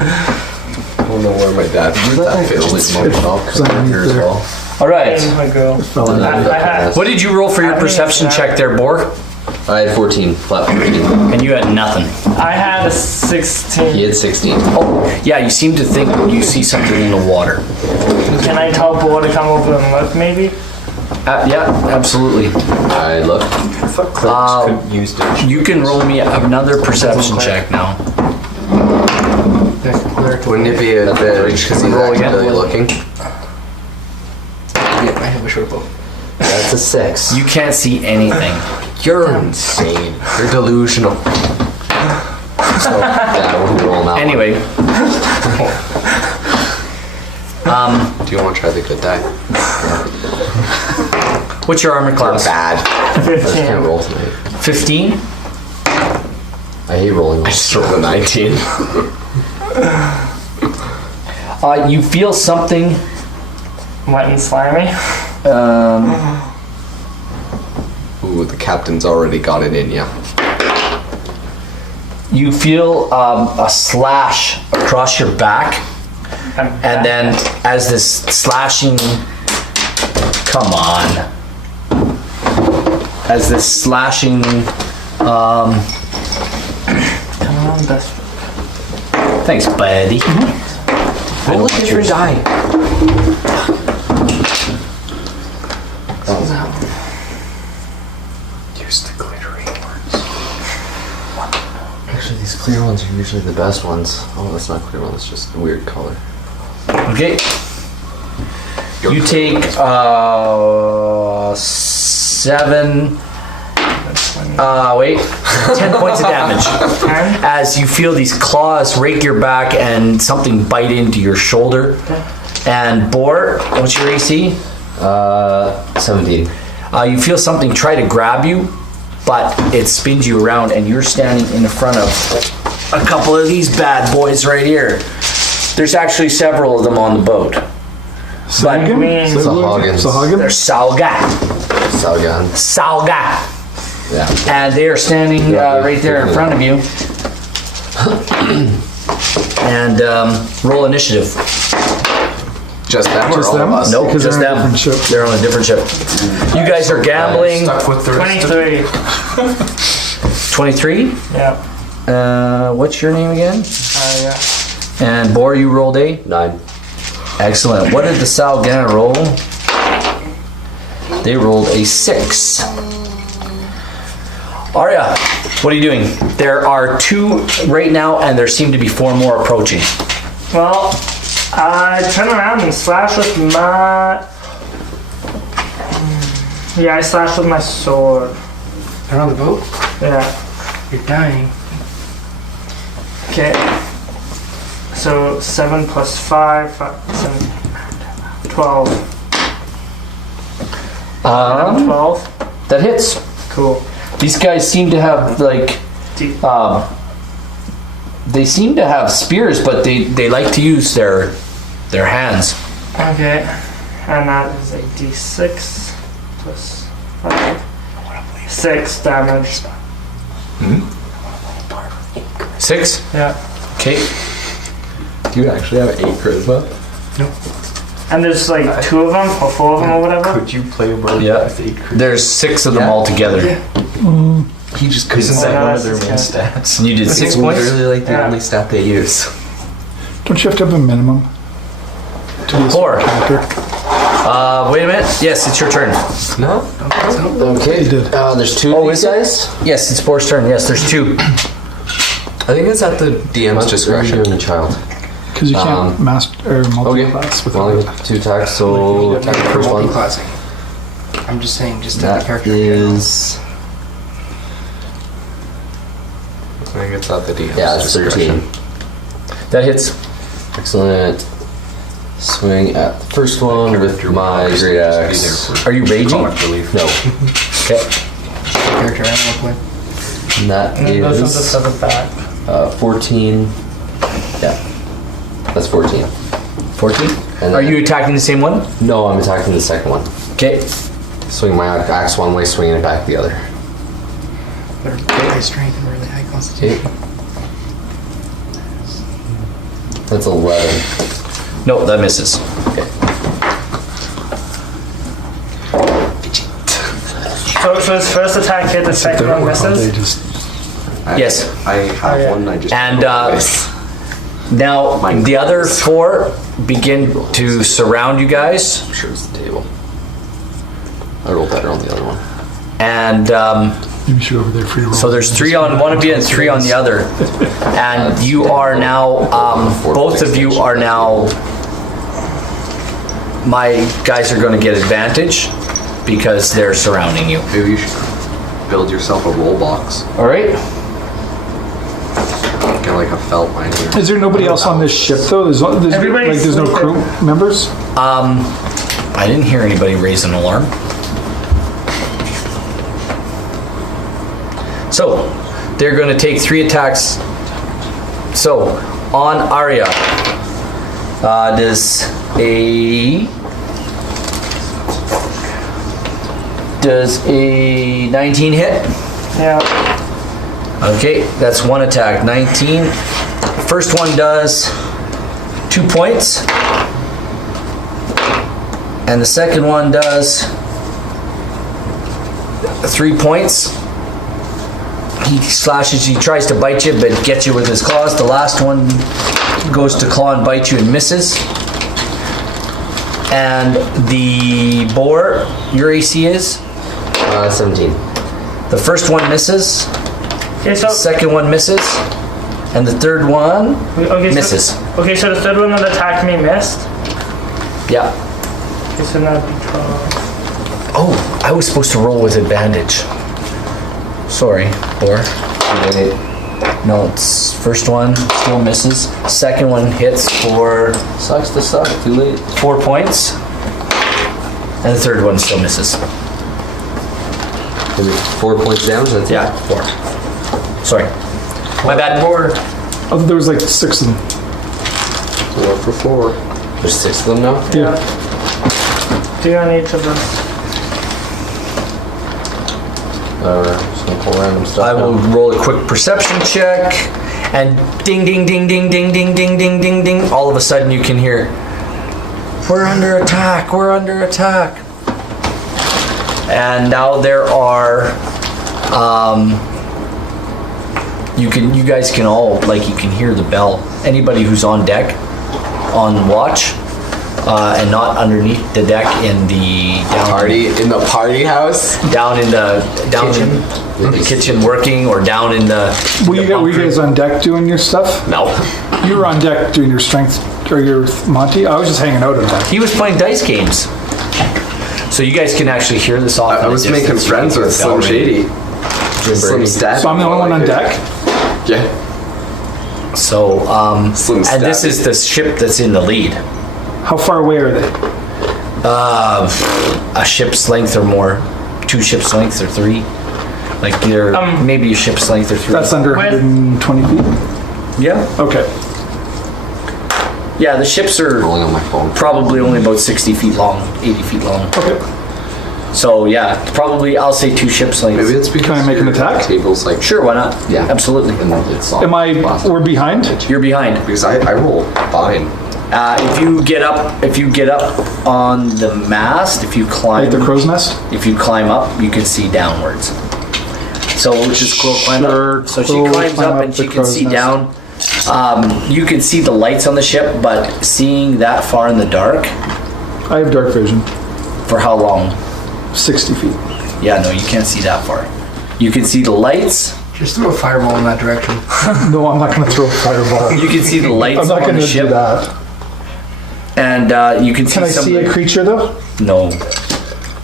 I don't know where my dad put that failed his mom shop because I'm here as well. All right. Hey, my girl. Fell in. I had, What did you roll for your I mean, perception it's check there, Bor? I had 14, flat 14. And you had nothing. I had a 16. He had 16. Oh, yeah, you seem to think you see something in the water. Can I tell Bo to come over and look, maybe? Yeah, absolutely. I look. I thought clerics couldn't use it. You can roll me another perception check now. Wouldn't it be a bit because he's Roll again. actively looking? Yeah, I have a short bow. That's a 6. You can't see anything. You're insane. You're delusional. So, yeah, we'll roll now. Anyway. Do you want to try the good die? What's your armor class? Bad. I just 15. can't roll tonight. 15. I hate rolling. I just rolled a 19. You feel something. Wet and slimy. Ooh, the captain's already got it in ya. You feel a slash across your back, and then as this slashing, come on, as this slashing, Come on, best. thanks, buddy. Roll a different die. Use the glittery ones. Actually, these clear ones are usually the best ones. Oh, that's not clear one. That's just a weird color. Okay. You take 7. 10 points of damage as you feel these claws rake your back and something bite into your shoulder. And Boar, what's your AC? 17. You feel something try to grab you, but it spins you around, and you're standing in front of a couple of these bad boys right here. There's actually several of them on the boat. Sagan? Sahagans. Sahagan? They're Salga. Salgan. Salga. Yeah. And they are standing right there in front of you. And roll initiative. Just them or Just all them? of us? Nope, Because just they're on a them. different ship. They're on a different ship. You guys are gambling. Stuck with the rest of 23. 23. Yeah. What's your name again? Yeah. And Boar, you rolled a? 9. Excellent. What did the Salgana roll? They rolled a 6. Arya, what are you doing? There are 2 right now, and there seem to be 4 more approaching. Well, I turn around and slash with my. Yeah, I slash with my sword. They're on the boat? Yeah. You're dying. Okay. So 7 plus 5, 7, 12. 12. That hits. Cool. These guys seem to have like, they seem to have spears, but they like to use their hands. Okay. And that is a d6 plus 5. 6 damage. 6. Yeah. Okay. Do you actually have 8 charisma? And there's like 2 of them or 4 of them or whatever. Could you play a bird Yeah. with 8 creatures? There's 6 of them all together. He just couldn't Isn't say. that Oh, one of their that's main stats? And you did 6 It's points. literally like the Yeah. only stat they use. Don't you have to have a minimum? To be a 4. character? Wait a minute. Yes, it's your turn. No? Okay. You did. There's 2 Oh, of these is it? guys. Yes, it's Boar's turn. Yes, there's 2. I think it's at the DM's What are you discretion. doing, child? Because you can't master or Okay. multi-class Well, without I got 2 attacks, so attack the first one. Multi-classing. I'm just saying, just take the That character. is... I think it's at the DM's Yeah, it's discretion. 13. That hits. Excellent. Swing at the first one with my great axe. Are you raging? Comic relief. No. Okay. Character animal play. And that And it goes into is 7 back. 14. Yeah. That's 14. 14. And Are then- you attacking the same one? No, I'm attacking the second one. Okay. Swing my axe one way, swinging it back the other. They're high strength and really high constitution. Okay. That's 11. No, that misses. Okay. So his first attack hit, the second one They misses. just Yes. I have yeah. one, I just... And now the other 4 begin to surround you guys, I'm sure it's the table. I rolled better on the other one. and maybe should over there free roll. so there's 3 on one of you and 3 on the other, and you are now both of you are now. My guys are going to get advantage because they're surrounding you. Maybe you should build yourself a roll box. All right. Get like have felt mine here. Is there nobody else on this ship though? There's no crew members? I didn't hear anybody raise an alarm. So, they're going to take 3 attacks. So, on Arya, does a 19 hit? Yeah. Okay, that's 1 attack. 19. First one does 2 points. And the second one does 3 points. He slashes, he tries to bite you, but gets you with his claws. The last one goes to claw and bite you and misses. And the boar, your AC is? 17. The first one misses. Okay, so The second one misses. And the third one misses. Okay, so the third one that attacked me missed. Yeah. Okay, so now be 12. Oh, I was supposed to roll with advantage. Sorry, boar. No, it's first one still misses. Second one hits for Sucks to suck. Too late. 4 points. And the third one still misses. Is it 4 points down? So that's Yeah, 4. Sorry. My bad. Oh, there was like 6 of them. 4 for 4. There's 6 of them now? Yeah. 3 on each of them. Just gonna pull random stuff. I will now. roll a quick perception check. And ding, ding, ding, ding, ding, ding, ding, ding, ding, ding. All of a sudden you can hear, we're under attack, we're under attack. And now there are, you guys can all, like, you can hear the bell. Anybody who's on deck, on watch, and not underneath the deck in the Party house? down in the kitchen working, or down in the Were you guys on deck doing your stuff? No. You were on deck doing your strength or your Monty? I was just hanging out on deck. He was playing dice games. So you guys can actually hear this off. I was making friends with Slim Shady. Slim Stat. So I'm the only one on deck? Yeah. So, Slim and this Stat. is the ship that's in the lead. How far away are they? A ship's length or more. 2 ships' lengths or 3. Like they're maybe a ship's length or 3. That's under 120 feet? Yeah. Okay. Yeah, the ships are Rolling on my phone. probably only about 60 feet long, 80 feet long. Okay. So yeah, probably I'll say 2 ships' lengths. Maybe it's because Can I make an attack? Table's like, Sure, why not? Yeah. Absolutely. and it's all We're behind? You're behind. because I roll fine. If you get up on the mast, if you climb, Like the crow's nest? if you climb up, you can see downwards. So we'll just go climb Sure, up. So she Crow climbs climb up up and the she can crow's see nest. down. You can see the lights on the ship, but seeing that far in the dark, I have dark vision. for how long? 60 feet. Yeah, no, you can't see that far. You can see the lights. Just throw a fireball in that direction. No, I'm not going to throw a fireball. You can see the lights I'm not on going the to do ship, that. and you can see Can I some. see a creature though? No,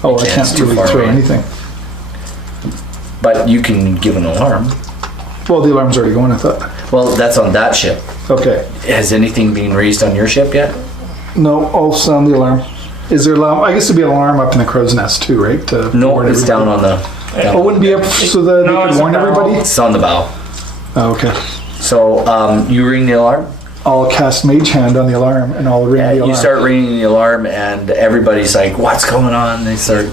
Oh, I Yeah, can't it's too really far throw away. anything. but you can give an alarm. Well, the alarm's already going, I thought. Well, that's on that ship. Okay. Has anything been raised on your ship yet? No, I'll sound the alarm. Is there alarm? I guess there'd be an alarm up in the crow's nest too, right? To No, warn it's down everybody. on the. Oh, wouldn't be up so that No, they it's could warn down. everybody? It's on the bow. Oh, okay. So you ring the alarm. I'll cast Mage Hand on the alarm and I'll ring the alarm. You start ringing the alarm, and everybody's like, "What's going on?" They start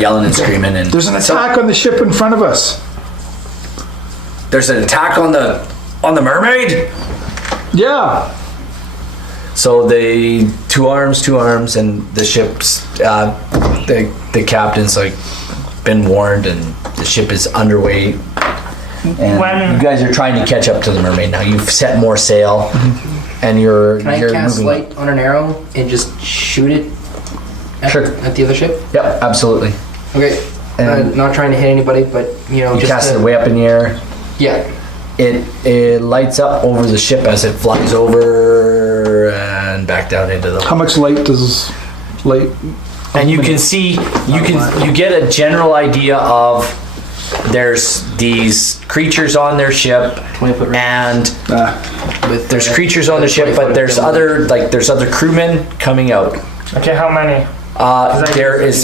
yelling and screaming, and There's an attack on the ship in front of us. There's an attack on the mermaid. Yeah. So they two arms, and the ship's the captain's like been warned, and the ship is underway. And When- you guys are trying to catch up to the mermaid now. You've set more sail, and you're Can I you're cast moving. light on an arrow and just shoot it at, Sure. at the other ship? Yep, absolutely. Okay. And- Not trying to hit anybody, but You just cast to- it way up in the air. Yeah. It lights up over the ship as it flies over and back down into the. How much light does light? And you can see, you get a general idea of there's these creatures on their ship, 20-foot range. and there's With, creatures on the ship, but there's other crewmen coming out. Okay, how many? There is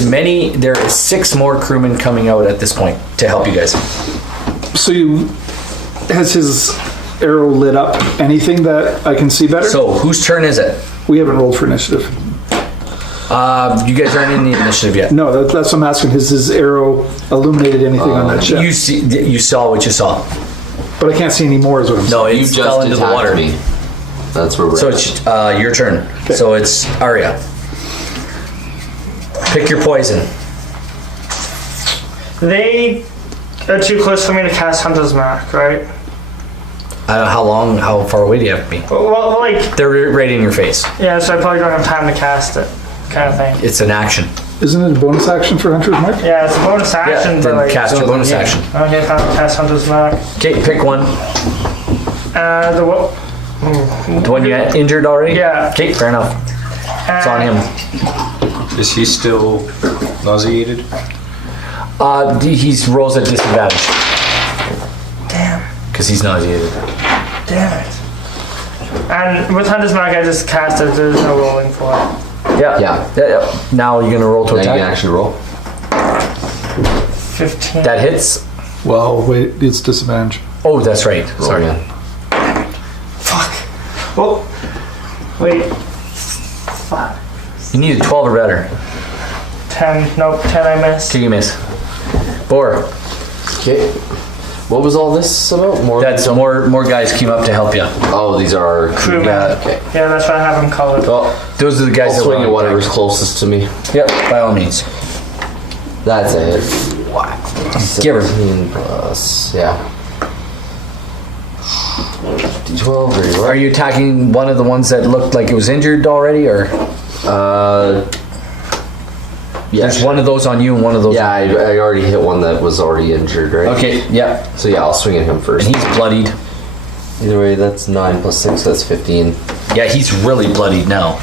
6 more crewmen coming out at this point to help you guys. So has his arrow lit up anything that I can see better? So whose turn is it? We haven't rolled for initiative. You guys aren't in the initiative yet. No, that's what I'm asking. Has his arrow illuminated anything on that ship? You saw what you saw. But I can't see any more is what I'm saying. No, You it just fell into the attacked water. me. That's where we're So at. it's your turn. So it's Arya. Pick your poison. They are too close for me to cast Hunter's Mark, right? How far away do you have to be? Well, like, They're right in your face. yeah, so I probably don't have time to cast it, kind of thing. It's an action. Isn't it a bonus action for Hunter's Mark? Yeah, it's a bonus action, Yeah, but then like. cast your bonus action. Okay, time to cast Hunter's Mark. Okay, pick one. The what? The one you had injured already? Yeah. Okay, fair enough. It's on him. Is he still nauseated? He's rolls at disadvantage. Damn. Because he's nauseated. Damn it. And with Hunter's Mark, I just cast it. There's no rolling for it. Yeah. Now you're gonna roll to Now you can attack. actually roll. 15. That hits. Well, wait, it's disadvantage. Oh, that's right. Roll Sorry. again. Oh, wait. You need a 12 or better. 10. Nope, 10 I missed. Okay, you miss. Bor. Okay. What was all this about? That's more guys came up to help you. Oh, these are Crewmen. Yeah. Okay. Yeah, that's why I have them colored. Well, Those are the guys I'll that swing were at whatever's closest to me. Yep, by all means. That's a hit. Give her. 17 plus, yeah. D12, where you Are you attacking one of the ones that looked like it was injured already, or yeah. there's one of those on you and one of those? Yeah, I already hit one that was already injured, right? Okay. Yep. So yeah, I'll swing at him first. And he's bloodied. Either way, that's 9 plus 6, that's 15. Yeah, he's really bloodied now.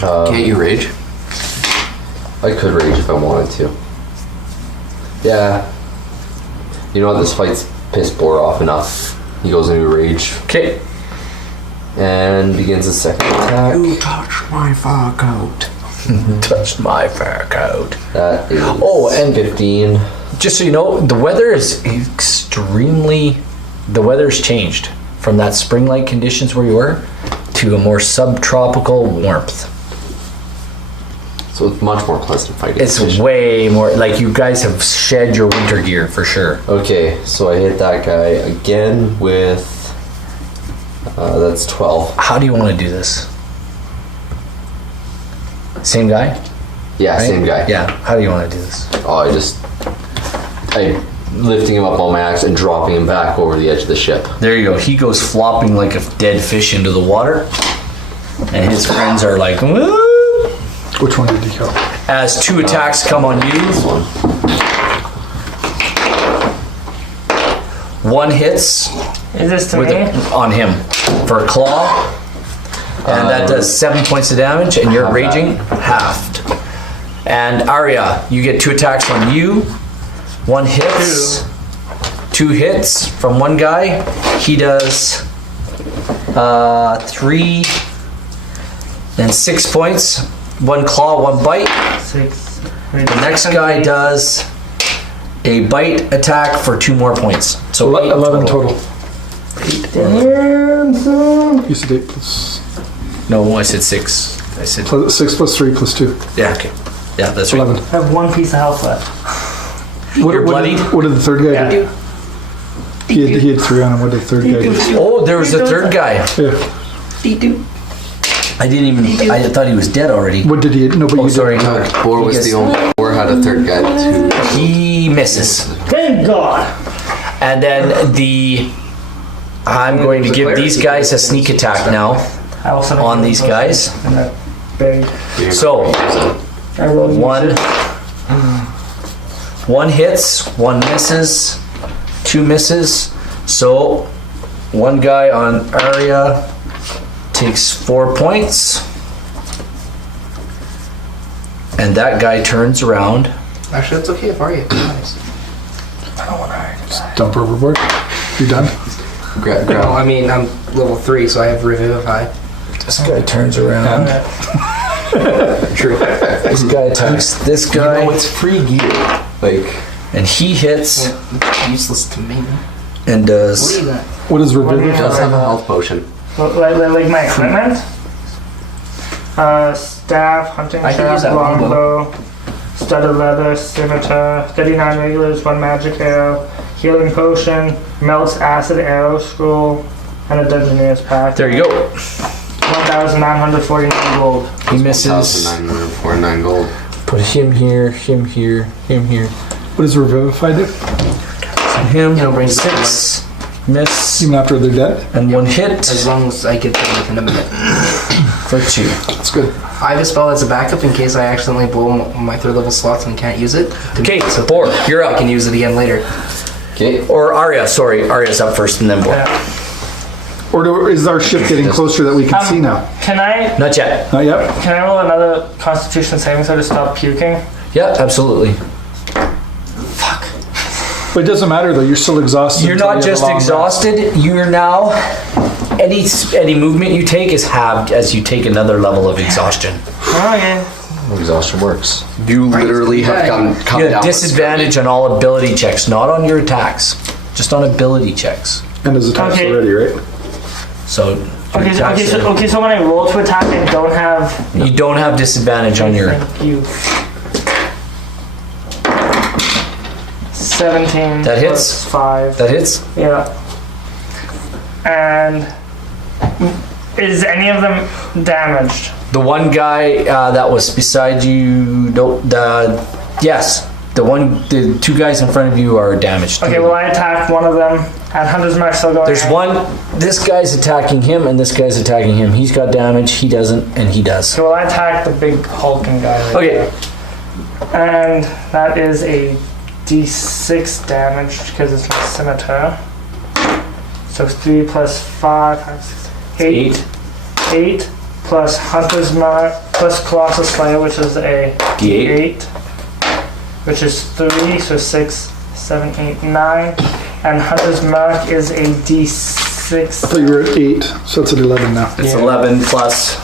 Can't you rage? I could rage if I wanted to. Yeah. You know what? This fight's pissed Bor off enough. He goes into a rage Okay. and begins his second attack. You touch my fur coat. Touched my fur coat. That is Oh, and- 15. Just so you know, the weather is the weather's changed from that spring-like conditions where you were to a more subtropical warmth. So it's much more pleasant fighting. It's way more, like you guys have shed your winter gear for sure. Okay, so I hit that guy again with that's 12. How do you want to do this? Same guy? Yeah, Right? same guy. Yeah, how do you want to do this? Oh, I lifting him up on my axe and dropping him back over the edge of the ship. There you go. He goes flopping like a dead fish into the water. And his friends are like, woo! Which one did he kill? As 2 attacks come on you. This one. One hits Is this to with me? on him for a claw. And that does 7 points of damage, and you're half raging halved. And Arya, you get 2 attacks on you. 1 hits. 2 hits from one guy. He does 3 and 6 points. 1 claw, 1 bite. 6. The next guy does a bite attack for 2 more points. So 8 11 total. Damn, son. You said 8 plus, No, I said 6. I said 6 plus 3 plus 2. yeah. Okay. Yeah, that's right. 11. I have 1 piece of health left. You're bloodied? What did the third guy do? He had 3 on him. What did the third guy do? Oh, there was a third guy. Yeah. I didn't even. I thought he was dead already. What did he? No, but Oh, you sorry. did. Bor was the only. Bor had a third guy too. He misses, Thank God. and then I'm going to give these guys a sneak attack now I also on these guys. And that big. So I rolled 1 hits, 1 misses, 2 misses. So 1 guy on Arya takes 4 points, and that guy turns around Actually, that's okay if are you. Nice. Dump overboard. You done? No, I mean, I'm level 3, so I have Revivify. This guy turns around. True. This guy attacks this guy. You know, it's free gear. Like, And he hits Useless to me. and What does. do you got? What is it Revivify? does have a health potion. Like my equipment? Staff, hunting I can use shaft, that longbow, studded leather, scimitar, 39 regulars, 1 magic arrow, healing potion, melts acid arrow scroll, and a dungeoneer's pack. There you go. 1,949 gold. He misses. 1,949 gold. Put him here, him here, him here. What does Revivify do? Him. You know, brings 6. Miss. Even after they're dead? And 1 hit As long as I get them within a minute. for 2. That's good. I have a spell as a backup in case I accidentally blow my 3rd level slots and can't use it. Okay, Bor, you're I up. can use it again later. Okay. Or Arya, sorry. Arya's up first and then Bor. Or is our ship getting closer that we can see now? Can I Not yet. Not yet? can I roll another Constitution saving throw to stop puking? Yeah, absolutely. But it doesn't matter though, you're still exhausted. You're until not you have a just long rest. exhausted, you're now any movement you take is halved as you take another level of exhaustion. Okay. Exhaustion works. You literally have come You down. have disadvantage on all ability checks, not on your attacks, just on ability checks. And there's attacks Okay. already, right? So Okay, so when I roll to attack, I don't have. you don't have disadvantage on your. Thank you. 17. That hits? plus 5. That hits. Yeah. And is any of them damaged? The one guy that was beside you, yes. The 2 guys in front of you are damaged. Okay, well I attacked one of them at Hunter's Mark still going. There's one. This guy's attacking him, and this guy's attacking him. He's got damage. He doesn't, and he does. So well I attacked the big hulking guy. Right Okay. there. And that is a D6 damage because it's my scimitar. So 3 plus 5, 6, 8. 8 plus Hunter's Mark plus Colossus Slayer, which is a D8. which is 3, so 6, 7, 8, 9. And Hunter's Mark is a I D6. thought you were at 8, so it's at 11 now. It's 11 plus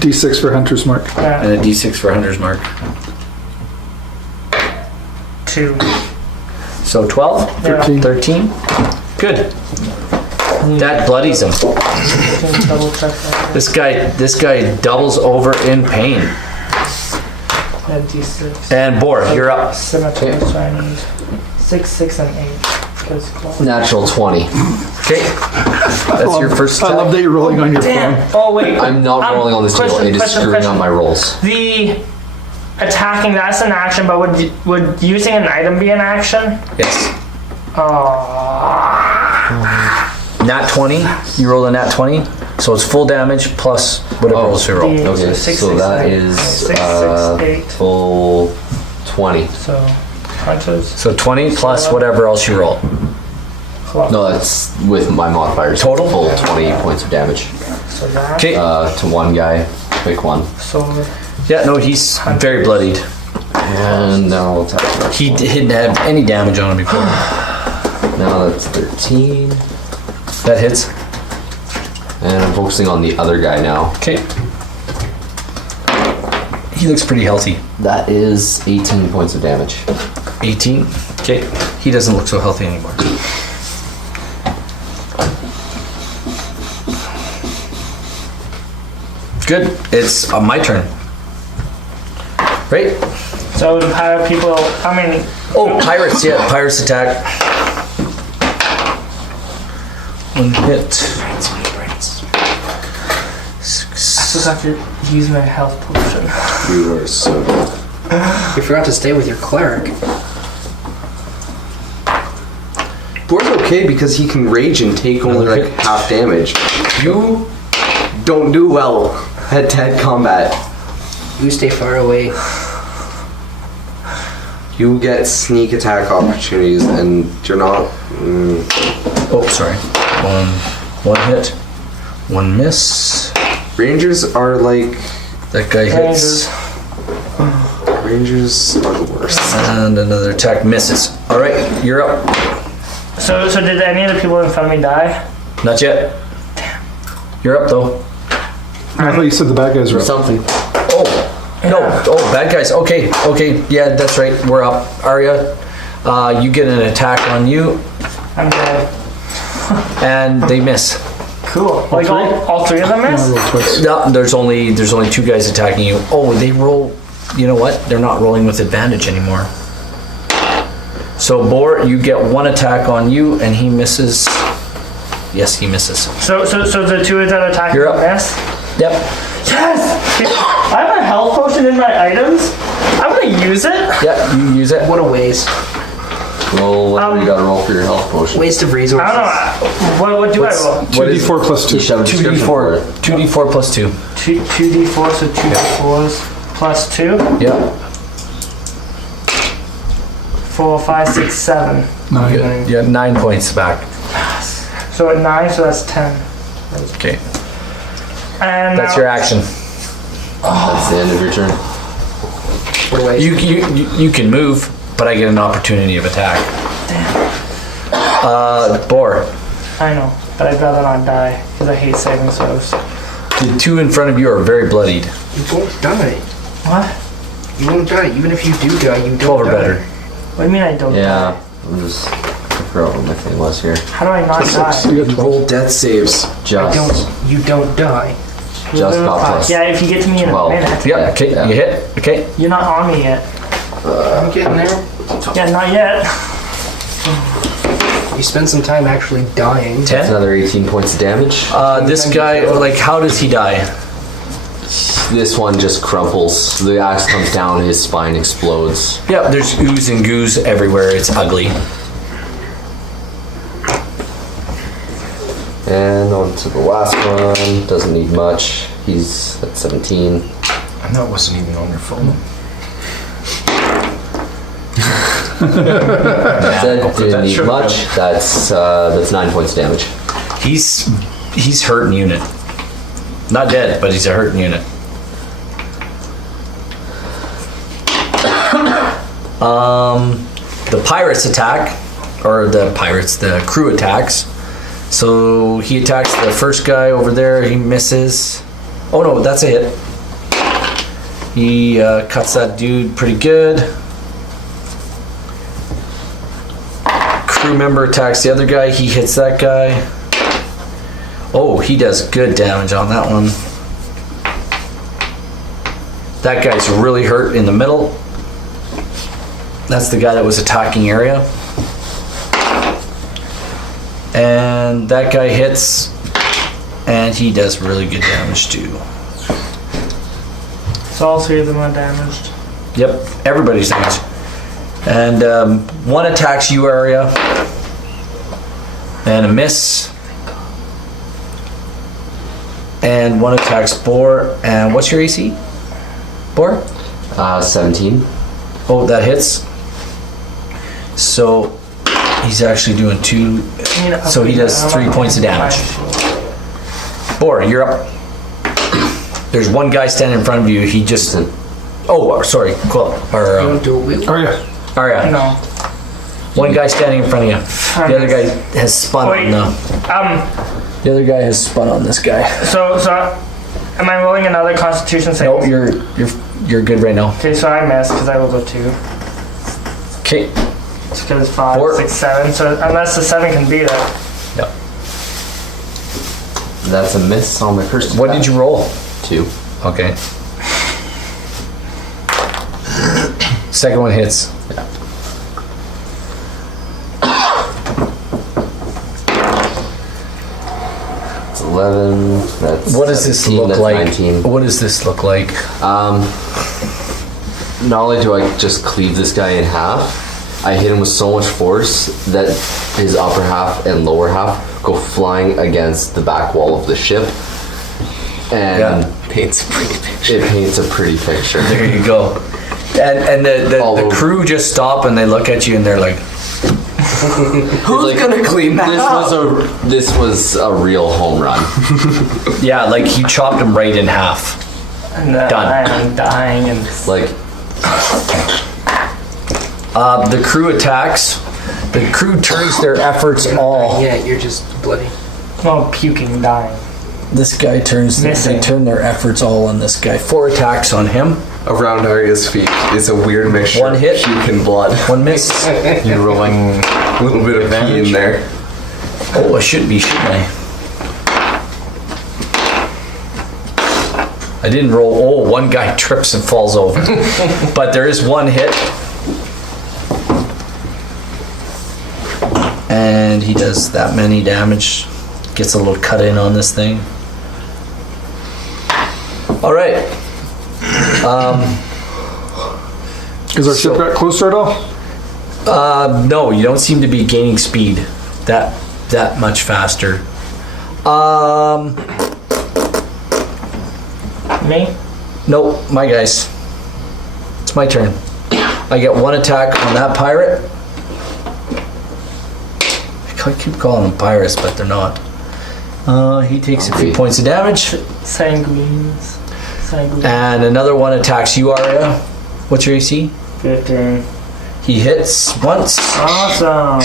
D6 for Hunter's Mark. and a D6 for Hunter's Mark. 2. So 12, Yeah. 13. Good. That bloodies him. Double check that. This guy doubles over in pain. And D6. And Bor, you're up. Scimitar, so I need 6, 6, and 8. Because Natural 20. Okay. That's your first I love attack. that you're rolling on your Damn. phone. Oh wait. I'm not rolling on this table. It is screwing up my rolls. The attacking, that's an action, but would using an item be an action? Yes. Oh. Nat 20. You roll a nat 20. So it's full damage plus whatever else you roll. Okay, six, so six, that eight. is 6, 8. full 20. So, Hunters. So 20 plus whatever else you roll. No, that's with my modifiers. Total? Full 20 points of damage. So that. Okay. To one guy, pick one. So, Yeah, no, he's very bloodied. And now I'll attack the next He one. didn't have any damage on him before. Now that's 13. That hits. And I'm focusing on the other guy now. Okay. He looks pretty healthy. That is 18 points of damage. 18. Okay. He doesn't look so healthy anymore. Good. It's my turn. Right? so the pirate people, I mean, Oh, pirates. Yeah, pirates attack. 1 hit. I just have to use my health potion. You are so good. You forgot to stay with your cleric. Bor's okay because he can rage and take only like half damage. You don't do well head-to-head combat. You stay far away. You get sneak attack opportunities and you're not... Oh, sorry. 1 hit. 1 miss. Rangers are like... That guy hits. Rangers are the worst. And another attack misses. All right, you're up. So did any of the people in front of me die? Not yet. You're up though. I thought you said the bad guys were up. Something. Oh, no. Oh, bad guys. Okay. Yeah, that's right. We're up. Arya, you get an attack on you, I'm dead. and they miss. Cool. Like all three of them I miss? rolled twice. No, there's only two guys attacking you. Oh, they roll. You know what? They're not rolling with advantage anymore. So Bor, you get one attack on you, and he misses. Yes, he misses. So the two that attack You're up. miss? Yep. Yes! I have a health potion in my items. I'm gonna use it. Yep. You use it. What a waste. Roll whatever you gotta roll for your health potion. Waste of I resources. don't know. What do I roll? 2d4 plus 2. You should have a description for it. 2d4 plus 2. 2d4, so 2d4s plus 2. Yep. 4, 5, 6, 7. Nine. You have 9 points back. So at 9, so that's 10. Okay. And That's your action. That's the end of your turn. What a waste. You can move, but I get an opportunity of attack. Bor, I know, but I'd rather not die because I hate saving throws. the two in front of you are very bloodied. You won't die. What? You won't die. Even if you do die, you don't 12 or die. better. What do you mean I don't Yeah. die? I'm just. I forgot what my thing was here. How do I not die? You got 12. Roll death saves. You don't die. Just got plus. Yeah, if you get to me in a 12. minute. Yeah, okay, Yeah. you hit. Okay. You're not on me yet. I'm getting there. Yeah, not yet. You spend some time actually dying. 10. Another 18 points of damage. This guy, like, how does he die? This one just crumples. The axe comes down, his spine explodes. Yeah, there's ooze and goose everywhere. It's ugly. And on to the last one. Doesn't need much. He's at 17. And that wasn't even on your phone. That put didn't that need shirt much. That's 9 points of damage. He's hurting unit. Not dead, but he's a hurting unit. The pirates attack, or the crew attacks. So he attacks the first guy over there. He misses. Oh no, that's a hit. He cuts that dude pretty good. Crew member attacks the other guy. He hits that guy. Oh, he does good damage on that one. That guy's really hurt in the middle. That's the guy that was attacking area. And that guy hits, and he does really good damage too. So all three of them are damaged. Yep, everybody's damaged. And one attacks you, area, and a miss. And one attacks Bor. And what's your AC? Bor? 17. Oh, that hits. So he's actually doing 2. So he does 3 points of damage. Bor, you're up. There's one guy standing in front of you. He just. Oh, sorry. Cool. Or, You don't do a wheel. Oh yeah. Arya. No. One guy standing in front of you. The other guy has spun Wait. on the other guy has spun on this guy. So am I rolling another Constitution save? No, you're good right now. Okay, so I missed because I rolled a 2. Okay. It's because 5, 4. 6, 7. So unless the 7 can beat it. Yep. That's a miss on my first attack. What did you roll? 2. Okay. Second one hits. That's 11. That's What does this 17, look that's like? 19. What does this look like? Not only do I just cleave this guy in half, I hit him with so much force that his upper half and lower half go flying against the back wall of the ship. And Paints a pretty picture. it paints a pretty picture. There you go. And All the over. crew just stop and they look at you and they're like, Who's gonna clean that up? This was a real home run. yeah, like he chopped him right in half. And Done. I'm dying and Like The crew attacks. The crew turns their efforts all. Yeah, you're just bloody. Oh, puking, dying. This guy turns. They turn their efforts all on this guy. 4 attacks on him. Around Arya's feet is a weird mixture. 1 hit. Puke and blood. 1 miss. You're rolling A little bit of pee in there. Oh, I should be, shouldn't I? I didn't roll. Oh, 1 guy trips and falls over. But there is 1 hit. And he does that many damage. Gets a little cut in on this thing. All right. Is our shipwreck closer at all? No, you don't seem to be gaining speed that much faster. Me? Nope, my guys. It's my turn. I get 1 attack on that pirate. I keep calling them pirates, but they're not. He takes a few points of damage. Sanguines. And another 1 attacks you, Arya. What's your AC? 15. He hits once Awesome.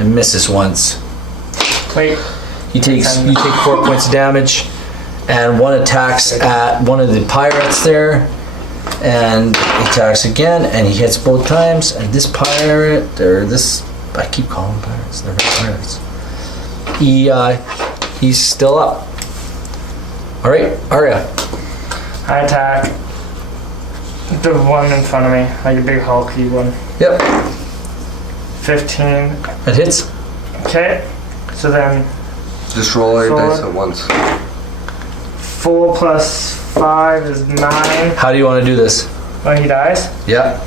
and misses once. Wait. You take 4 points of damage, and 1 attacks at one of the pirates there, and he attacks again, and he hits both times. And this pirate, or this, I keep calling them pirates. They're not pirates. He's still up. All right, Arya. I attack the one in front of me, like a big hulky one. Yep, 15. that hits. Okay. So then Just roll your Sword. dice at once. 4 plus 5 is 9. How do you want to do this? When he dies? Yep.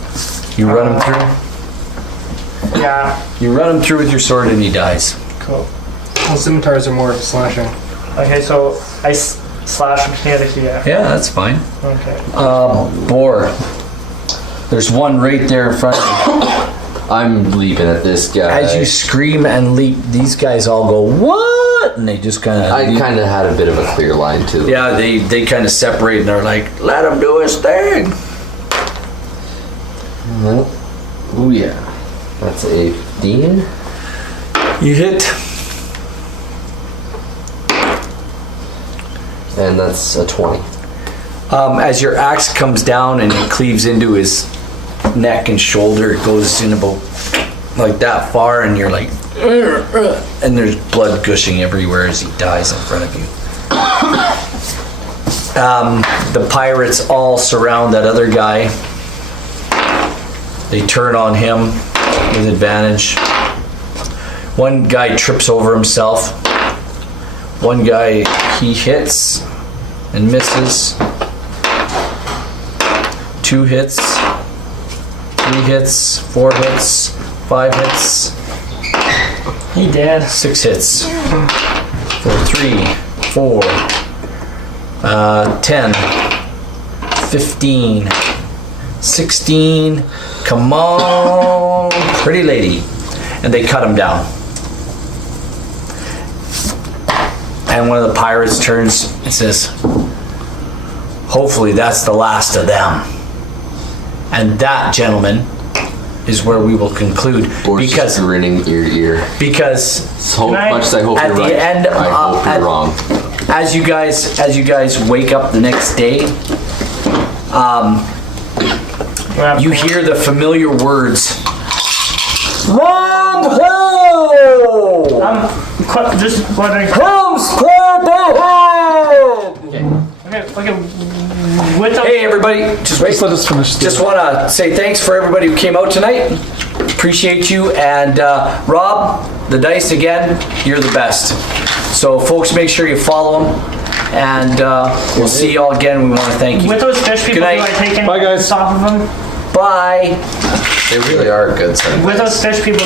You run him through. Yeah. You run him through with your sword, and he dies. Cool. Well, scimitars are more slashing. Okay, so I slash from here to here. Yeah, that's fine. Okay. Boar. There's 1 right there in front of you. I'm leaping at this guy. As you scream and leap, these guys all go, "What?" And they just kind of... I kind of had a bit of a clear line too. Yeah, they kind of separate and they're like, "Let him do his thing." Oh yeah. That's a 15. You hit. And that's a 20. As your axe comes down and it cleaves into his neck and shoulder, it goes in about like that far, and you're like, and there's blood gushing everywhere as he dies in front of you. The pirates all surround that other guy. They turn on him with advantage. 1 guy trips over himself. 1 guy, he hits and misses. 2 hits, 3 hits, 4 hits, 5 hits. He dead. 6 hits. 3, 4, 10, 15, 16. Come on, pretty lady. And they cut him down. And one of the pirates turns and says, "Hopefully that's the last of them." And that, gentlemen, is where we will conclude. Or Because just grinning ear to ear. because So Can I- much as I hope at you're the right, end, I hope at- you're wrong. as you guys wake up the next day, you hear the familiar words. Wrong hole! Just wondering. Come square home! Okay. With the Hey everybody, just wait. Just let us finish this. Just want to say thanks for everybody who came out tonight. Appreciate you. And Rob, the dice again, you're the best. So folks, make sure you follow them. And we'll see you all again. We want to thank you. With those fish people, Good do night. I take Bye, guys. off of them? Bye. They really are good sense. With those fish people.